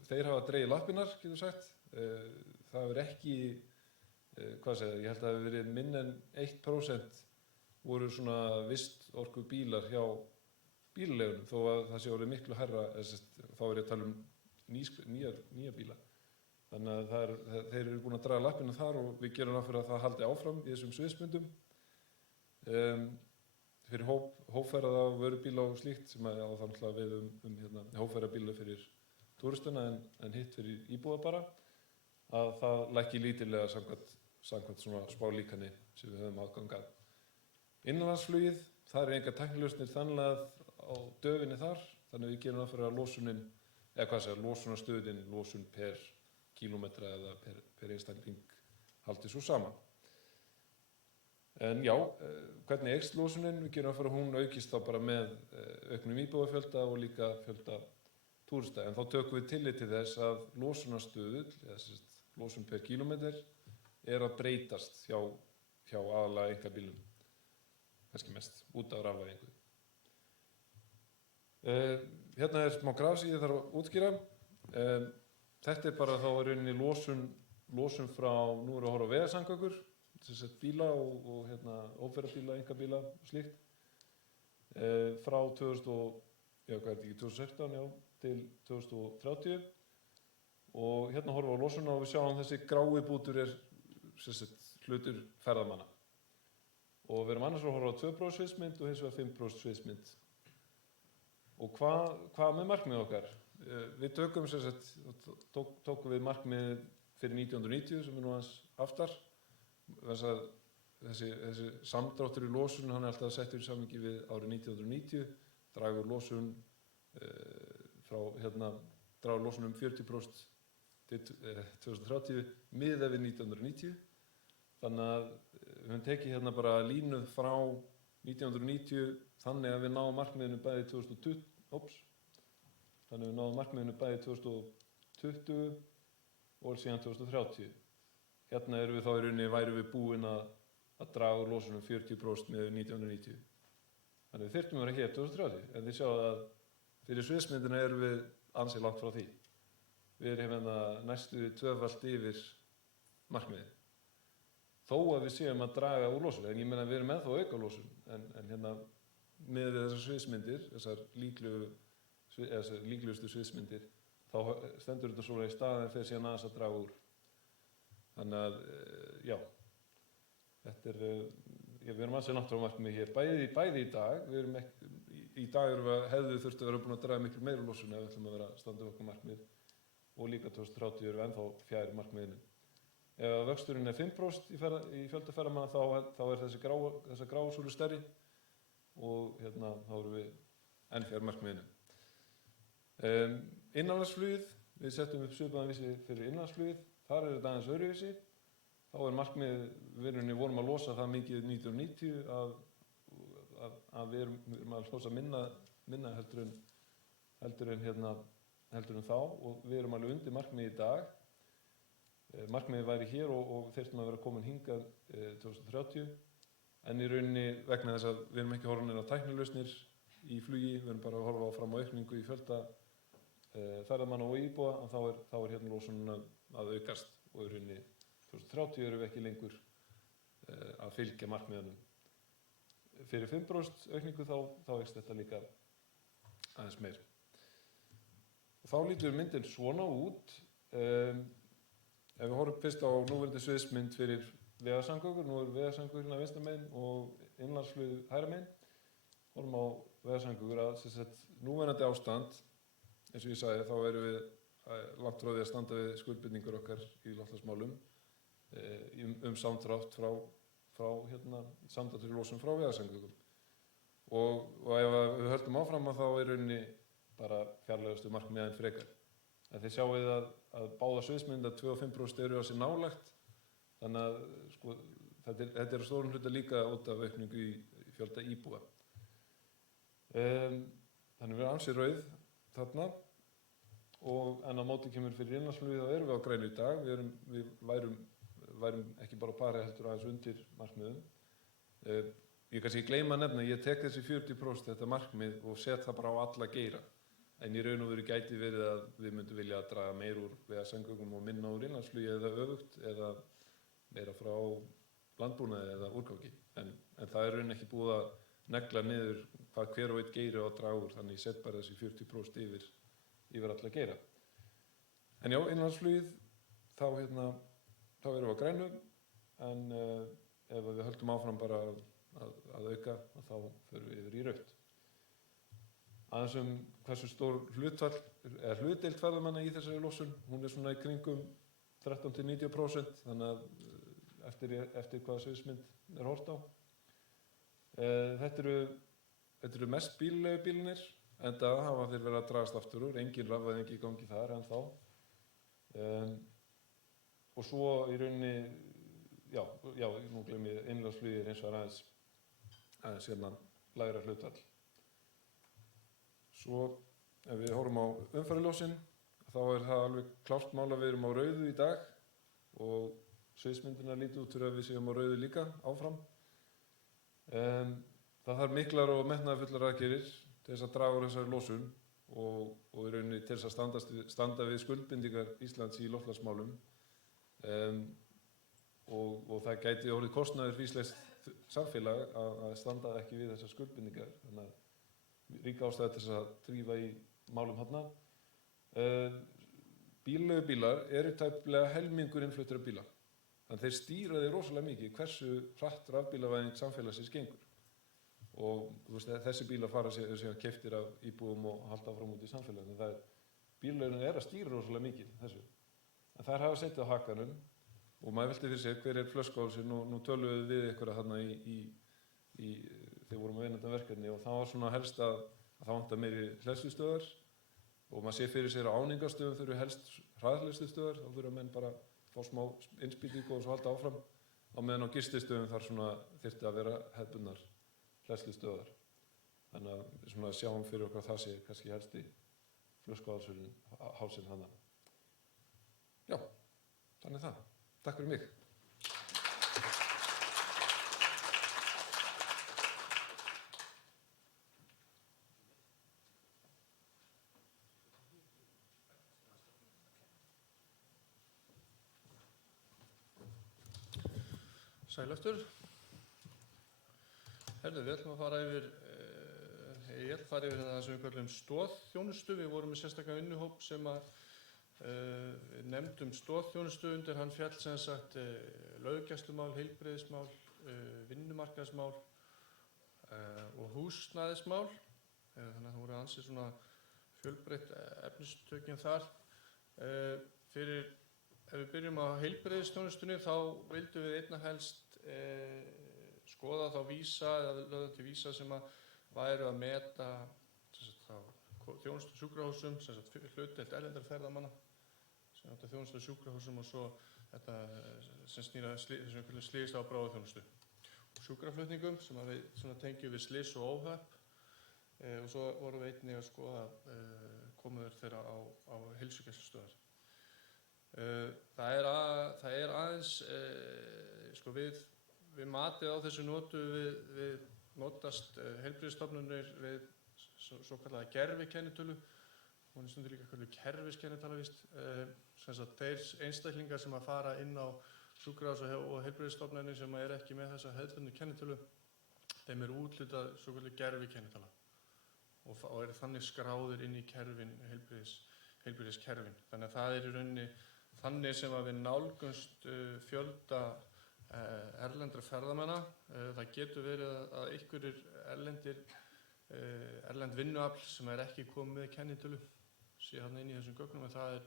þeir hafa dregið lappirnar, getur sagt. Það hefur hvað segja, ég held að það hefur verið minn en 1% voru svona vistorku bílar hjá bílalegunum, þó að það sé orðið miklu hærra, þá er ég að tala um nýja bíla. Þannig að þeir eru búin að draga lappina þar og við gerum ráð fyrir að það haldi áfram í þessum sviðsmyndum. Fyrir hópferða og vörubíla og slíkt sem á þannig að við hópferðabíla fyrir túristana en hitt fyrir íbúða bara, að það lækki lítillega samkvæmt svona spálíkani sem við höfum aðgang að. Innanlandsflugið, það er engar tæknilausnir þannig á döfinni þar, þannig að við gerum það fyrir að losunin, eða hvað segja, losunarstöðin, losun per kílómetra eða per einstakling haldi svo saman. En já, hvernig eykst losunin? Við gerum það fyrir að hún aukist þá bara með auknum íbúðafjölda og líka fjölda túrista. En þá tökum við tillit til þess að losunarstöðull, eða losun per kílómetr, er að breytast hjá aðalega einkabílum. Kannski mest út af rafvæðingu. Hérna er smá graf sem ég þarf að útskýra. Þetta er bara þá í rauninni losun frá, nú erum við að horfa á vegasamgöngur, bíla og óferðabíla, einkabíla og slíkt. Frá 2016 til 2030. Og hérna horfum við á losun og við sjáum þessi grái bútur er hlutur ferðamanna. Og við erum annars að horfa á 2% sviðsmynd og hins vegar 5% sviðsmynd. Og hvað með markmið okkar? Við tókum við markmið fyrir 1990 sem er nú aðeins aftar. Þessi samdráttur í losun, hann er alltaf settur í samhengi við árið 1990, dragur losun dragur losun 40% til 2030 miðað við 1990. Þannig að við höfum tekið hérna bara línuð frá 1990 þannig að við náum markmiðinu bæði 2020 og síðan 2030. Hérna erum við þá í rauninni værum við búin að draga úr losunum 40% með 1990. Þannig við þyrftum að vera hér 2030, en þið sjáum að fyrir sviðsmyndina erum við ansi langt frá því. Við erum hérna næstu tvöfalt yfir markmiðið. Þó að við séum að draga úr losun, en ég meina við erum ennþá að auka losun, en hérna með þessar sviðsmyndir, þessar líklegustu sviðsmyndir, þá stendur þetta svona í staðinn fyrir síðan aðeins að draga úr. Þannig að, já, þetta er, við erum ansi langt frá markmiðið hér, bæði í dag, við erum ekki, í dag hefðu þurft að vera búin að draga miklu meira losun ef við ætlum að vera að standa okkur markmið og líka 2030 erum við ennþá fjær markmiðinu. Ef vöxturinn er 5% í fjölda ferðamanna þá er þessar gráasúlur stærri og hérna þá erum við enn fjær markmiðinu. Innanlandsflugið, við settum upp svipaðan vísi fyrir innanlandsflugið, þar er þetta aðeins öðruvísi. Þá er markmið, við vorum að losa það mikið 1990 að við erum að losa minna heldur en þá og við erum alveg undir markmið í dag. Markmiðið væri hér og þyrftum að vera komin hingað 2030 en í rauninni vegna þess að við erum ekki horfnir á tæknilausnir í flugi, við erum bara að horfa fram á aukningu í fjölda ferðamanna og íbúa og þá er hérna losunin að aukast og í rauninni 2030 erum við ekki lengur að fylgja markmiðunum. Fyrir 5% aukningu þá eykst þetta líka aðeins meir. Og þá lítur myndin svona út. Ef við horfum fyrst á núverandi sviðsmynd fyrir vegasamgöngur, nú er vegasamgöngur hérna vinstra megin og innlandsflug hægra megin. Horfum á vegasamgöngur að núverandi ástand, eins og ég sagði, þá erum við langt frá því að standa við skuldbindingar okkar í loftslagsmálum samdrátt frá samdráttur í losun frá vegasamgöngum. Og ef við höldum áfram þá er rauninni bara fjarlægustu markmið en frekar. En þið sjáum við að báða sviðsmynda 2 og 5% eru á sér nálægt, þannig að þetta er á stórum hluta líka út af aukningu í fjölda íbúa. Þannig við erum ansi rauð þarna, en á móti kemur fyrir innlandsflugið þá erum við á grænu í dag, við værum ekki bara á pari heldur aðeins undir markmiðum. Ég kannski gleyma að nefna, ég tek þessi 40% þetta markmið og set það bara á alla geira. En í raun og veru gæti verið að við myndum vilja að draga meir úr vegasamgöngum og minna úr innlandsflugi eða öfugt meira frá landbúnaði eða úrgangi. En það er raunin ekki búið að negla niður hvað hver og einn geiri á að draga úr, þannig ég set bara þessi 40% yfir alla geira. En já, innanlandsflugið, þá erum við á grænu, en ef við höldum áfram bara að auka, þá förum við yfir í rautt. Aðeins hversu stór hlutdeild ferðamanna í þessari losun, hún er svona í kringum 13–90%, þannig að eftir hvaða sviðsmynd er horft á. Þetta eru mest bílaleigubílarnir, enda hafa þeir verið að dragast aftur úr, engin rafvæðing í gangi þar ennþá. Og svo í rauninni, nú gleym ég, innanlandsflugið er eins og aðeins hérna lægra hlutfall. Svo ef við horfum á umferðarljósin, þá er það alveg klárt mál að við erum á rauðu í dag og sviðsmyndina lítur út fyrir að við séum á rauðu líka áfram. Það þarf miklar og metnaðarfullar aðgerðir til þess að draga úr þessari losun og í rauninni til þess að standa við skuldbindingar Íslands í loftslagsmálum. Og það gæti orðið kostnaður fyrir íslenskt samfélag að standa ekki við þessar skuldbindingar. Þannig að rík ástæða til þess að drífa í málum þarna. Bílaleigubílar eru tæplega helmingur innfluttra bíla. Þannig þeir stýra því rosalega mikið hversu hratt rafbílavæðing samfélagsins gengur. Og þessi bílar fara síðan keyptir af íbúðum og halda áfram út í samfélaginu. Bílaleigurinn er að stýra rosalega mikið þessu. En þær hafa setið á hakanum og maður velti fyrir sér hver er flöskuhálsinn. Nú töluðum við einhverja þarna þegar vorum að vinna þetta verkefni og það var svona helst að það vantar meiri hleðslustöðvar og maður sé fyrir sér að áningarstöðum þurfi helst hraðhleðslustöðvar, þá þurfa menn bara fá smá innspýtingu og svo halda áfram. Á meðan á gististöðum þar svona þyrfti að vera hefðbundnar hleðslustöðvar. Þannig að við svona sjáum fyrir okkur að það sé kannski helsti flöskuhálsinn hana. Já, þannig það. Takk fyrir mig. Sæl aftur. Við ætlum að fara yfir, það sem við kallum stoðþjónustu. Við vorum með sérstakann vinnuhóp sem að nefndum stoðþjónustu undir hann fjall sem sagt löggæslumál, heilbrigðismál, vinnumarkaðsmál og húsnæðismál. Þannig að það voru ansi svona fjölbreytt efnistökin þar. Ef við byrjum á heilbrigðisþjónustunni þá vildum við einna helst skoða þá vísa eða lögðum til vísa sem að væru að meta þjónustu sjúkrahúsum, hlutdeild erlendra ferðamanna, þjónustu sjúkrahúsum og svo þetta sem snýr að slys á bráðaþjónustu. Sjúkraflutningum sem að við tengjum við slys og óhöpp og svo vorum við einnig að skoða komuður þeirra á heilsugæslustöðvar. Það er aðeins, við matið á þessu notu við notast heilbrigðisstofnanir við svo kallaða gervikennitölu. Hún er stundum líka kallað kerfiskennitala víst. Sem sagt þeir einstaklingar sem að fara inn á sjúkrahús og heilbrigðisstofnanir sem er ekki með þessa hefðbundnu kennitölu, þeim er úthlutað svo kallað gervikennitala og er þannig skráðir inn í kerfin, heilbrigðiskerfin. Þannig að það er í rauninni þannig sem að við nálgumst fjölda erlendra ferðamanna. Það getur verið að einhverjir erlend vinnuafl sem er ekki komið með kennitölu sé hann inn í þessum gögnum, en það er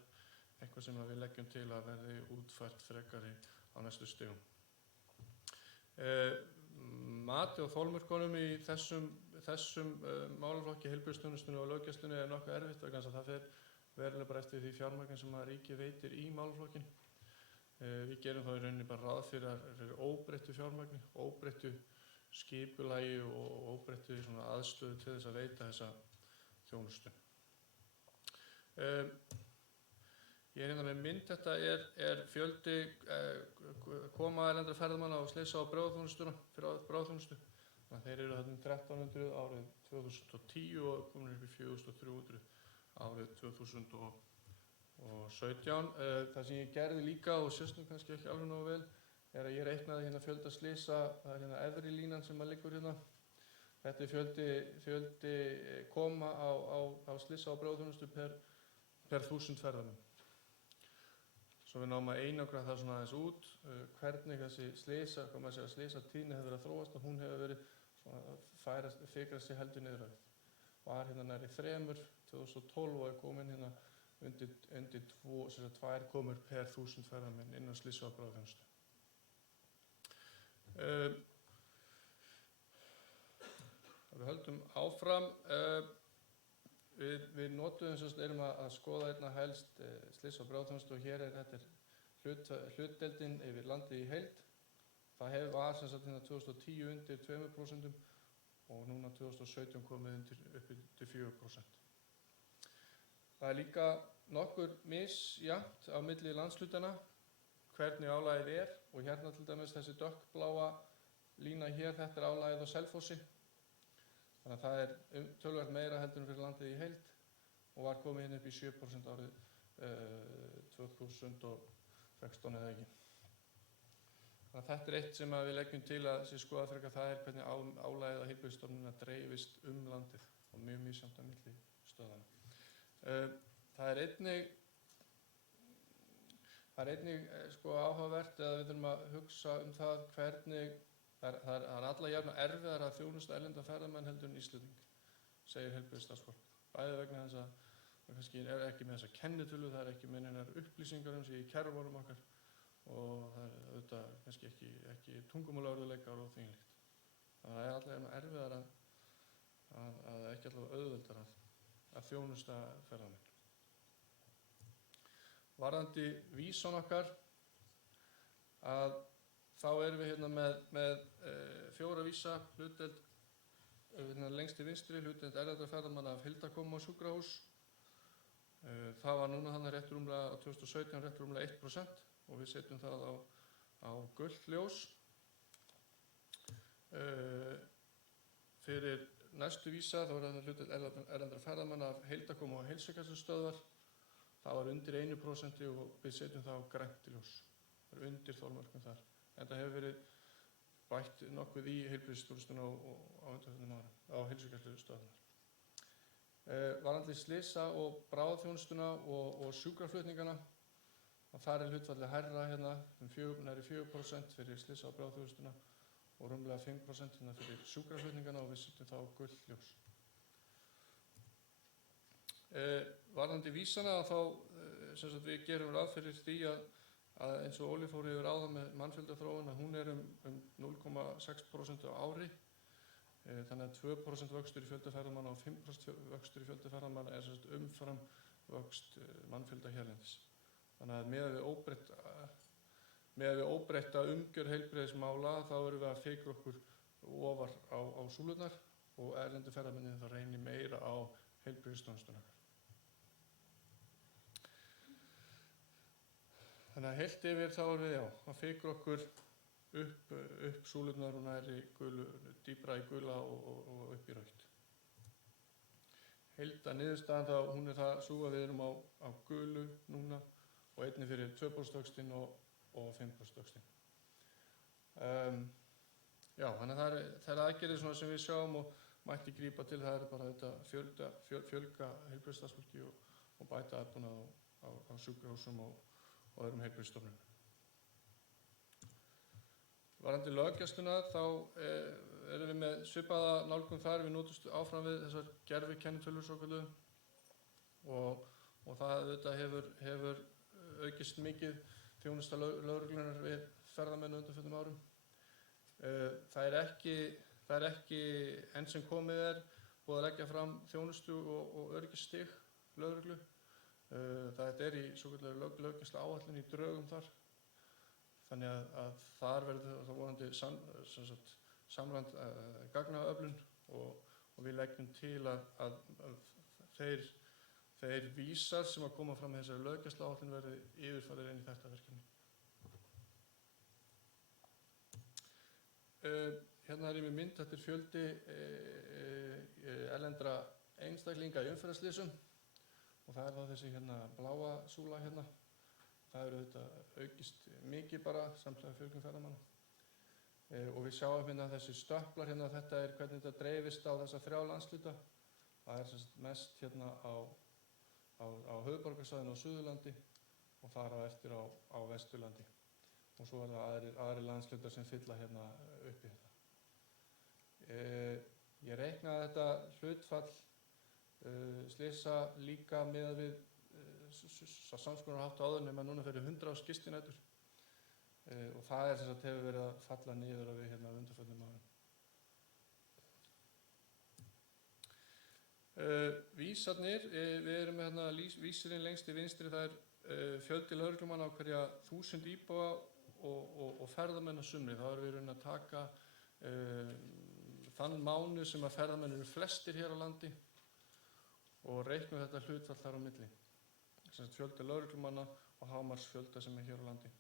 eitthvað sem við leggjum til að verði útfært frekari á næstu stigum. Mati og þolmörkunum í þessum málaflokki, heilbrigðisþjónustunni og löggæslunni er nokkuð erfitt vegna þess að það fer verulega bara eftir því fjármagn sem að ríkið veitir í málaflokkin. Við gerum þá í rauninni bara ráð fyrir óbreyttu fjármagni, óbreyttu skipulagi og óbreyttu aðstöðu til þess að veita þessa þjónustu. Ég er hérna með mynd, þetta er fjöldi koma erlendra ferðamanna og slysa á bráðaþjónustuna, fyrir bráðaþjónustu. Þannig að þeir eru þarna 1300 árið 2010 og komin upp í 4300 árið 2017. Það sem ég gerði líka og sést nú kannski ekki alveg nógu vel er að ég reiknaði hérna fjölda slysa, það er hérna efri línan sem að liggur hérna. Þetta er fjöldi koma á slysa á bráðaþjónustu per 1000 ferðamenn. Svo við náum að einangra það svona aðeins út, hvernig þessi slysatíðni hefur verið að þróast og hún hefur verið svona að fikra sig heldur niður á við. Var hérna nærri 3 2012 og er komin hérna undir 2 komur per 1000 ferðamenn innan slysa á bráðaþjónustu. Við höldum áfram. Við notuðum erum að skoða einna helst slysa á bráðaþjónustu og hér þetta hlutdeildin yfir landið í heild. Það var sem sagt hérna 2010 undir 2% og núna 2017 komið upp til 4%. Það er líka nokkur misjafnt á milli landshlutana hvernig álagið er og hérna til dæmis þessi dökkbláa lína hér, þetta er álagið á Selfossi. Þannig að það er töluvert meira heldur en fyrir landið í heild og var komið hérna upp í 7% árið 2016 eða ekki. Þannig að þetta er eitt sem við leggjum til að sé skoða frekar, það er hvernig álagið á heilbrigðisstofnunina dreifist landið og mjög misjafnt á milli stöðanna. Það er einnig sko áhugavert að við þurfum að hugsa það hvernig það er alla jafna erfiðara að þjónusta erlenda ferðamenn heldur en Íslending, segir heilbrigðisstarfsfólk. Bæði vegna þess að það kannski er ekki með þessa kennitölu, það er ekki með neinar upplýsingar sig í kerfunum okkar og það er auðvitað kannski ekki tungumálaörðuleikar og þvíumlíkt. Það er alla jafna erfiðara að ekki allavega auðveldara að þjónusta ferðamenn. Varðandi vísan okkar, að þá erum við hérna með 4 vísa, hlutdeild hérna lengst til vinstri, hlutdeild erlendra ferðamanna af heildarkomum á sjúkrahús. Það var núna þannig rétt rúmlega á 2017 rétt rúmlega 1% og við setjum það á gult ljós. Fyrir næstu vísa þá er það hlutdeild erlendra ferðamanna af heildarkomum á heilsugæslustöðvar. Það var undir 1% og við setjum það á grænt ljós. Það er undir þolmörkum þar. En það hefur verið bætt nokkuð í heilbrigðisþjónustuna á undanförnum árum á heilsugæslustöðvarnar. Varðandi slysa og bráðaþjónustuna og sjúkraflutningana, þar er hlutfallið hærra hérna nærri 4% fyrir slysa og bráðaþjónustuna og rúmlega 5% hérna fyrir sjúkraflutningana og við setjum það á gult ljós. Varðandi vísana þá sem sagt við gerum ráð fyrir því að eins og Óli fór yfir áðan með mannfjöldaþróun að hún er 0,6% á ári. Þannig að 2% vöxtur í fjölda ferðamanna og 5% vöxtur í fjölda ferðamanna er sem sagt umfram vöxt mannfjölda hérlendis. Þannig að með við óbreytta umgjörð heilbrigðismála þá erum við að fikra okkur ofar á súlurnar og erlendu ferðamennin þá reynir meira á heilbrigðisþjónustuna. Þannig að heilt yfir þá erum við að fikra okkur upp súlurnar og nærri dýpra í gula og upp í rautt. Heilda niðurstaðan þá hún er það svo að við erum á gulu núna og einnig fyrir 2% vöxtinn og 5% vöxtinn. Þannig að það er aðgerðir svona sem við sjáum og mætti grípa til, það er bara þetta fjölga heilbrigðisstarfsfólki og bæta aðbúnað á sjúkrahúsum og öðrum heilbrigðisstofnunum. Varðandi löggæsluna þá erum við með svipaða nálgun þar, við notumst áfram við þessar gervikennitölur svokölluðu og það þetta hefur aukist mikið þjónusta lögreglunar við ferðamenn undanförnum árum. Það er ekki enn sem komið búið að leggja fram þjónustu og öryggisstig lögreglu. Það er í svokölluðu löggæslu áætlun í drögum þar. Þannig að þar verður það vonandi samræmd gagnaöflun og við leggjum til að þeir vísar sem að koma fram með þessari löggæslu áætlun verði yfirfærðir inn í þetta verkefni. Hérna er ég með mynd, þetta er fjöldi erlendra einstaklinga í umferðarslysum og það er þá þessi hérna bláa súla hérna. það eru auðvitað aukist mikið bara samhliða fjölgun ferðamanna. Og við sjáum hérna þessi stöplar hérna, þetta hvernig þetta dreifist á þessa 3 landshluta. Það sem sagt mest hérna á höfuðborgarsvæðinu á Suðurlandi og þar á eftir á Vesturlandi. Og svo það aðrir landshlutar sem fylla hérna upp í þetta. Ég reiknaði þetta hlutfall slysa líka miðað við samskonar hátt áður nema núna fyrir 100 gistinætur. Og það sem sagt hefur verið að falla niður á við hérna undanförnum árum. Vísarnir, við erum með hérna vísirinn lengst í vinstri, það fjöldi lögreglumanna á hverja 1000 íbúa og ferðamenn á sumri. Þá erum við raunin að taka þann mánuð sem að ferðamenn eru flestir hér á landi og reiknum þetta hlutfall þar á milli. Sem sagt fjöldi lögreglumanna og hámarksfjölda sem hér á landi.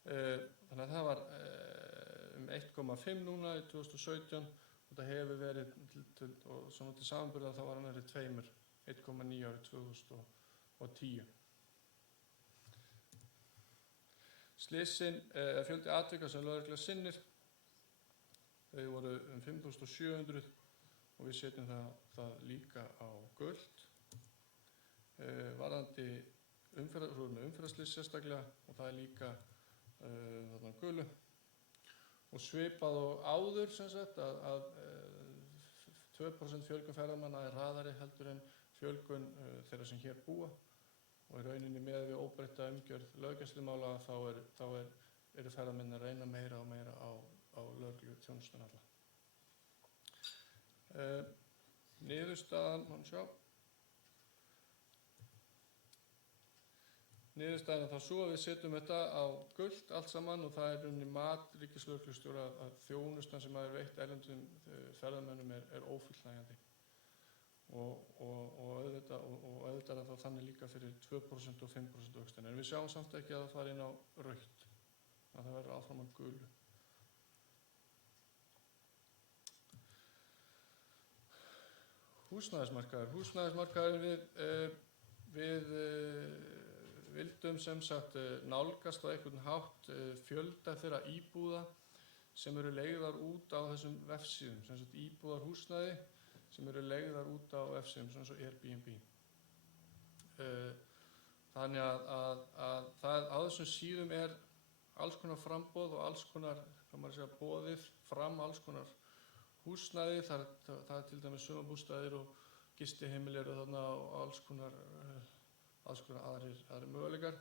Þannig að það var 1,5 núna í 2017 og það hefur verið og svona til samanburðar þá var hann verið 1,9 árið 2010. Slysin, fjöldi atvika sem lögregla sinnir, þau voru 5.700 og við setjum það líka á gult. Varðandi umferðarslys sérstaklega og það líka þarna gulu. Og svipað og áður sem sagt að 2% fjölgun ferðamanna hraðari heldur en fjölgun þeirra sem hér búa og í rauninni með við óbreytta umgjörð löggæslumála þá eru ferðamenn að reyna meira og meira á lögregluþjónustuna alla. Niðurstaðan, Niðurstaðan er þá svo að við setjum þetta á gult allt saman og það rauninni mat ríkislögreglustjóra að þjónustan sem er veitt erlendum ferðamönnum er ófullnægjandi. Og auðvitað er það þannig líka fyrir 2% og 5% vöxtin. En við sjáum samt ekki að það fari inn á rautt, að það verður áfram á gulu. Húsnæðismarkaður við vildum sem sagt nálgast á einhvern hátt fjölda þeirra íbúða sem eru leigðar út á þessum vefsíðum, sem sagt íbúðarhúsnæði sem eru leigðar út á vefsíðum, svona eins og Airbnb. Þannig að á þessum síðum er alls konar framboð og alls konar, hvað maður segja, boðið fram alls konar húsnæði, það er til dæmis sumarbústaðir og gistiheimili eru þarna og alls konar aðrir möguleikar.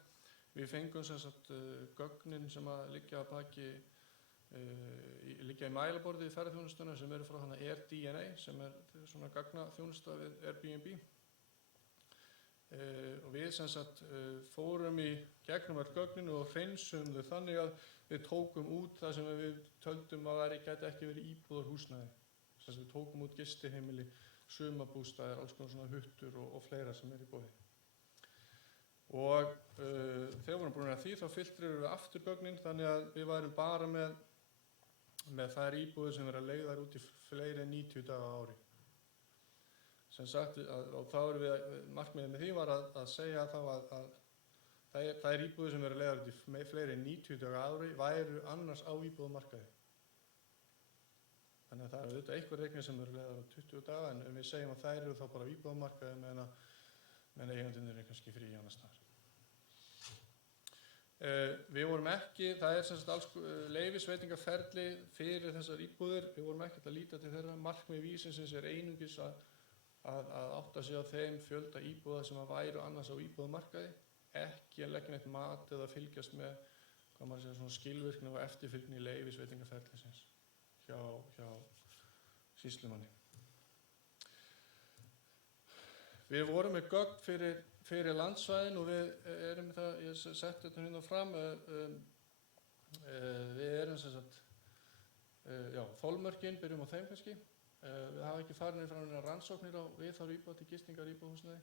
Við fengum sem sagt gögnin sem að liggja að baki liggja í mælaborði í ferðarþjónustuna sem eru frá þarna AirDNA sem er svona gagnaþjónusta við Airbnb. Og við sem sagt fórum í gegnum all gögnin og hreinsum þau þannig að við tókum út það sem við töldum að það gæti ekki verið íbúðarhúsnæði. Sem við tókum út gistiheimili, sumarbústaðir, alls konar svona huttur og fleira sem er í boði. Og þegar við vorum búin að því þá filtruðum við aftur gögnin þannig að við værum bara með þær íbúðir sem verða leigðar út í fleiri en 90 daga á ári. Sem sagt, og þá erum við, markmiðið með því var að segja þá að þær íbúðir sem verða leigðar út í fleiri en 90 daga á ári væru annars á íbúðamarkaði. Þannig að það er auðvitað einhver eignir sem eru leigðar á 20 daga en við segjum að þær eru þá bara á íbúðamarkaði meðan eigendurnir eru kannski frí annars staðar. Við vorum ekki, það er sem sagt alls leyfisveitingaferli fyrir þessar íbúðir, við vorum ekkert að líta til þeirra. Markmið vísinsins er einungis að átta sig á þeim fjölda íbúða sem að væru annars á íbúðamarkaði, ekki að leggja neitt mat eða fylgjast með, hvað maður segja, svona skilvirkni og eftirfylgni leyfisveitingaferlisins hjá sýslumanni. Við vorum með gögn fyrir landsvæðin og við erum það, ég setti þetta hérna fram, við erum sem sagt, þolmörkin, byrjum á þeim kannski. Við hafa ekki farin frá rannsóknir á viðhorf íbúða til gistingar íbúðarhúsnæði.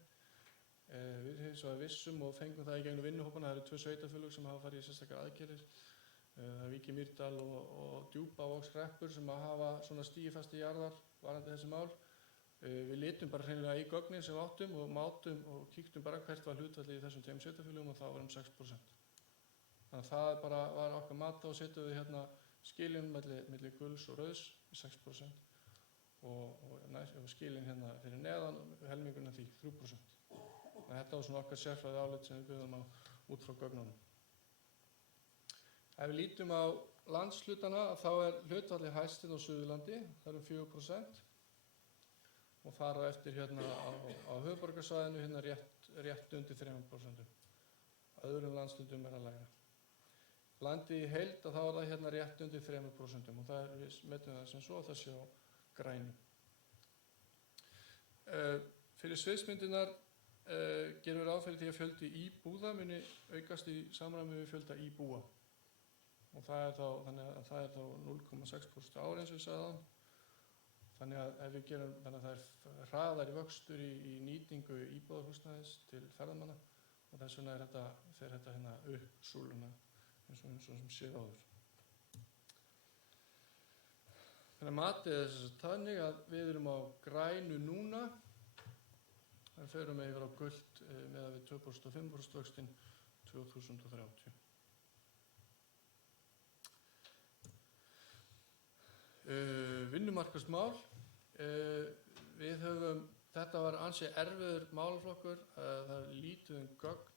Við hefum svo að vissum og fengum það í gegnum vinnuhópana, það eru 2 sveitarfélög sem hafa farið í sérstakar aðgerðir. Það er Vík í Mýrdal og Djúpavogshreppur sem hafa svona stigifasti jarðar varðandi þessi mál. Við litum bara hreinlega í gögnin sem við áttum og mátum og kíktum bara hvert var hlutfallið í þessum 2 sveitarfélögum og það var 6%. Þannig að það bara var okkar mat og setjum við hérna skilin milli guls og rauðs í 6% og skilin hérna fyrir neðan helmingurinn af því 3%. Þannig að þetta var svona okkar sérfræði álit sem við byggðum á út frá gögnunum. Ef við lítum á landshlutana þá hlutfallið hæst á Suðurlandi, það eru 4%. Og þar á eftir hérna á höfuðborgarsvæðinu hérna rétt undir 3%. Öðrum landshlutum að lægra. Landið í heild þá það hérna rétt undir 3% og það við metum það sem svo að það sé á grænu. Fyrir sviðsmyndirnar gerum við ráð fyrir því að fjöldi íbúða muni aukast í samræmi við fjölda íbúa. Og það er þá 0,6% ári eins og ég sagði það. Þannig að ef við gerum, þannig að það hraðari vöxtur í nýtingu íbúðarhúsnæðis til ferðamanna og þess vegna fer þetta hérna upp súluna eins og sem séð áður. Þannig að matið er þess að þannig að við erum á grænu núna, en förum yfir á gult með að við 2% vöxtinn 2030. Vinnumarkaðsmál. Þetta var ansi erfiður málaflokkur, það er lítið gögn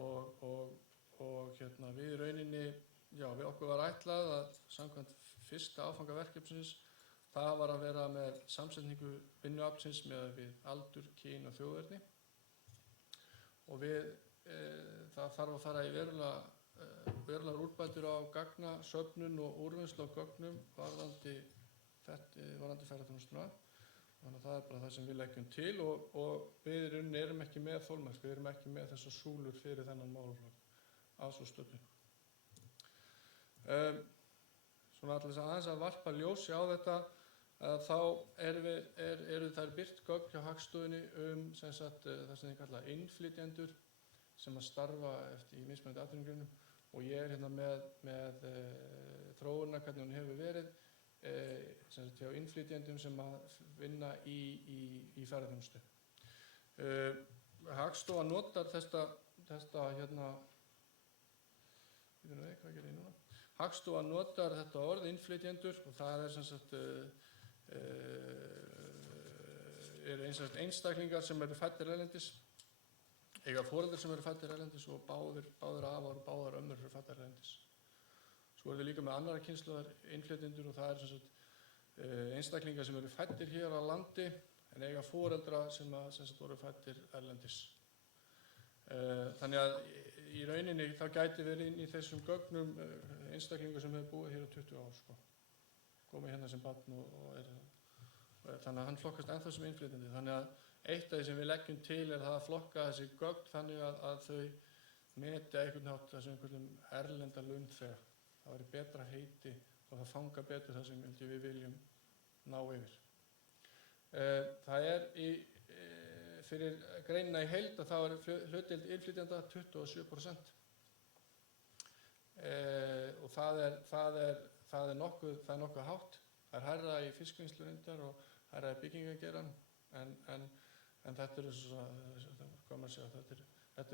og hérna við í rauninni, við okkur var ætlað að samkvæmt fyrsta áfanga verkefnisins, það var að vera með samsetningu vinnuaflsins með aldur, kyn og þjóðerni og það þarf að fara í verulegar úrbætur á gagnasöfnun og úrvinnslu á gögnum varðandi ferðaþjónustuna. Þannig að það er bara það sem við leggjum til og við erum ekki með þolmörk, við erum ekki með þessar súlur fyrir þennan málaflokk að svo stöddu. Svona allir aðeins að varpa ljósi á þetta, þá eru þær birt gögn hjá Hagstofunni það sem þið kalla innflytjendur sem að starfa í mismunandi atvinnugreinum og ég er hérna með þróunina hvernig hún hefur verið hjá innflytjendum sem að vinna í ferðaþjónustu. Hagstofa notar Hagstofa notar þetta orð innflytjendur og það eru einstaklingar sem eru fæddir erlendis, eiga foreldrar sem eru fæddir erlendis og báðir afar og báðar ömmur eru fæddar erlendis. Svo eru við líka með annarra kynslóðar innflytjendur og það einstaklingar sem eru fæddir hér á landi en eiga foreldra sem voru fæddir erlendis. Þannig að í rauninni þá gæti verið inn í þessum gögnum einstaklingar sem hefur búið hér á 20 ár, komið hérna sem barn þannig að hann flokkast ennþá sem innflytjandi. Þannig að eitt af því sem við leggjum til er það að flokka þessi gögn þannig að þau meti einhvern hátt þessum einhverjum erlenda launþega. Það væri betra heiti og það fanga betur það sem við viljum ná yfir. Það fyrir greinina í heild að þá hlutdeild innflytjenda 27%. Og það er nokkuð hátt. Það er hærra í fiskvinnslu reyndar og hærra í byggingageirann en þetta eru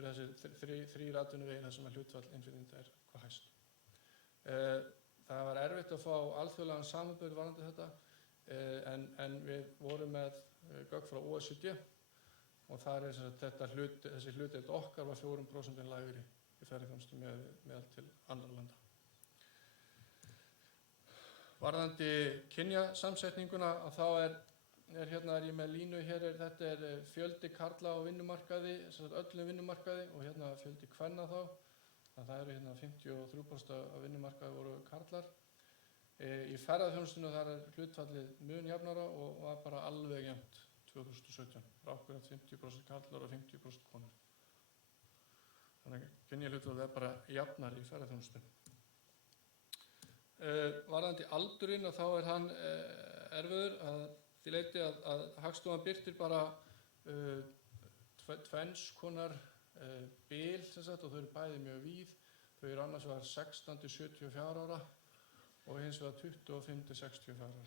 þessi þrír atvinnuvegir þar sem hlutvall innflytjenda hvað hæst. Það var erfitt að fá alþjóðlegan samanburð varðandi þetta en við vorum með gögn frá OECD og þar þessi hlutdeild okkar var 4% lægri í ferðaþjónustu meðal til annarra landa. Varðandi kynjasamsetninguna þá er ég með línu þetta er fjöldi karla á vinnumarkaði, öllum vinnumarkaði og hérna fjöldi kvenna þá. Það eru 53% af vinnumarkaði voru karlar. Í ferðaþjónustunni þar er hlutfallið mun jafnara og var bara alveg jafnt 2017. Akkurat 50% karlar og 50% konur. Þannig að kynjahlutfallið er bara jafnar í ferðaþjónustunni. Varðandi aldurinn þá er hann erfiður að því leyti að Hagstofan birtir bara tvenns konar bil og þau eru bæði mjög víð. Þau eru annars vegar 16 til 74 ára og hins vegar 25 til 64 ára.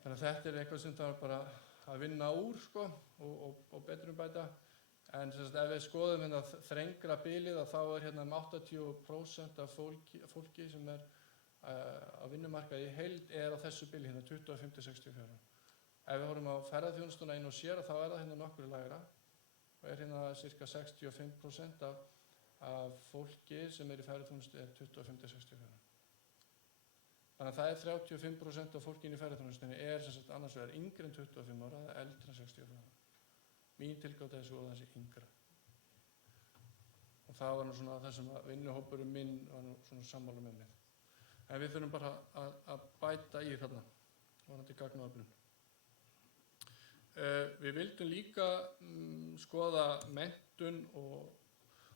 Þannig að þetta eitthvað sem það bara að vinna úr sko, og betrumbæta. En sem sagt, ef við skoðum hérna þrengra bilið þá hérna 80% af fólki sem á vinnumarkaði í heild á þessu bili hérna 25-64. Ef við horfum á ferðaþjónustuna inn og sér þá það hérna nokkru lægra og hérna cirka 65% af fólki sem í ferðaþjónustu 25-64. Þannig að það 35% af fólki inn í ferðaþjónustunni sem sagt annars vegar yngri en 25 ára eða eldri en 64 ára. Mín tilgáta þessu og þessi yngra. Og það var nú svona það sem vinnuhópurinn minn var nú svona sammála með mér. En við þurfum bara að bæta í þarna, varðandi gagnaöflun. Við vildum líka skoða menntun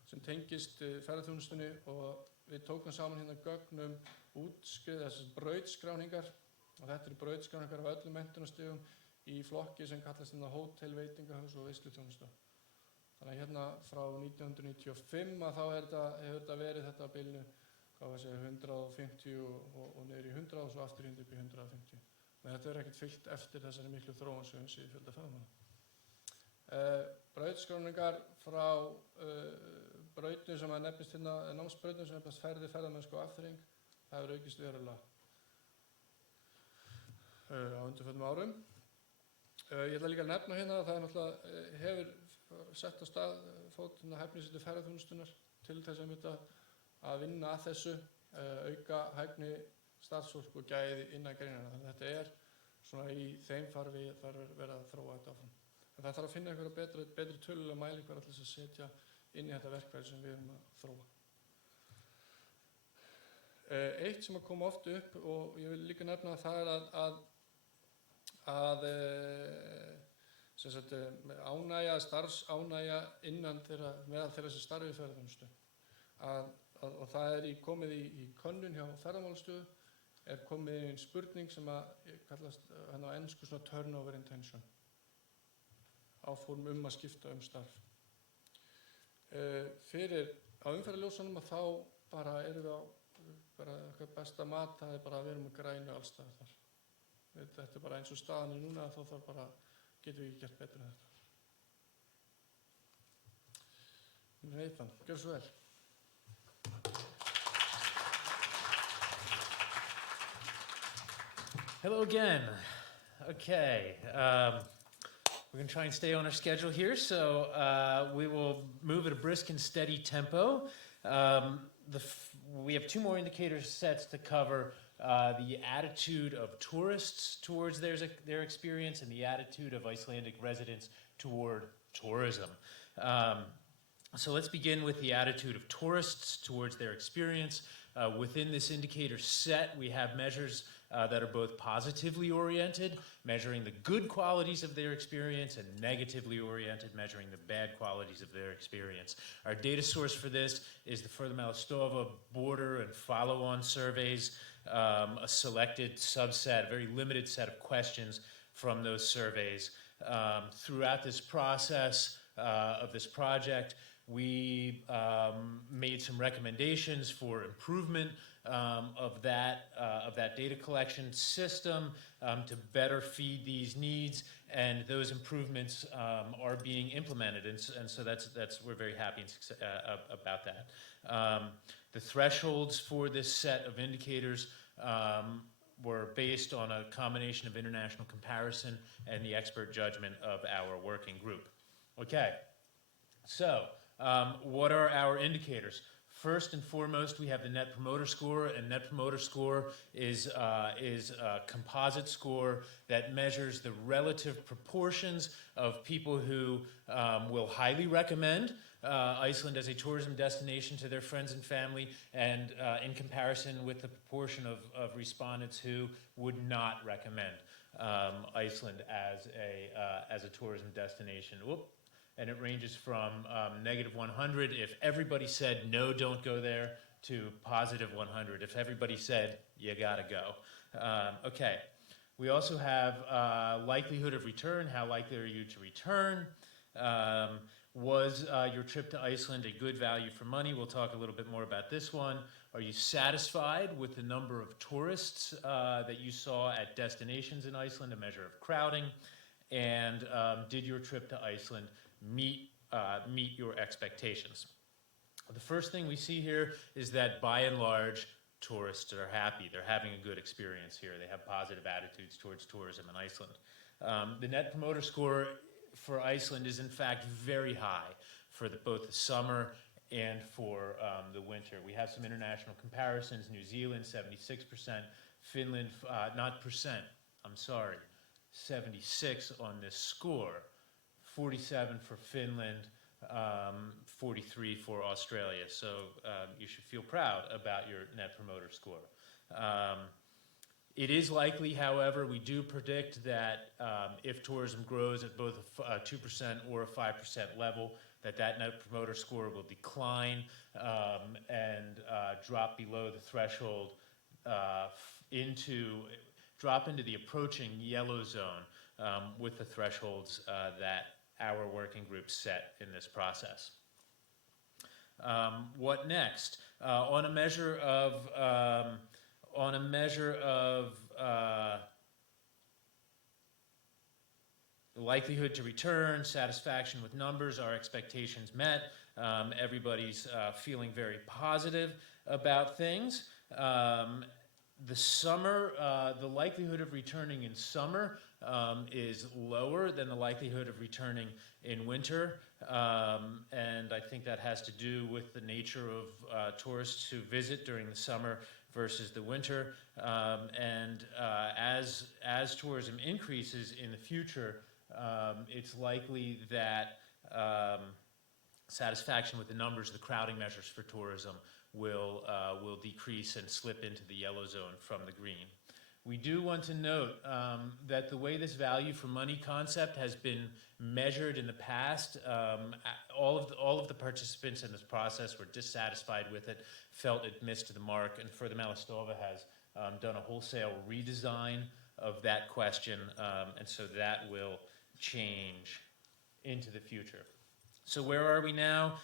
sem tengist ferðaþjónustunni og við tókum saman hérna gögnum þessar brautskráningar og þetta eru brautskráningar af öllum menntunarstigum í flokki sem kallast hérna hótel, veitingahús og veisluþjónusta. Þannig að hérna frá 1995 þá hefur þetta verið þetta á bilinu 150 og niður í 100 og svo aftur upp í 150. En þetta er ekkert fylgt eftir þessari miklu þróun sem við séum fjölda ferðamanna. Brautskráningar frá brautum sem nefnist hérna, námsbrautum sem nefnist ferðamennsku og afþreying, það hefur aukist verulega á undanförnum árum. Ég ætla líka að nefna hérna að það náttúrulega hefur sett á stað fót hæfnisetur ferðaþjónustunnar til þess að vinna að þessu, auka hæfni starfsfólk og gæði innan greinanna. Þannig að þetta svona í þeim farfi þarf verið að þróa þetta áfram. En það þarf að finna einhverja betri tölulega mælikvarða til þess að setja inn í þetta verkfæri sem við erum að þróa. Eitt sem kom oft upp og ég vil líka nefna það sem sagt ánægja, starfsánægja innan meðal þeirra sem starfi í ferðaþjónustu. Og það komið í könnun hjá Ferðamálastöð, komið inn spurning sem kallast á ensku svona turnover intention. Áform að skipta starf. Á umferðarljósunum þá bara erum við okkar besta mat, það bara að við erum að græna alls staðar þar. Þetta bara eins og staðan núna, þá getum við ekki gert betur en þetta. Nathan, gjör svo vel. Hello again. Okay. We're going to try and stay on our schedule here, so we will move at a brisk and steady tempo. We have two more indicator sets to cover. The attitude of tourists towards their experience and the attitude of Icelandic residents toward tourism. So let's begin with the attitude of tourists towards their experience. Within this indicator set, we have measures that are both positively oriented, measuring the good qualities of their experience, and negatively oriented, measuring the bad qualities of their experience. Our data source for this is the Ferðamálastofa border and follow-on surveys, a selected subset, a very limited set of questions from those surveys. Throughout this process of this project, we made some recommendations for improvement of that data collection system to better feed these needs, and those improvements are being implemented, and so we're very happy about that. The thresholds for this set of indicators were based on a combination of international comparison and the expert judgment of our working group. Okay, so what are our indicators? First and foremost, we have the Net Promoter Score, and Net Promoter Score is a composite score that measures the relative proportions of people who will highly recommend Iceland as a tourism destination to their friends and family, and in comparison with the proportion of respondents who would not recommend Iceland as a tourism destination. And it ranges from -100 if everybody said, no, don't go there, to +100 if everybody said, you gotta go. Okay, we also have likelihood of return, how likely are you to return. Was your trip to Iceland a good value for money? We'll talk a little bit more about this one. Are you satisfied with the number of tourists that you saw at destinations in Iceland, a measure of crowding? And did your trip to Iceland meet your expectations? The first thing we see here is that by and large, tourists are happy. They're having a good experience here. They have positive attitudes towards tourism in Iceland. The Net Promoter Score for Iceland is in fact very high for both the summer and for the winter. We have some international comparisons. New Zealand, 76%. Finland, not percent, I'm sorry, 76 on this score. 47 for Finland, 43 for Australia. So you should feel proud about your Net Promoter Score. It is likely, however, we do predict that if tourism grows at both a 2% or a 5% level, that Net Promoter Score will decline and drop below the threshold drop into the approaching yellow zone with the thresholds that our working group set in this process. What next? On a measure of likelihood to return, satisfaction with numbers, our expectations met. Everybody's feeling very positive about things. The summer, the likelihood of returning in summer is lower than the likelihood of returning in winter. And I think that has to do with the nature of tourists who visit during the summer versus the winter. As tourism increases in the future, it's likely that satisfaction with the numbers, the crowding measures for tourism, will decrease and slip into the yellow zone from the green. We do want to note that the way this value for money concept has been measured in the past, all of the participants in this process were dissatisfied with it, felt it missed the mark, and Further Malistova has done a wholesale redesign of that question, and so that will change into the future. So where are we now?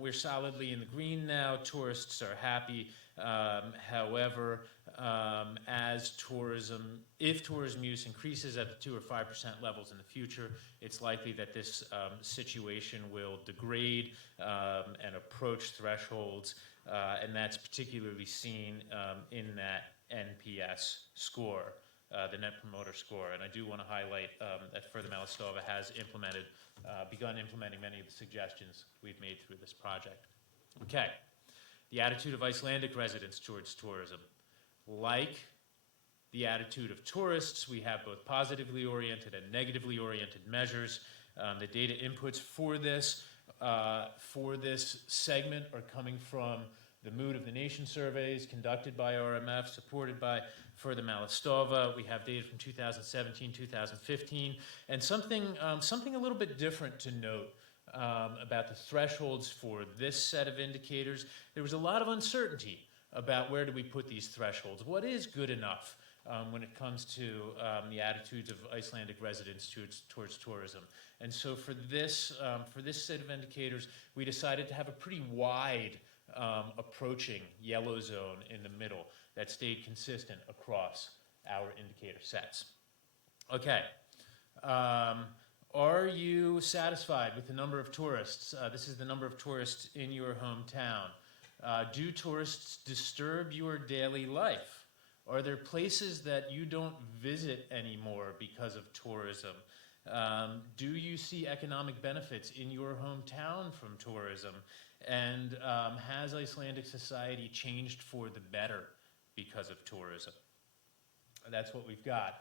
We're solidly in the green now. Tourists are happy. However, if tourism use increases at the 2 or 5% levels in the future, it's likely that this situation will degrade and approach thresholds, and that's particularly seen in that NPS score, the Net Promoter Score. And I do want to highlight that Further Malistova has begun implementing many of the suggestions we've made through this project. Okay, the attitude of Icelandic residents towards tourism. Like the attitude of tourists, we have both positively oriented and negatively oriented measures. The data inputs for this segment are coming from the Mood of the Nation surveys conducted by RMF, supported by Further Malistova. We have data from 2017, 2015, and something a little bit different to note about the thresholds for this set of indicators. There was a lot of uncertainty about where do we put these thresholds. What is good enough when it comes to the attitudes of Icelandic residents towards tourism? And so for this set of indicators, we decided to have a pretty wide approaching yellow zone in the middle that stayed consistent across our indicator sets. Okay, are you satisfied with the number of tourists? This is the number of tourists in your hometown. Do tourists disturb your daily life? Are there places that you don't visit anymore because of tourism? Do you see economic benefits in your hometown from tourism? And has Icelandic society changed for the better because of tourism? That's what we've got.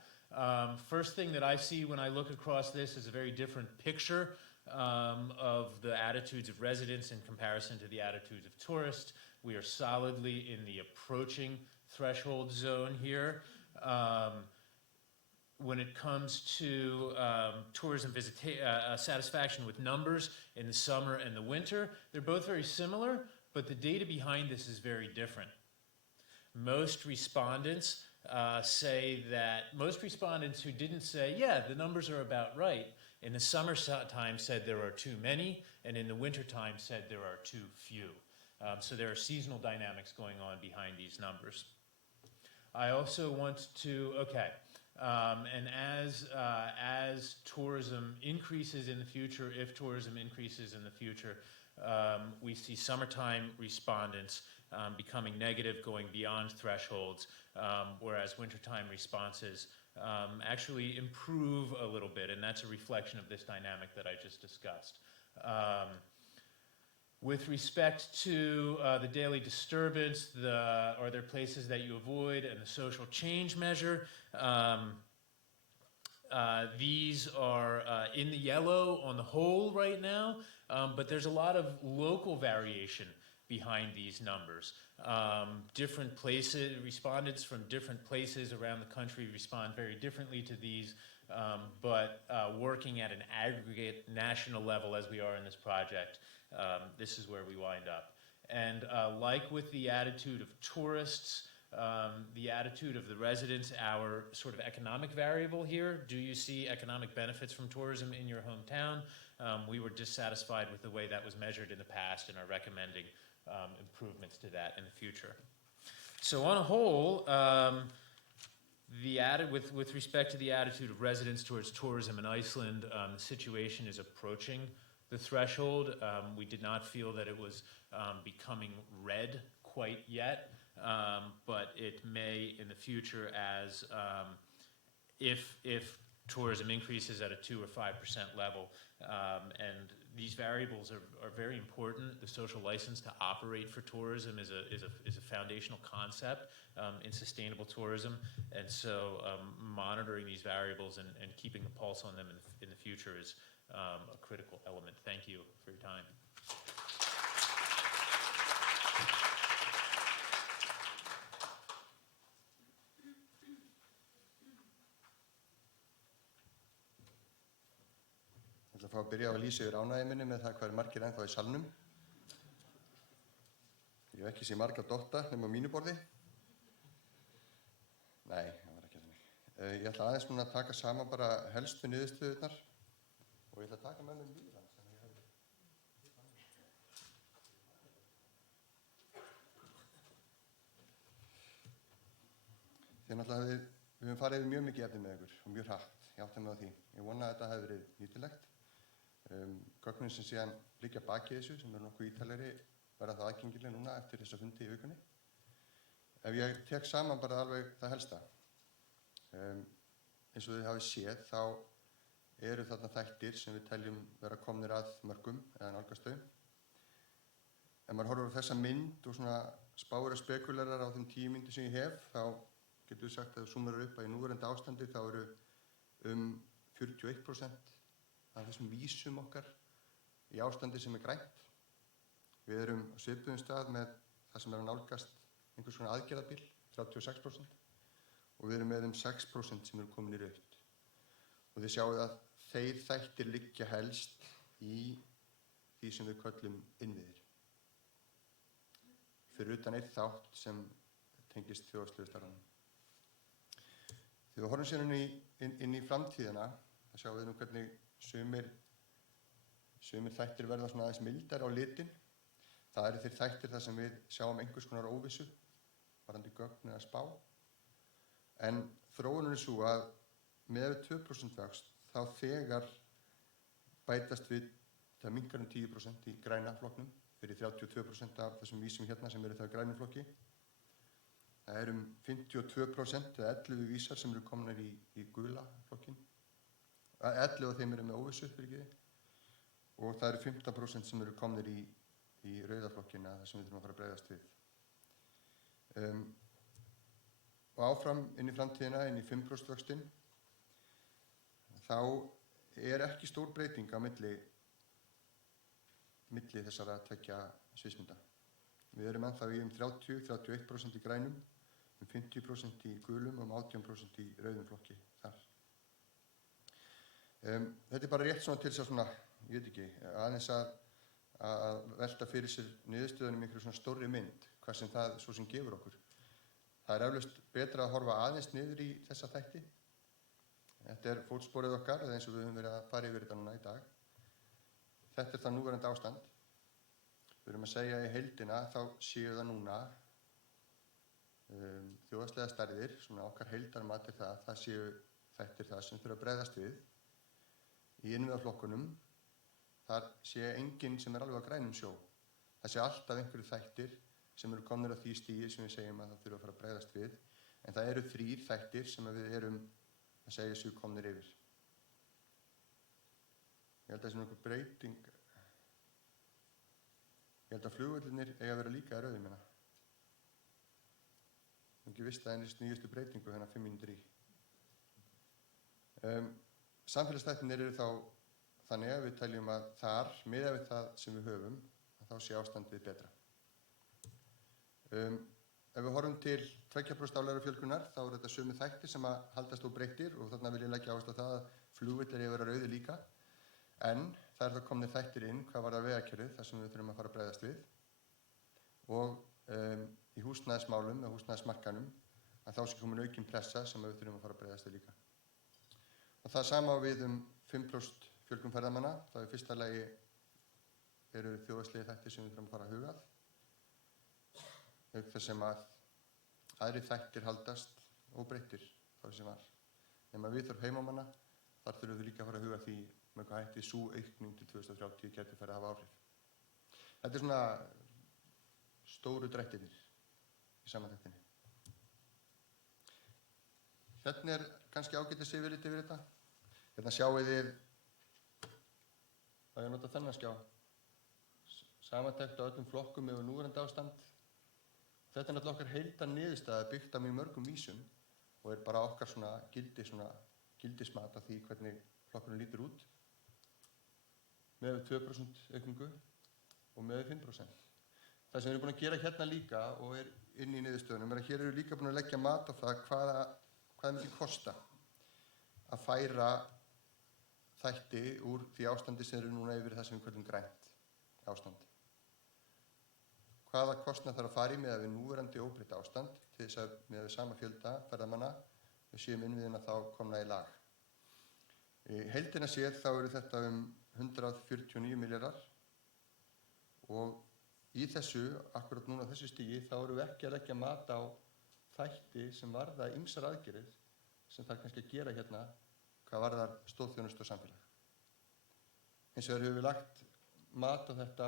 First thing that I see when I look across this is a very different picture of the attitudes of residents in comparison to the attitudes of tourists. We are solidly in the approaching threshold zone here. When it comes to tourism satisfaction with numbers in the summer and the winter, they're both very similar, but the data behind this is very different. Most respondents who didn't say, yeah, the numbers are about right, in the summertime said there are too many, and in the wintertime said there are too few. So there are seasonal dynamics going on behind these numbers. I also want to, and as tourism increases in the future, if tourism increases in the future, we see summertime respondents becoming negative, going beyond thresholds, whereas wintertime responses actually improve a little bit, and that's a reflection of this dynamic that I just discussed. With respect to the daily disturbance, are there places that you avoid, and the social change measure, these are in the yellow on the whole right now, but there's a lot of local variation behind these numbers. Different places, respondents from different places around the country respond very differently to these, but working at an aggregate national level as we are in this project, this is where we wind up. And like with the attitude of tourists, the attitude of the residents, our sort of economic variable here, do you see economic benefits from tourism in your hometown? We were dissatisfied with the way that was measured in the past and are recommending improvements to that in the future. So on a whole, with respect to the attitude of residents towards tourism in Iceland, the situation is approaching the threshold. We did not feel that it was becoming red quite yet, but it may in the future as if tourism increases at a 2 or 5% level, and these variables are very important. The social license to operate for tourism is a foundational concept in sustainable tourism, and so monitoring these variables and keeping the pulse on them in the future is a critical element. Thank you for your time. Ég ætla að fá að byrja á að lýsa yfir ánægju minni með það hvað eru margir ennþá í salnum. Ég hef ekki séð marga dotta nema á mínu borði. Nei, það var ekki þannig. Ég ætla aðeins núna að taka saman bara helstu niðurstöðurnar og ég ætla að taka með mér líðan sem ég hef. Þið náttúrulega við höfum farið yfir mjög mikið efni með ykkur og mjög hratt. Ég átti mig á því. Ég vona að þetta hefði verið nýtilegt. Gögnin sem síðan liggja baki þessu, sem eru nokkuð ítalegri, verða það aðgengileg núna eftir þessa fundi í vikunni. Ef ég tek saman bara alveg það helsta, eins og þið hafið séð, þá eru þarna þættir sem við teljum vera komnir að mörkum eða nálgast þau. Ef maður horfir á þessa mynd og svona spáir að spekulerar á þeim 10 mínútum sem ég hef, þá getum við sagt að það súmar upp að í núverandi ástandi þá eru 41% af þessum vísum okkar í ástandi sem er grænt. Við erum á svipuðum stað með það sem er að nálgast einhvers konar aðgerðabil, 36%, og við erum með 6% sem eru komin í rautt. Og þið sjáuð að þeir þættir liggja helst í því sem við köllum innviðir. Fyrir utan eitt þátt sem tengist þjóðhagslegu starfanum. Þegar við horfum síðan inn í framtíðina, þá sjáum við hvernig sumir þættir verða svona aðeins mildar á litin. Það eru þeir þættir þar sem við sjáum einhvers konar óvissu, varðandi gögn eða spá. En þróunin er svo að með 2% vöxt, þá þegar bætast við, það minnkar 10% í græna flokknum, fyrir 32% af þessum vísum hérna sem eru það grænu flokki. Það eru 52% eða 11 vísar sem eru komnir í gula flokkin. 11 af þeim eru með óvissu, og það eru 15% sem eru komnir í rauða flokkina, það sem við þurfum að fara að bregðast við. Og áfram inn í framtíðina, inn í 5% vöxtinn, þá er ekki stór breyting á milli þessara tveggja sviðsmynda. Við erum ennþá í 30-31% í grænum, 50% í gulum og 18% í rauðum flokki þar. Þetta er bara rétt svona til þess að svona, ég veit ekki, aðeins að velta fyrir sér niðurstöðunum einhverju svona stórri mynd, hvað sem það svo sem gefur okkur. Það er eflaust betra að horfa aðeins niður í þessa þætti, Þetta fótsporið okkar, eða eins og við höfum verið að fara yfir þetta núna í dag. Þetta það núverandi ástand. Við erum að segja í heildina, þá séu það núna þjóðhagslega stærðir, svona okkar heildarmat það séu þættir það sem þurfa að bregðast við. Í innviðaflokkunum, þar sé enginn sem alveg á grænum sjó. Það sé alltaf einhverju þættir sem eru komnir á því stigi sem við segjum að það þurfa að fara að bregðast við. En það eru 3 þættir sem við erum að segja séu komnir yfir. Ég held að það sé nokkuð breyting. Ég held að flugvöllirnir eiga að vera líka í rauðum hérna. Ég hef ekki vist að nýjustu breytingu hérna 5 mínútur í. Samfélagsþættirnir eru þá þannig að við teljum að þar, miðað við það sem við höfum, að þá sé ástandið betra. Ef við horfum til 2% aflaugafjölgunar, þá eru þetta sömu þættir sem að haldast óbreyttir og þarna vil ég leggja áherslu á það að flugvellir eiga að vera rauðir líka. En það er þá komnir þættir inn hvað varðar vegakerfið, þar sem við þurfum að fara að bregðast við. Og í húsnæðismálum, eða húsnæðismarkanum, að þá sé komin aukin pressa sem við þurfum að fara að bregðast við líka. Og það sama við 5% fjölgun ferðamanna. Það í fyrsta lagi eru þjóðhagslegi þættir sem við þurfum að fara að huga að. Auk þess sem að aðrir þættir haldast óbreyttir þar sem var. Nema viðhorf heimamanna, þar þurfum við líka að fara að huga því með hvað hætti sú aukning til 2030 gæti farið að hafa áhrif. Þetta svona stóru drættirnir í samantæktinni. Hérna kannski ágætis yfirlit yfir þetta. Hérna sjáið þið, að ég nota þennan skjá, samantækt á öllum flokkum yfir núverandi ástand. Þetta náttúrulega okkar heildarniðurstaða byggt á mjög mörgum vísum og bara okkar svona gildismat af því hvernig flokkurinn lítur út. Með 2% aukningu og með 5%. Það sem við erum búin að gera hérna líka og inn í niðurstöðunum að hér eru líka búin að leggja mat á það hvað myndi kosta að færa þætti úr því ástandi sem eru núna yfir það sem við kallum grænt ástand. Hvaða kostnað þarf að fara í með að við núverandi óbreytt ástand til þess að með sama fjölda ferðamanna við séum innviðina þá komna í lag. Í heildina séð þá eru þetta 149 milljarðar og í þessu, akkurat núna á þessu stigi, þá erum við ekki að leggja mat á þætti sem varða ýmsar aðgerðir sem þarf kannski að gera hérna hvað varðar stoðþjónustu og samfélag. Hins vegar höfum við lagt mat á þetta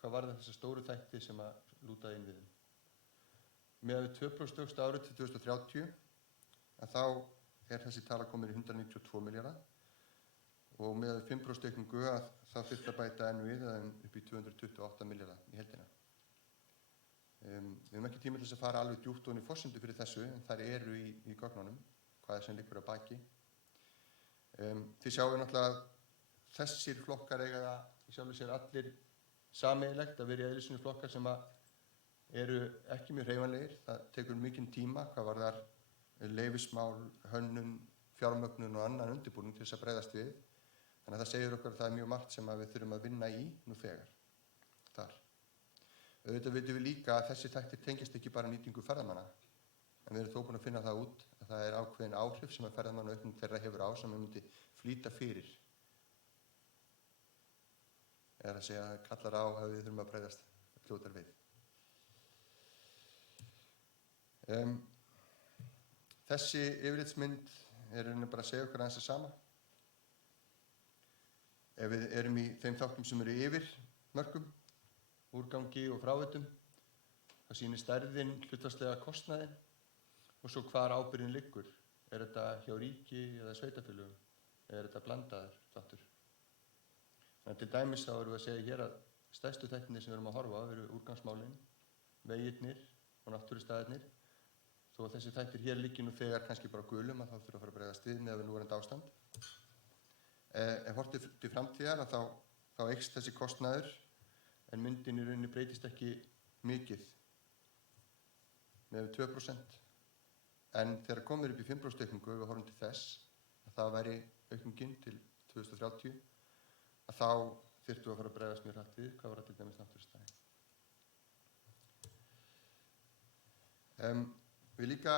hvað varðar þessar stóru þætti sem að lúta innviðum. Með 2% auksta árið til 2030 að þá þessi tala komin í 192 milljarða og með 5% aukningu að þá þyrfti að bæta enn við upp í 228 milljarða í heildina. Við höfum ekki tíma til þess að fara alveg djúpt ofan í forsendur fyrir þessu en þær eru í gögnunum, hvað sem liggur að baki. Þið sjáum við náttúrulega að þessir flokkar eiga það í sjálfu sér allir sameiginlegt að vera í eðlisínu flokkar sem eru ekki mjög hreyfanlegir. Það tekur mikinn tíma hvað varðar leyfismál, hönnun, fjármögnun og annan undirbúning til þess að bregðast við. Þannig að það segir okkur að það er mjög margt sem við þurfum að vinna í nú þegar þar. Auðvitað vitum við líka að þessi þættir tengist ekki bara nýtingu ferðamanna en við erum þó búin að finna það út að það er ákveðin áhrif sem að ferðamannaaukning þeirra hefur á sem við myndi flýta fyrir. Eða að segja að kallar á að við þurfum að bregðast fljótar við. Þessi yfirlitsmynd bara að segja okkur aðeins það sama. Ef við erum í þeim þáttum sem eru yfir mörkum, úrgangi og frávitum, þá sýnir stærðin hlutfallslega kostnaðinn og svo hvar ábyrgðin liggur. Er þetta hjá ríki eða sveitarfélögum? Er þetta blandaður þáttur? Þannig til dæmis þá erum við að segja hér að stærstu þættirnir sem við erum að horfa á eru úrgangsmálin, vegirnir og náttúrustæðirnir. Þó að þessi þættir hér liggi nú þegar kannski bara gulum að þá þurfa að fara að bregðast við með núverandi ástand. Ef horft til framtíðar þá eykst þessi kostnaður en myndin í rauninni breytist ekki mikið með 2%. En þegar komur upp í 5% aukningu og við horfum til þess að það væri aukningin til 2030 að þá þyrftum við að fara að bregðast mjög hratt við hvað var til dæmis náttúrustæði. Við líka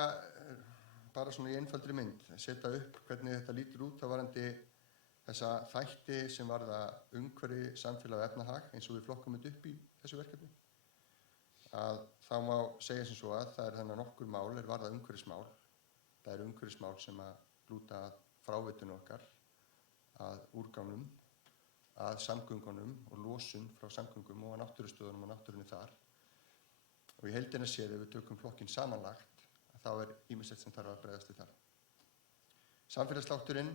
bara svona í einfaldri mynd setja upp hvernig þetta lítur út á varandi þessa þætti sem varða umhverfi, samfélag og efnahag eins og við flokkum þetta upp í þessu verkefni. Að þá má segja sem svo að það þannig nokkur mál varða umhverfismál. Það eru umhverfismál sem að lúta að fráveitunum okkar, að úrgangnum, að samgöngunum og losun frá samgöngum og að náttúrustöðunum og náttúrunni þar. Og í heildina séð ef við tökum flokkinn samanlagt, þá ýmislegt sem þarf að bregðast við þar. Samfélagsþátturinn,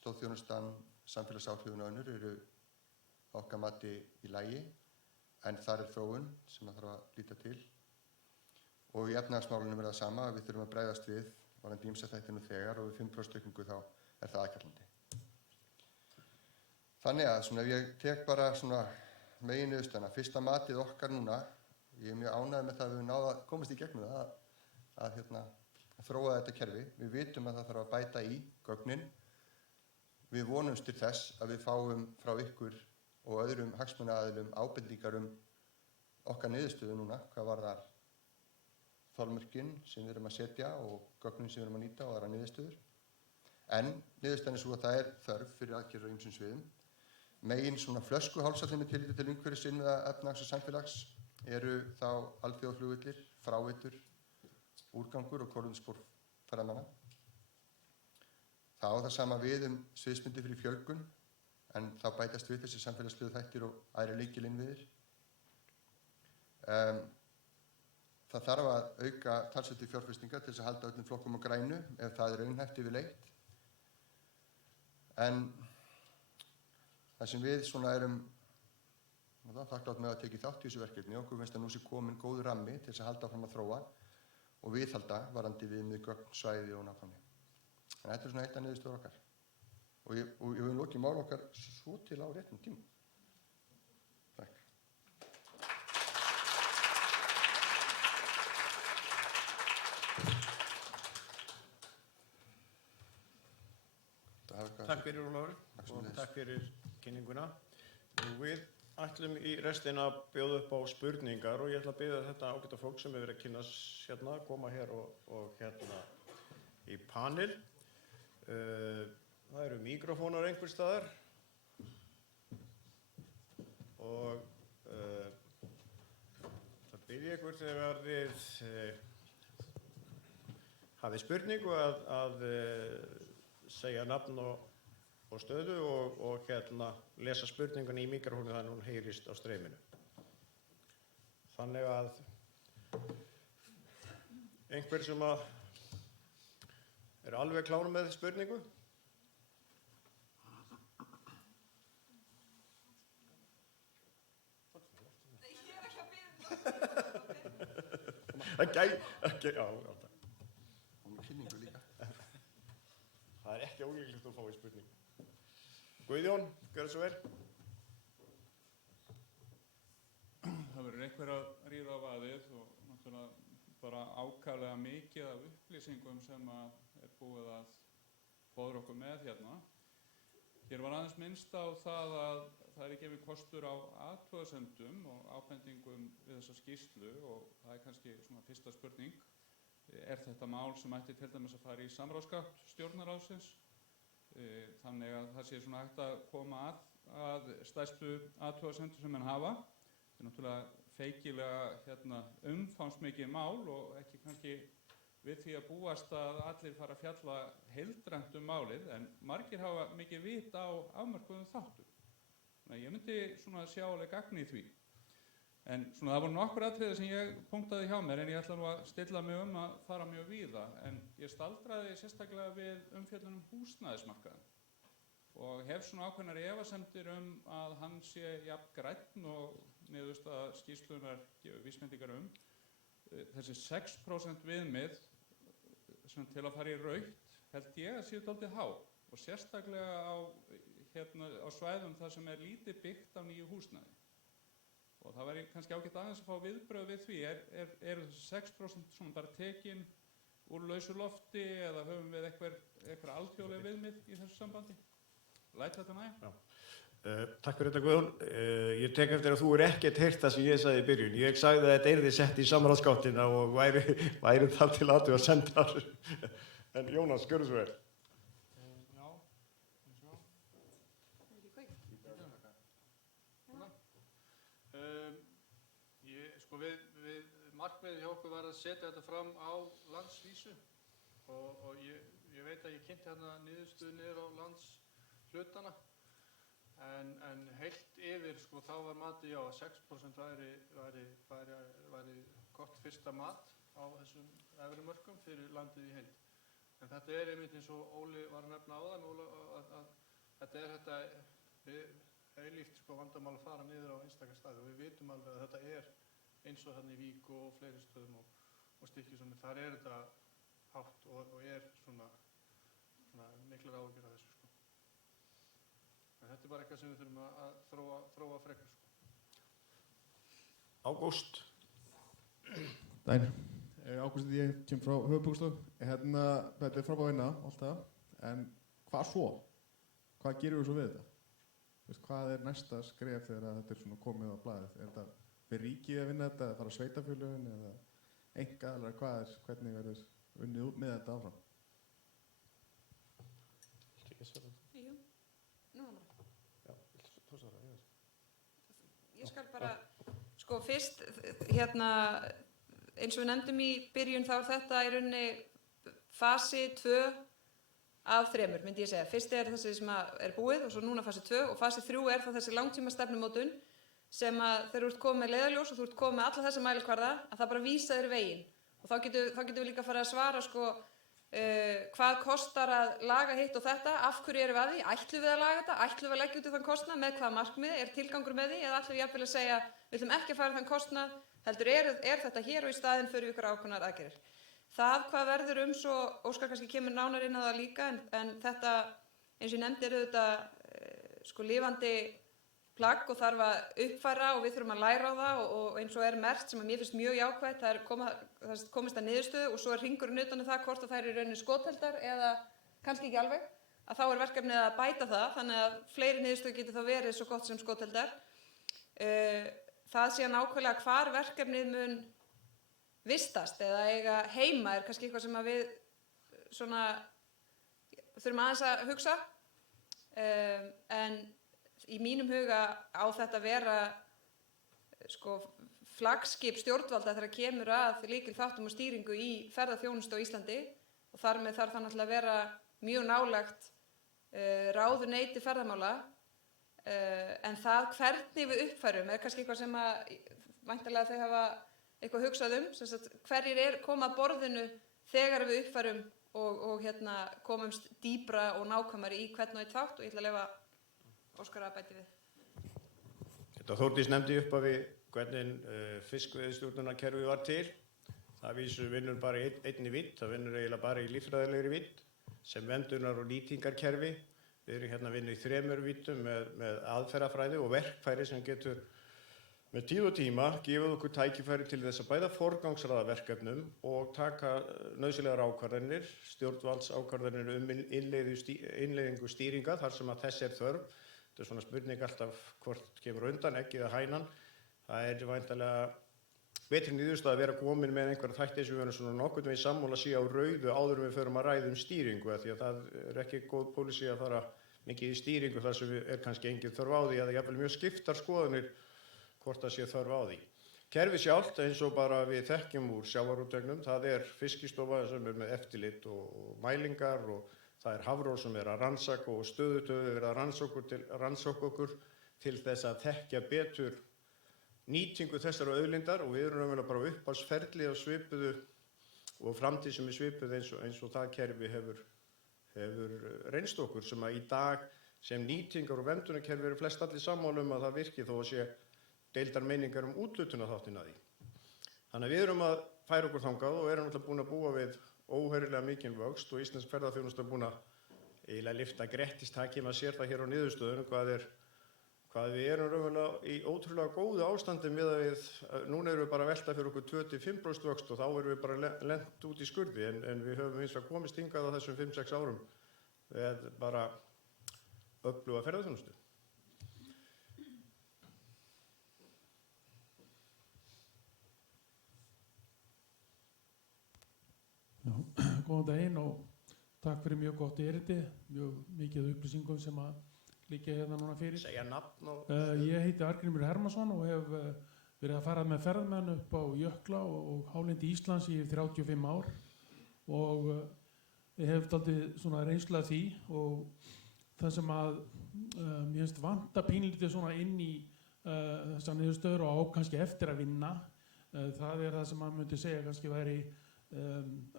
stoðþjónustan, samfélagsáhrifin og önnur eru okkar mati í lagi, en þar þróun sem það þarf að líta til. Og í efnahagsmálunum það sama, við þurfum að bregðast við varðandi ýmsa þætti nú þegar og við 5% aukningu þá það aðkallandi. Þannig að ef ég tek bara meginniðurstaðna, fyrsta matið okkar núna, ég mjög ánægður með það að við höfum náð að komast í gegnum það að þróa þetta kerfi. Við vitum að það þarf að bæta í gögnin. Við vonumst til þess að við fáum frá ykkur og öðrum hagsmunaaðilum ábendingar okkar niðurstöðu núna, hvað varðar þolmörkin sem við erum að setja og gögnin sem við erum að nýta og aðra niðurstöður. En niðurstaðan svo að það þörf fyrir aðgerðir á ýmsum sviðum. Megin flöskuhálsarnir með tilliti til umhverfis, innviða, efnahags og samfélags eru þá alþjóðaflugvellir, fráveitur, úrgangur og kolefnisspor ferðamanna. Það á það sama við sviðsmyndir fyrir fjölgun, en þá bætast við þessi samfélagslegu þættir og aðrir lykilinviðir. Það þarf að auka talsvert til fjárfestingar til þess að halda öllum flokkum á grænu ef það raunhæft yfirleitt. En það sem við erum þakklátt með að tekið þátt í þessu verkefni, okkur finnst að nú sé komin góður rammi til þess að halda áfram að þróa og viðhalda varðandi viðmið, gögn, svæði og nákvæmni. En þetta eitt af niðurstöður okkar. Og ég vil lokið mál okkar svo til á réttum tíma. Takk. Takk fyrir Ólafur og takk fyrir kynninguna. Við ætlum í restina að bjóða upp á spurningar og ég ætla að biðja þetta ágæta fólk sem hefur verið að kynnast hérna, koma hér og hérna í panel. Það eru míkrofónar einhvers staðar og það byrja ykkur þegar þið hafið spurningu að segja nafn og stöðu og hérna lesa spurningunni í míkrofónu þannig að hún heyrist á streyminu. Þannig að einhver sem er alveg klár með spurningu? Nei, ég er ekki að bíða. Já. Og með kynningu líka. Það er ekki ólíklegt að fá í spurningu. Guðjón, gjörðu svo vel. Það verður einhver að ríða á vaðið og náttúrulega bara ákaflega mikið af upplýsingum sem er búið að fóðra okkur með hérna. Hér var aðeins minnst á það að það er gefinn kostur á athugasemdum og ábendingum við þessa skýrslu og það er kannski fyrsta spurning. Er þetta mál sem ætti til dæmis að fara í samráðsgátt stjórnarráðsins? Þannig að það sé hægt að koma að stærstu athugasemdum sem menn hafa. Þetta er náttúrulega feikilega umfangsmikið mál og ekki kannski við því að búast að allir fara að fjalla heildrænt málið, en margir hafa mikið vit á afmörkuðum þáttum. Þannig að ég myndi sjá alveg gagn í því. En það voru nokkur atriði sem ég punktaði hjá mér, en ég ætla nú að stilla mig að fara mjög víða. En ég staldraði sérstaklega við umfjöllun húsnæðismarkaðinn og hef ákveðnar efasemdir að hann sé jafn grænn og niðurstaða skýrslunnar gefur vísbendingar Þessi 6% viðmið til að fara í rautt held ég að séu dálítið há og sérstaklega á svæðum þar sem er lítið byggt af nýju húsnæði. Og það væri kannski ágætt aðeins að fá viðbrögð við því. Eru þessi 6% bara tekin úr lausu lofti eða höfum við eitthvað alþjóðleg viðmið í þessu sambandi? Læt þetta nægja? Já. Takk fyrir þetta Guðjón. Ég tek eftir að þú ekkert heyrt það sem ég sagði í byrjun. Ég sagði að þetta yrði sett í samráðsgáttina og væri það til athugasemdar. En Jónas, gjörðu svo vel. Markmiðið hjá okkur var að setja þetta fram á landsvísu og ég veit að ég kynnti hérna niðurstöðu niður á landshlutana en heilt yfir sko þá var matið já að 6% væri gott fyrsta mat á þessum efri mörkum fyrir landið í heild. En þetta einmitt eins og Óli var að nefna áðan að þetta eilíft sko vandamál að fara niður á einstaka staði og við vitum alveg að þetta eins og þarna í Vík og fleiri stöðum og Stykkishólmi, þar þetta hátt og svona miklar áhyggjur af þessu sko. En þetta bara eitthvað sem við þurfum að þróa frekar sko. Ágúst. Dæn. Ágúst, ég kem frá höfuðborgarstofu. Þetta frábær vinna, alltaf. En hvað svo? Hvað gerum við svo við þetta? Hvað næsta skref þegar þetta svona komið á blaðið? Þetta fyrir ríkið að vinna þetta, að fara sveitarfélögin eða einkaaðilar, hvernig verður unnið út með þetta áfram? Jú, nú hann bara. Já, þú svara, ég. Ég skal bara, sko fyrst, eins og við nefndum í byrjun þá þetta í rauninni fasi 2 af 3, myndi ég segja. Fyrst þessi sem búið og svo núna fasi 2 og fasi 3 það þessi langtíma stefnumótun sem að þegar þú ert komið með leiðarljós og þú ert komið með alla þessa mælikvarða að það bara vísa þér veginn og þá getum við líka farið að svara sko hvað kostar að laga hitt og þetta, af hverju erum við að því, ætlum við að laga þetta, ætlum við að leggja út í þann kostnað, með hvaða markmiði, tilgangur með því eða ætlum við jafnvel að segja við ætlum ekki að fara þann kostnað, heldur þetta hér og í staðinn fyrir ykkur ákveðnar aðgerðir. Það hvað verður svo, Óskar kannski kemur nánar inn á það líka en þetta eins og ég nefndi auðvitað sko lifandi plagg og þarf að uppfæra og við þurfum að læra á það og eins og merkt sem að mér finnst mjög jákvætt, það komist að niðurstöðu og svo hringurinn utan það hvort að það í rauninni skotheldar eða kannski ekki alveg, að þá verkefnið að bæta það, þannig að fleiri niðurstöðu getur þá verið svo gott sem skotheldar. Það sé nákvæmlega hvar verkefnið mun vistast eða eiga heima kannski eitthvað sem að við svona þurfum aðeins að hugsa, en í mínum huga á þetta að vera sko flaggskip stjórnvalda þegar kemur að lykilþáttum og stýringu í ferðaþjónustu á Íslandi og þar með þarf það náttúrulega að vera mjög nálægt ráðuneyti ferðamála en það hvernig við uppfærum kannski eitthvað sem að væntanlega þau hafa eitthvað hugsað sem sagt, hverjir koma að borðinu þegar við uppfærum og komumst dýpra og nákvæmari í hvern og einn þátt og ég ætla að leyfa Óskar að bæti við. Þetta Þórdís nefndi upp að við hvernig fiskveiðistjórnunarkerfi var til. Það vísu vinnur bara í einni vidd, það vinnur eiginlega bara í líffræðilegri vidd sem vendunar og nýtingarkerfi. Við erum að vinna í 3 viddum með aðferðafræði og verkfæri sem getur með tíð og tíma gefið okkur tækifæri til þess að bæða forgangsraða verkefnum og taka nauðsynlegar ákvarðanir, stjórnvaldsákvarðanir innleiðingu stýringa þar sem að þess þörf. Þetta svona spurning alltaf hvort kemur undan, eggið eða hænan. Það væntanlega betri niðurstaða að vera komin með einhverja þætti sem við erum svona nokkurn veginn sammála sig á rauðu áður en við förum að ræða stýringu því að það ekki góð pólísí að fara mikið í stýringu þar sem kannski engin þörf á því eða jafnvel mjög skiptar skoðanir hvort það sé þörf á því. Kerfið sjálft eins og bara við þekkjum úr sjávarútveginum, það Fiskistofa sem með eftirlit og mælingar og það Hafró sem að rannsaka og stöðugt hefur verið að rannsaka okkur til þess að þekkja betur nýtingu þessara auðlindar og við erum raunverulega bara upp á ferli á svipuðu og framtíð sem svipuð eins og það kerfi hefur reynst okkur sem að í dag sem nýtingar og verndunarkerfi eru flest allir sammála að það virki þó að sé deildar meiningar úthlutunarþáttinn að því. Þannig að við erum að færa okkur þangað og erum alltaf búin að búa við óheyrilega mikinn vöxt og íslensk ferðaþjónusta búin að eiginlega lyfta grettistaki, maður sér það hér á niðurstöðunum hvað við erum raunverulega í ótrúlega góðu ástandi með að núna erum við bara að velta fyrir okkur 25% vöxt og þá erum við bara lent út í skurði en við höfum hins vegar komist hingað á þessum 5-6 árum með bara öfluga ferðaþjónustu. Góðan daginn og takk fyrir mjög gott erindi, mjög mikið upplýsingum sem að liggja hérna núna fyrir. Segja nafn og... Ég heiti Arngrímur Hermannsson og hef verið að fara með ferðamenn upp á Jökla og hálendi Íslands í 35 ár og ég hef dálítið svona reynslu af því og það sem að mér finnst vanta pínlítið svona inn í þessar niðurstöður og á kannski eftir að vinna, það er það sem maður myndi segja kannski væri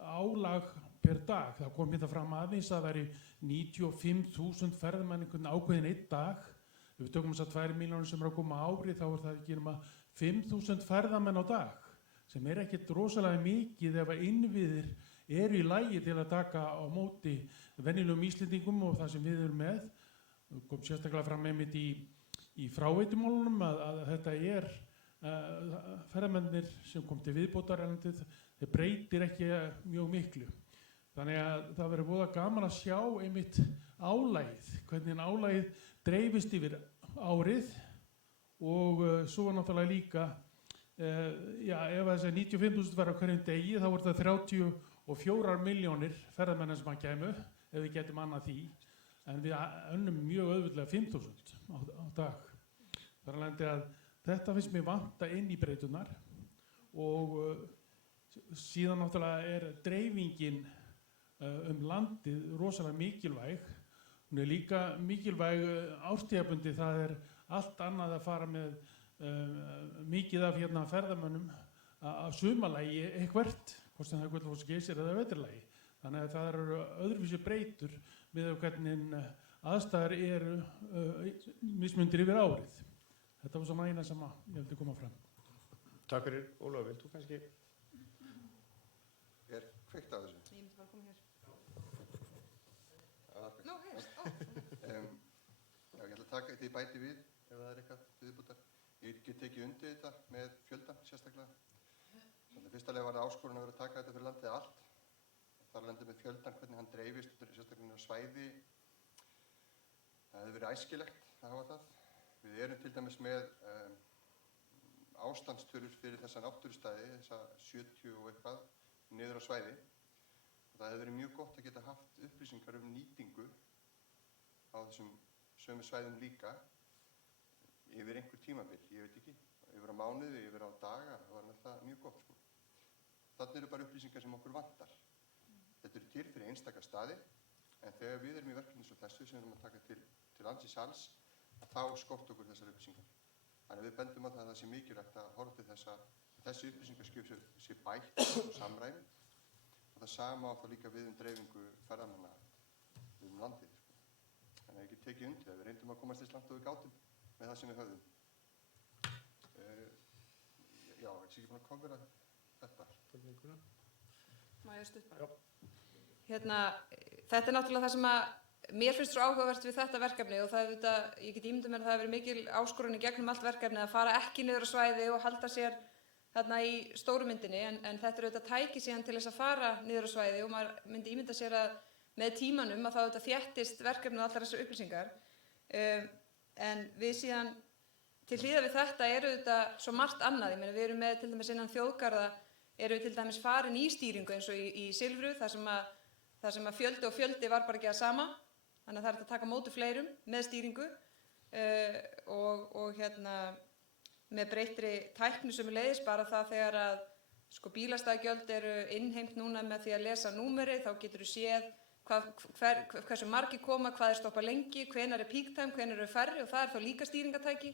álag per dag. Það kom hérna fram aðeins að það væri 95.000 ferðamenn einhvern ákveðin einn dag. Ef við tökum þess að 2 milljónir sem eru að koma á ári þá er það ekki nema 5.000 ferðamenn á dag sem er ekkert rosalega mikið ef að innviðir eru í lagi til að taka á móti venjulegum Íslendingum og það sem við erum með. Það kom sérstaklega fram einmitt í fráveitumálunum að þetta er ferðamennir sem kom til viðbótar erlendis, þeir breytir ekki mjög miklu. Þannig að það verður voða gaman að sjá einmitt álagið, hvernig álagið dreifist yfir árið og svo náttúrulega líka, ef þessi 95.000 verður á hverjum degi þá er það 34 milljónir ferðamenn sem að kæmu, ef við getum annað því, en við önnum mjög auðvitað 5.000 á dag. Þar af leiðandi að þetta finnst mér vanta inn í breytunar og síðan náttúrulega er dreifingin landið rosalega mikilvæg. Hún er líka mikilvæg árstíðabundi, það er allt annað að fara með mikið af ferðamönnum af sumarlagi eitthvert, hvort sem það er Gullfoss Geysir eða vetrarlagi. Þannig að það eru öðruvísi breytur með hvernig aðstæður eru mismundir yfir árið. Þetta var svona eina sem ég vildi koma fram. Takk fyrir. Ólafur, vilt þú kannski? Er kveikt á þessu? Ég myndi bara koma hér. Það var kveikt. Nú, heyrst, ó. Já, ég ætla að taka þetta í bæti við ef það er eitthvað viðbútar. Ég get tekið undir þetta með fjöldan sérstaklega. Þannig fyrstulega var það áskorun að vera að taka þetta fyrir landið allt. Þar landið með fjöldan, hvernig hann dreifist, sérstaklega á svæði. Það hefði verið æskilegt að hafa það. Við erum til dæmis með ástandstölur fyrir þessa náttúrustæði, þessa 70 og eitthvað, niður á svæði. Það hefði verið mjög gott að geta haft upplýsingar nýtingu á þessum sömu svæðum líka yfir einhver tímabil, ég veit ekki, yfir á mánuði, yfir á daga, það var náttúrulega mjög gott. Sko. Þannig eru bara upplýsingar sem okkur vantar. Þetta eru til fyrir einstaka staði, en þegar við erum í verkefni svo þessu sem við erum að taka til landsins alls, þá skort okkur þessar upplýsingar. Þannig að við bendum á það að það sé mikilvægt að horfa til þess að þessi upplýsingarskjöf sé bætt og samræmd og það sama á það líka við dreifingu ferðamanna landið. Sko. Þannig að ég get tekið undir það. Við reyndum að komast eins langt og við gátum með það sem við höfðum. Já, ég sé ekki búin að koma þetta. Má ég stutt bara? Þetta er náttúrulega það sem að mér finnst svo áhugavert við þetta verkefni og það er þetta, ég get ímyndað mér að það hefur verið mikil áskorun í gegnum allt verkefni að fara ekki niður á svæði og halda sér þarna í stóru myndinni en þetta er auðvitað tæki síðan til þess að fara niður á svæði og maður myndi ímynda sér að með tímanum að þá auðvitað þéttist verkefni og allar þessar upplýsingar en við síðan til hliðar við þetta eru auðvitað svo margt annað, ég meina við erum með til dæmis innan þjóðgarða erum við til dæmis farin í stýringu eins og í Silfru þar sem að fjöldi og fjöldi var bara ekki að sama. Þannig að það er hægt að taka á móti fleirum með stýringu og með breyttri tækni sömuleiðis bara það þegar að bílastæðagjöld eru innheimt núna með því að lesa númerið þá getur þú séð hversu margir koma, hvað er stoppa lengi, hvenær er peak time, hvenær eru færri og það er þá líka stýringatæki.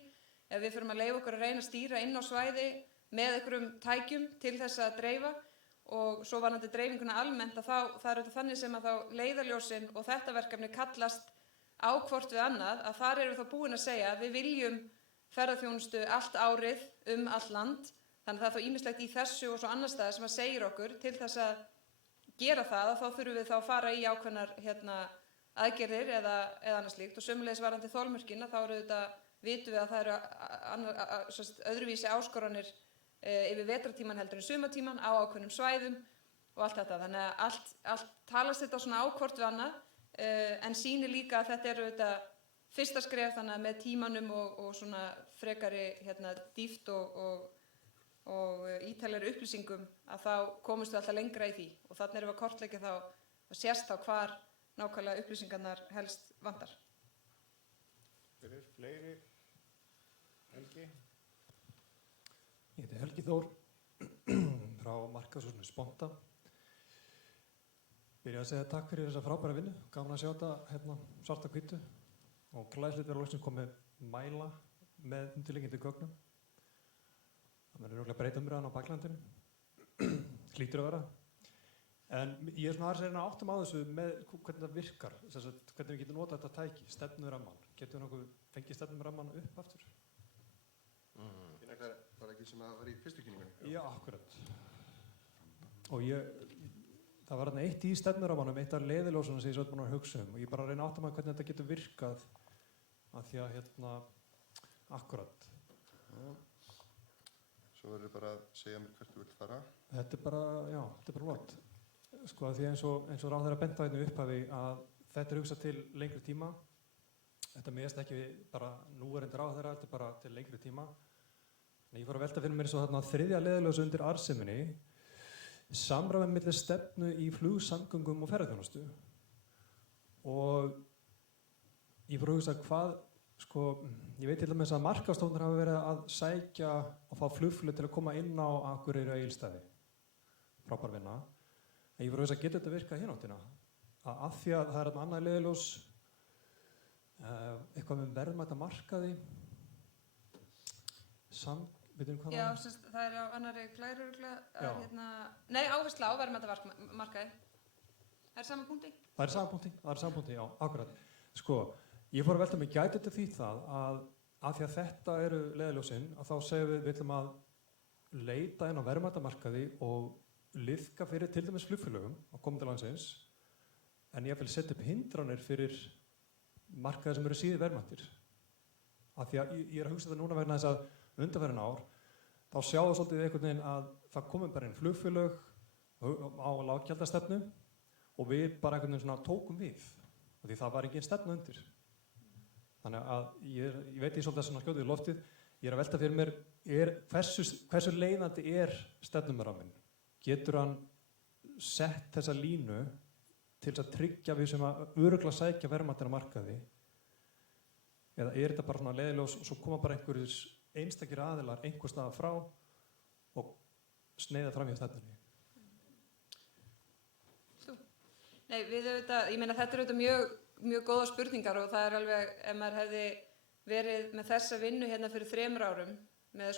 Ef við förum að leyfa okkur að reyna að stýra inn á svæði með einhverjum tækjum til þess að dreifa og svo varðandi dreifinguna almennt að það er auðvitað þannig sem að þá leiðarljósin og þetta verkefni kallast á hvort við annað að þar erum við þá búin að segja að við viljum ferðaþjónustu allt árið allt land þannig að það er þá ýmislegt í þessu og svo annar stað sem að segir okkur til þess að gera það að þá þurfum við þá að fara í ákveðnar aðgerðir eða annað slíkt og sömuleiðis varðandi þolmörkin að þá eru auðvitað vitum við að það eru öðruvísi áskoranir yfir vetrartíman heldur en sumartíman á ákveðnum svæðum og allt þetta. Þannig að allt talast þetta svona á hvort við annað en sýnir líka að þetta eru þetta fyrsta skref þannig að með tímanum og svona frekari dýpt og og ítalegri upplýsingum að þá komumst við alltaf lengra í því og þannig erum við að kortleggja þá og sést þá hvar nákvæmlega upplýsingarnar helst vantar. Fyrir fleiri? Helgi? Ég heiti Helgi Þór frá markaðshúsinu Sponta. Byrja að segja takk fyrir þessa frábæra vinnu, gaman að sjá þetta hérna svart á hvítu og glæsilegt vera loksins komið mæla með undirliggjandi gögnum. Það verður örugglega breyta umræðan á baklandinu, hlýtur að vera. En ég er svona aðeins að reyna að áttum á þessu með hvernig það virkar, hvernig við getum notað þetta tæki, stefnurammann. Getum við nokkuð fengið stefnurammann upp aftur? Það var ekki sem að var í fyrstu kynningunni? Já, akkurat. Og það var þarna eitt í stefnurammanum, eitt af leiðiljósunum sem ég svo búin að hugsa og ég bara að reyna að átta mig hvernig þetta getur virkað af því að akkurat. Svo verður bara að segja mér hvert þú vilt fara. Þetta er bara flott. Sko að því eins og ráðherra bent á hérna í upphafi að þetta er hugsað til lengri tíma. Þetta miðast ekki við bara núverandi ráðherra, þetta er bara til lengri tíma. En ég fór að velta fyrir mér svo þarna þriðja leiðarljósi undir arðseminni, samræmi milli stefnu í flugsamgöngum og ferðaþjónustu. Og ég fór að hugsa ég veit til dæmis að Markaðsstofnun hafa verið að sækja og fá flugfélög til að koma inn á Akureyri og Egilsstaði. Frábær vinna. En ég fór að hugsa, getur þetta virkað hérna áttina? Af því að það er annað leiðarljós, eitthvað með verðmæta markaði, veitum hvað Já, það er á annarri glæru Nei, áhersla á verðmæta markaði. Það er sama punkti? Það er sama punkti, já, akkurat. Sko, ég fór að velta mig, gæti þetta því það að því að þetta eru leiðarljósin, að þá segjum við ætlum að leita inn á verðmætamarkaði og liðka fyrir til dæmis flugfélögum á komandi landsins, en ég vil setja upp hindranir fyrir markaði sem eru síður verðmættir. Af því að ég er að hugsa þetta núna vegna þess að undanfarin ár, þá sjáum við svolítið einhvern veginn að það komum bara inn flugfélög á lággjaldastefnu og við bara einhvern veginn svona tókum við, af því það var engin stefna undir. Þannig að ég veit ég svolítið svona skjótið í loftið, ég er að velta fyrir mér, hversu leiðandi er stefnumramminn? Getur hann sett þessa línu til þess að tryggja við sem að örugglega sækja verðmættina markaði? Eða er þetta bara svona leiðiljós og svo koma bara einhverjir einstakir aðilar einhvers staðar frá og sneiða fram í stefnunni? Nei, ég meina þetta er auðvitað mjög góða spurningar og það er alveg, ef maður hefði verið með þessa vinnu hérna fyrir 3 árum með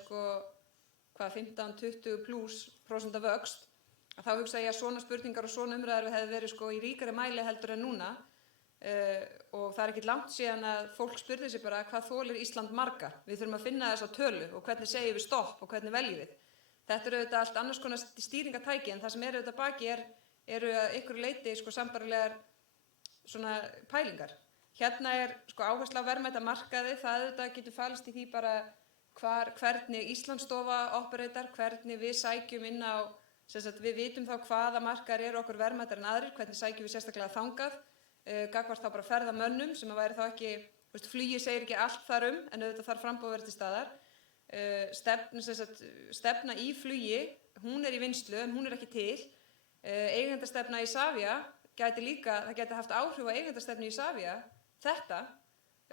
15-20% af vöxt, að þá hugsa ég að svona spurningar og svona umræður hefði verið í ríkari mæli heldur en núna og það er ekkert langt síðan að fólk spurði sig bara hvað þolir Ísland marga. Við þurfum að finna þessa tölu og hvernig segjum við stopp og hvernig veljum við. Þetta eru auðvitað allt annars konar stýringatæki en það sem eru auðvitað baki eru að einhverju leyti sambærilegar svona pælingar. Hérna er áhersla á verðmæta markaði, það auðvitað getur falist í því bara hvernig Íslandsstofa opereitar, hvernig við sækjum inn á, við vitum þá hvaða markaðir eru okkur verðmætar en aðrir, hvernig sækjum við sérstaklega þangað, gagnvart þá bara ferðamönnum sem að væri þá ekki, flugið segir ekki allt þar en auðvitað þarf framboð að vera til staðar. Stefna í flugi, hún er í vinnslu en hún er ekki til. Eigendastefna í Savia það gæti haft áhrif á eigendastefnu í Savia, þetta,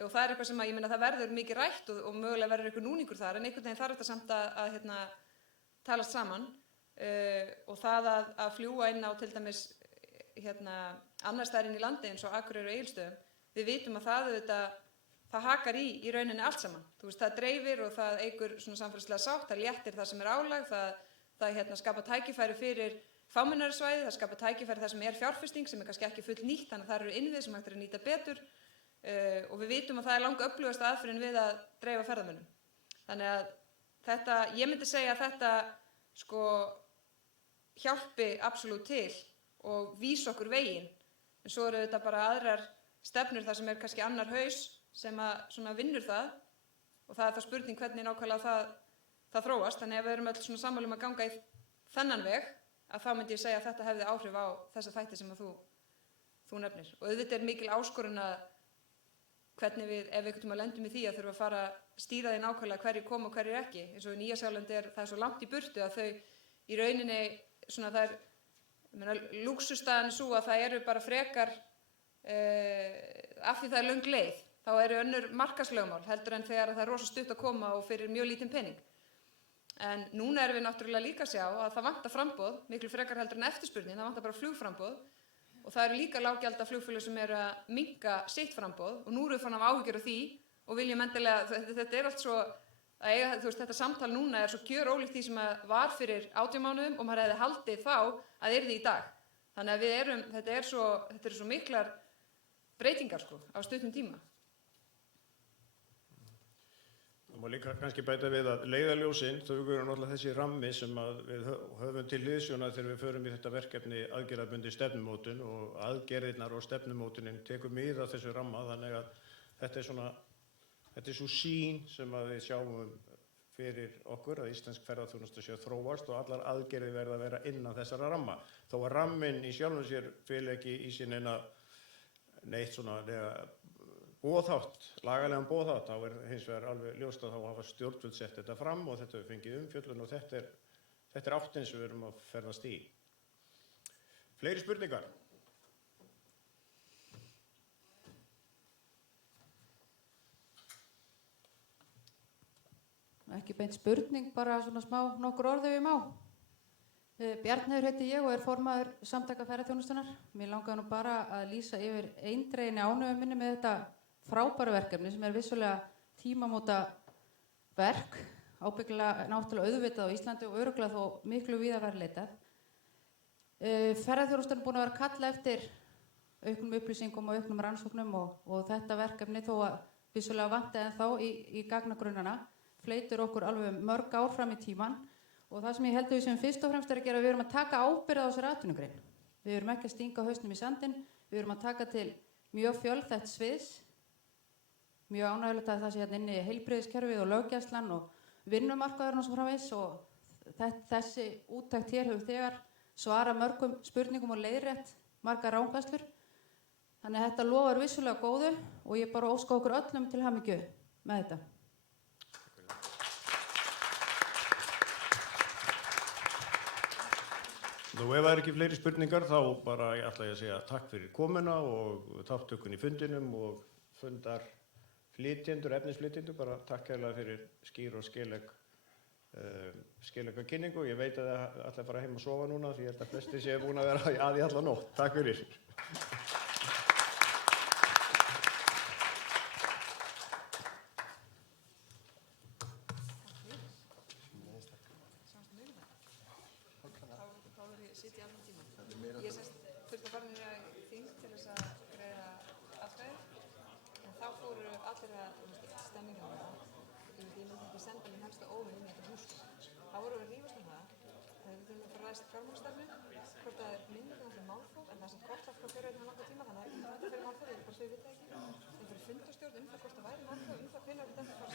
og það er eitthvað sem að, það verður mikið rætt og mögulega verður eitthvað núningur þar, en einhvern veginn þarf þetta samt að talast saman og það að fljúga inn á til dæmis annars staðar inn í landi eins og Akureyri og Egilsstöðum, við vitum að það hakar í rauninni allt saman. Það dreifir og það eykur svona samfélagslega sátt, það léttir það sem er álag, það skapar tækifæri fyrir fámennari svæði, það skapar tækifæri þar sem er fjárfesting sem er kannski ekki full nýtt, þannig að það eru innviðir sem hægt er að nýta betur og við vitum að það er langöflugasta aðferðin við að dreifa ferðamönnum. Þannig að ég myndi segja að þetta hjálpi absolutt til og vísa okkur veginn, en svo eru þetta bara aðrar stefnur þar sem er kannski annar haus sem að vinnur það og það er það spurning hvernig nákvæmlega það þróast, þannig að við erum öll sammála um að ganga í þennan veg, að þá myndi ég segja að þetta hefði áhrif á þessa þætti sem að þú nefnir. Og auðvitað er mikil áskorun að hvernig við, ef við einhvern tímann lendum í því að þurfa að fara að stýra því nákvæmlega hverjir koma og hverjir ekki. Eins og í Nýja-Sjálandi það er svo langt í burtu að þau í rauninni, svona það er, lúxusstaðan svo að það eru bara frekar, af því það er löng leið, þá eru önnur markaðslögmál heldur en þegar það er rosa stutt að koma og fyrir mjög lítinn pening. En núna erum við náttúrulega líka að sjá að það vantar framboð, miklu frekar heldur en eftirspurnin, það vantar bara flugframboð. Og það eru líka lággjalda flugfélög sem eru að minnka sitt framboð og nú eru við fann af áhyggjur af því og viljum endilega, þetta er allt svo, þetta samtal núna er svo gjörólíkt því sem var fyrir 18 mánuðum og maður hefði haldið þá að yrði í dag. Þannig að þetta eru svo miklar breytingar sko, á stuttum tíma. Það má líka kannski bæta við að leiðarljósin, þau eru náttúrulega þessi rammi sem við höfum til hliðsjónar þegar við förum í þetta verkefni aðgerðabundin stefnumótun og aðgerðirnar og stefnumótunin tekur mið af þessu ramma, þannig að þetta er svo sýn sem við sjáum fyrir okkur að íslensk ferðaþjónusta sé að þróast og allar aðgerðir verða að vera innan þessara ramma. Þó að ramminn í sjálfum sér fel ekki í sín neitt svona boðhátt, lagalegan boðhátt, þá er hins vegar alveg ljóst að þá hafa stjórnvöld sett þetta fram og þetta hefur fengið umfjöllun og þetta er áttin sem við erum að ferðast í. Fleiri spurningar? Ekki beint spurning, bara svona smá nokkur orð ef ég má. Bjarnheiður heiti ég og er formaður Samtaka ferðaþjónustunnar. Mér langaði nú bara að lýsa yfir eindreginni ánægju minni með þetta frábæra verkefni sem er vissulega tímamóta verk, ábyggilega náttúrulega auðvitað á Íslandi og örugglega þó miklu víða væri leitað. Ferðaþjónustan er búin að vera að kalla eftir auknum upplýsingum og auknum rannsóknum og þetta verkefni þó að vissulega vanti ennþá í gagnagrunnana, fleytur okkur alveg mörg ár fram í tíman og það sem ég held að við sem fyrst og fremst er að gera, við erum að taka ábyrgð á þessari atvinnugrein. Við erum ekki að stinga hausnum í sandinn, við erum að taka til mjög fjölþætt sviðs. Mjög ánægjulegt að það sé hérna inni heilbrigðiskerfið og löggæslan og vinnumarkaðurinn og svo framvegis og þessi úttekt hér hefur þegar svarað mörgum spurningum og leiðrétt margar rangfærslur. Þannig að þetta lofar vissulega góðu og ég bara óska okkur öllum til hamingju með þetta. Nú ef það er ekki fleiri spurningar þá bara ætla ég að segja takk fyrir komuna og þátttökun í fundinum og fundarflytjendur, efnisflytjendur, bara takk hérlega fyrir skýr og skeilega kynningu. Ég veit að það ætla að fara heim og sofa núna því ég held að flesti séu búin að vera að í alla nótt. Takk fyrir. Hvort það er minni fyrir málþóf, en það er samt gott að fyrir þetta langar tíma, þannig að þetta fyrir málþóf, ég bara svo ég veit það ekki. Það fyrir fundarstjórn það hvort það væri málþóf, það hvenær þetta fara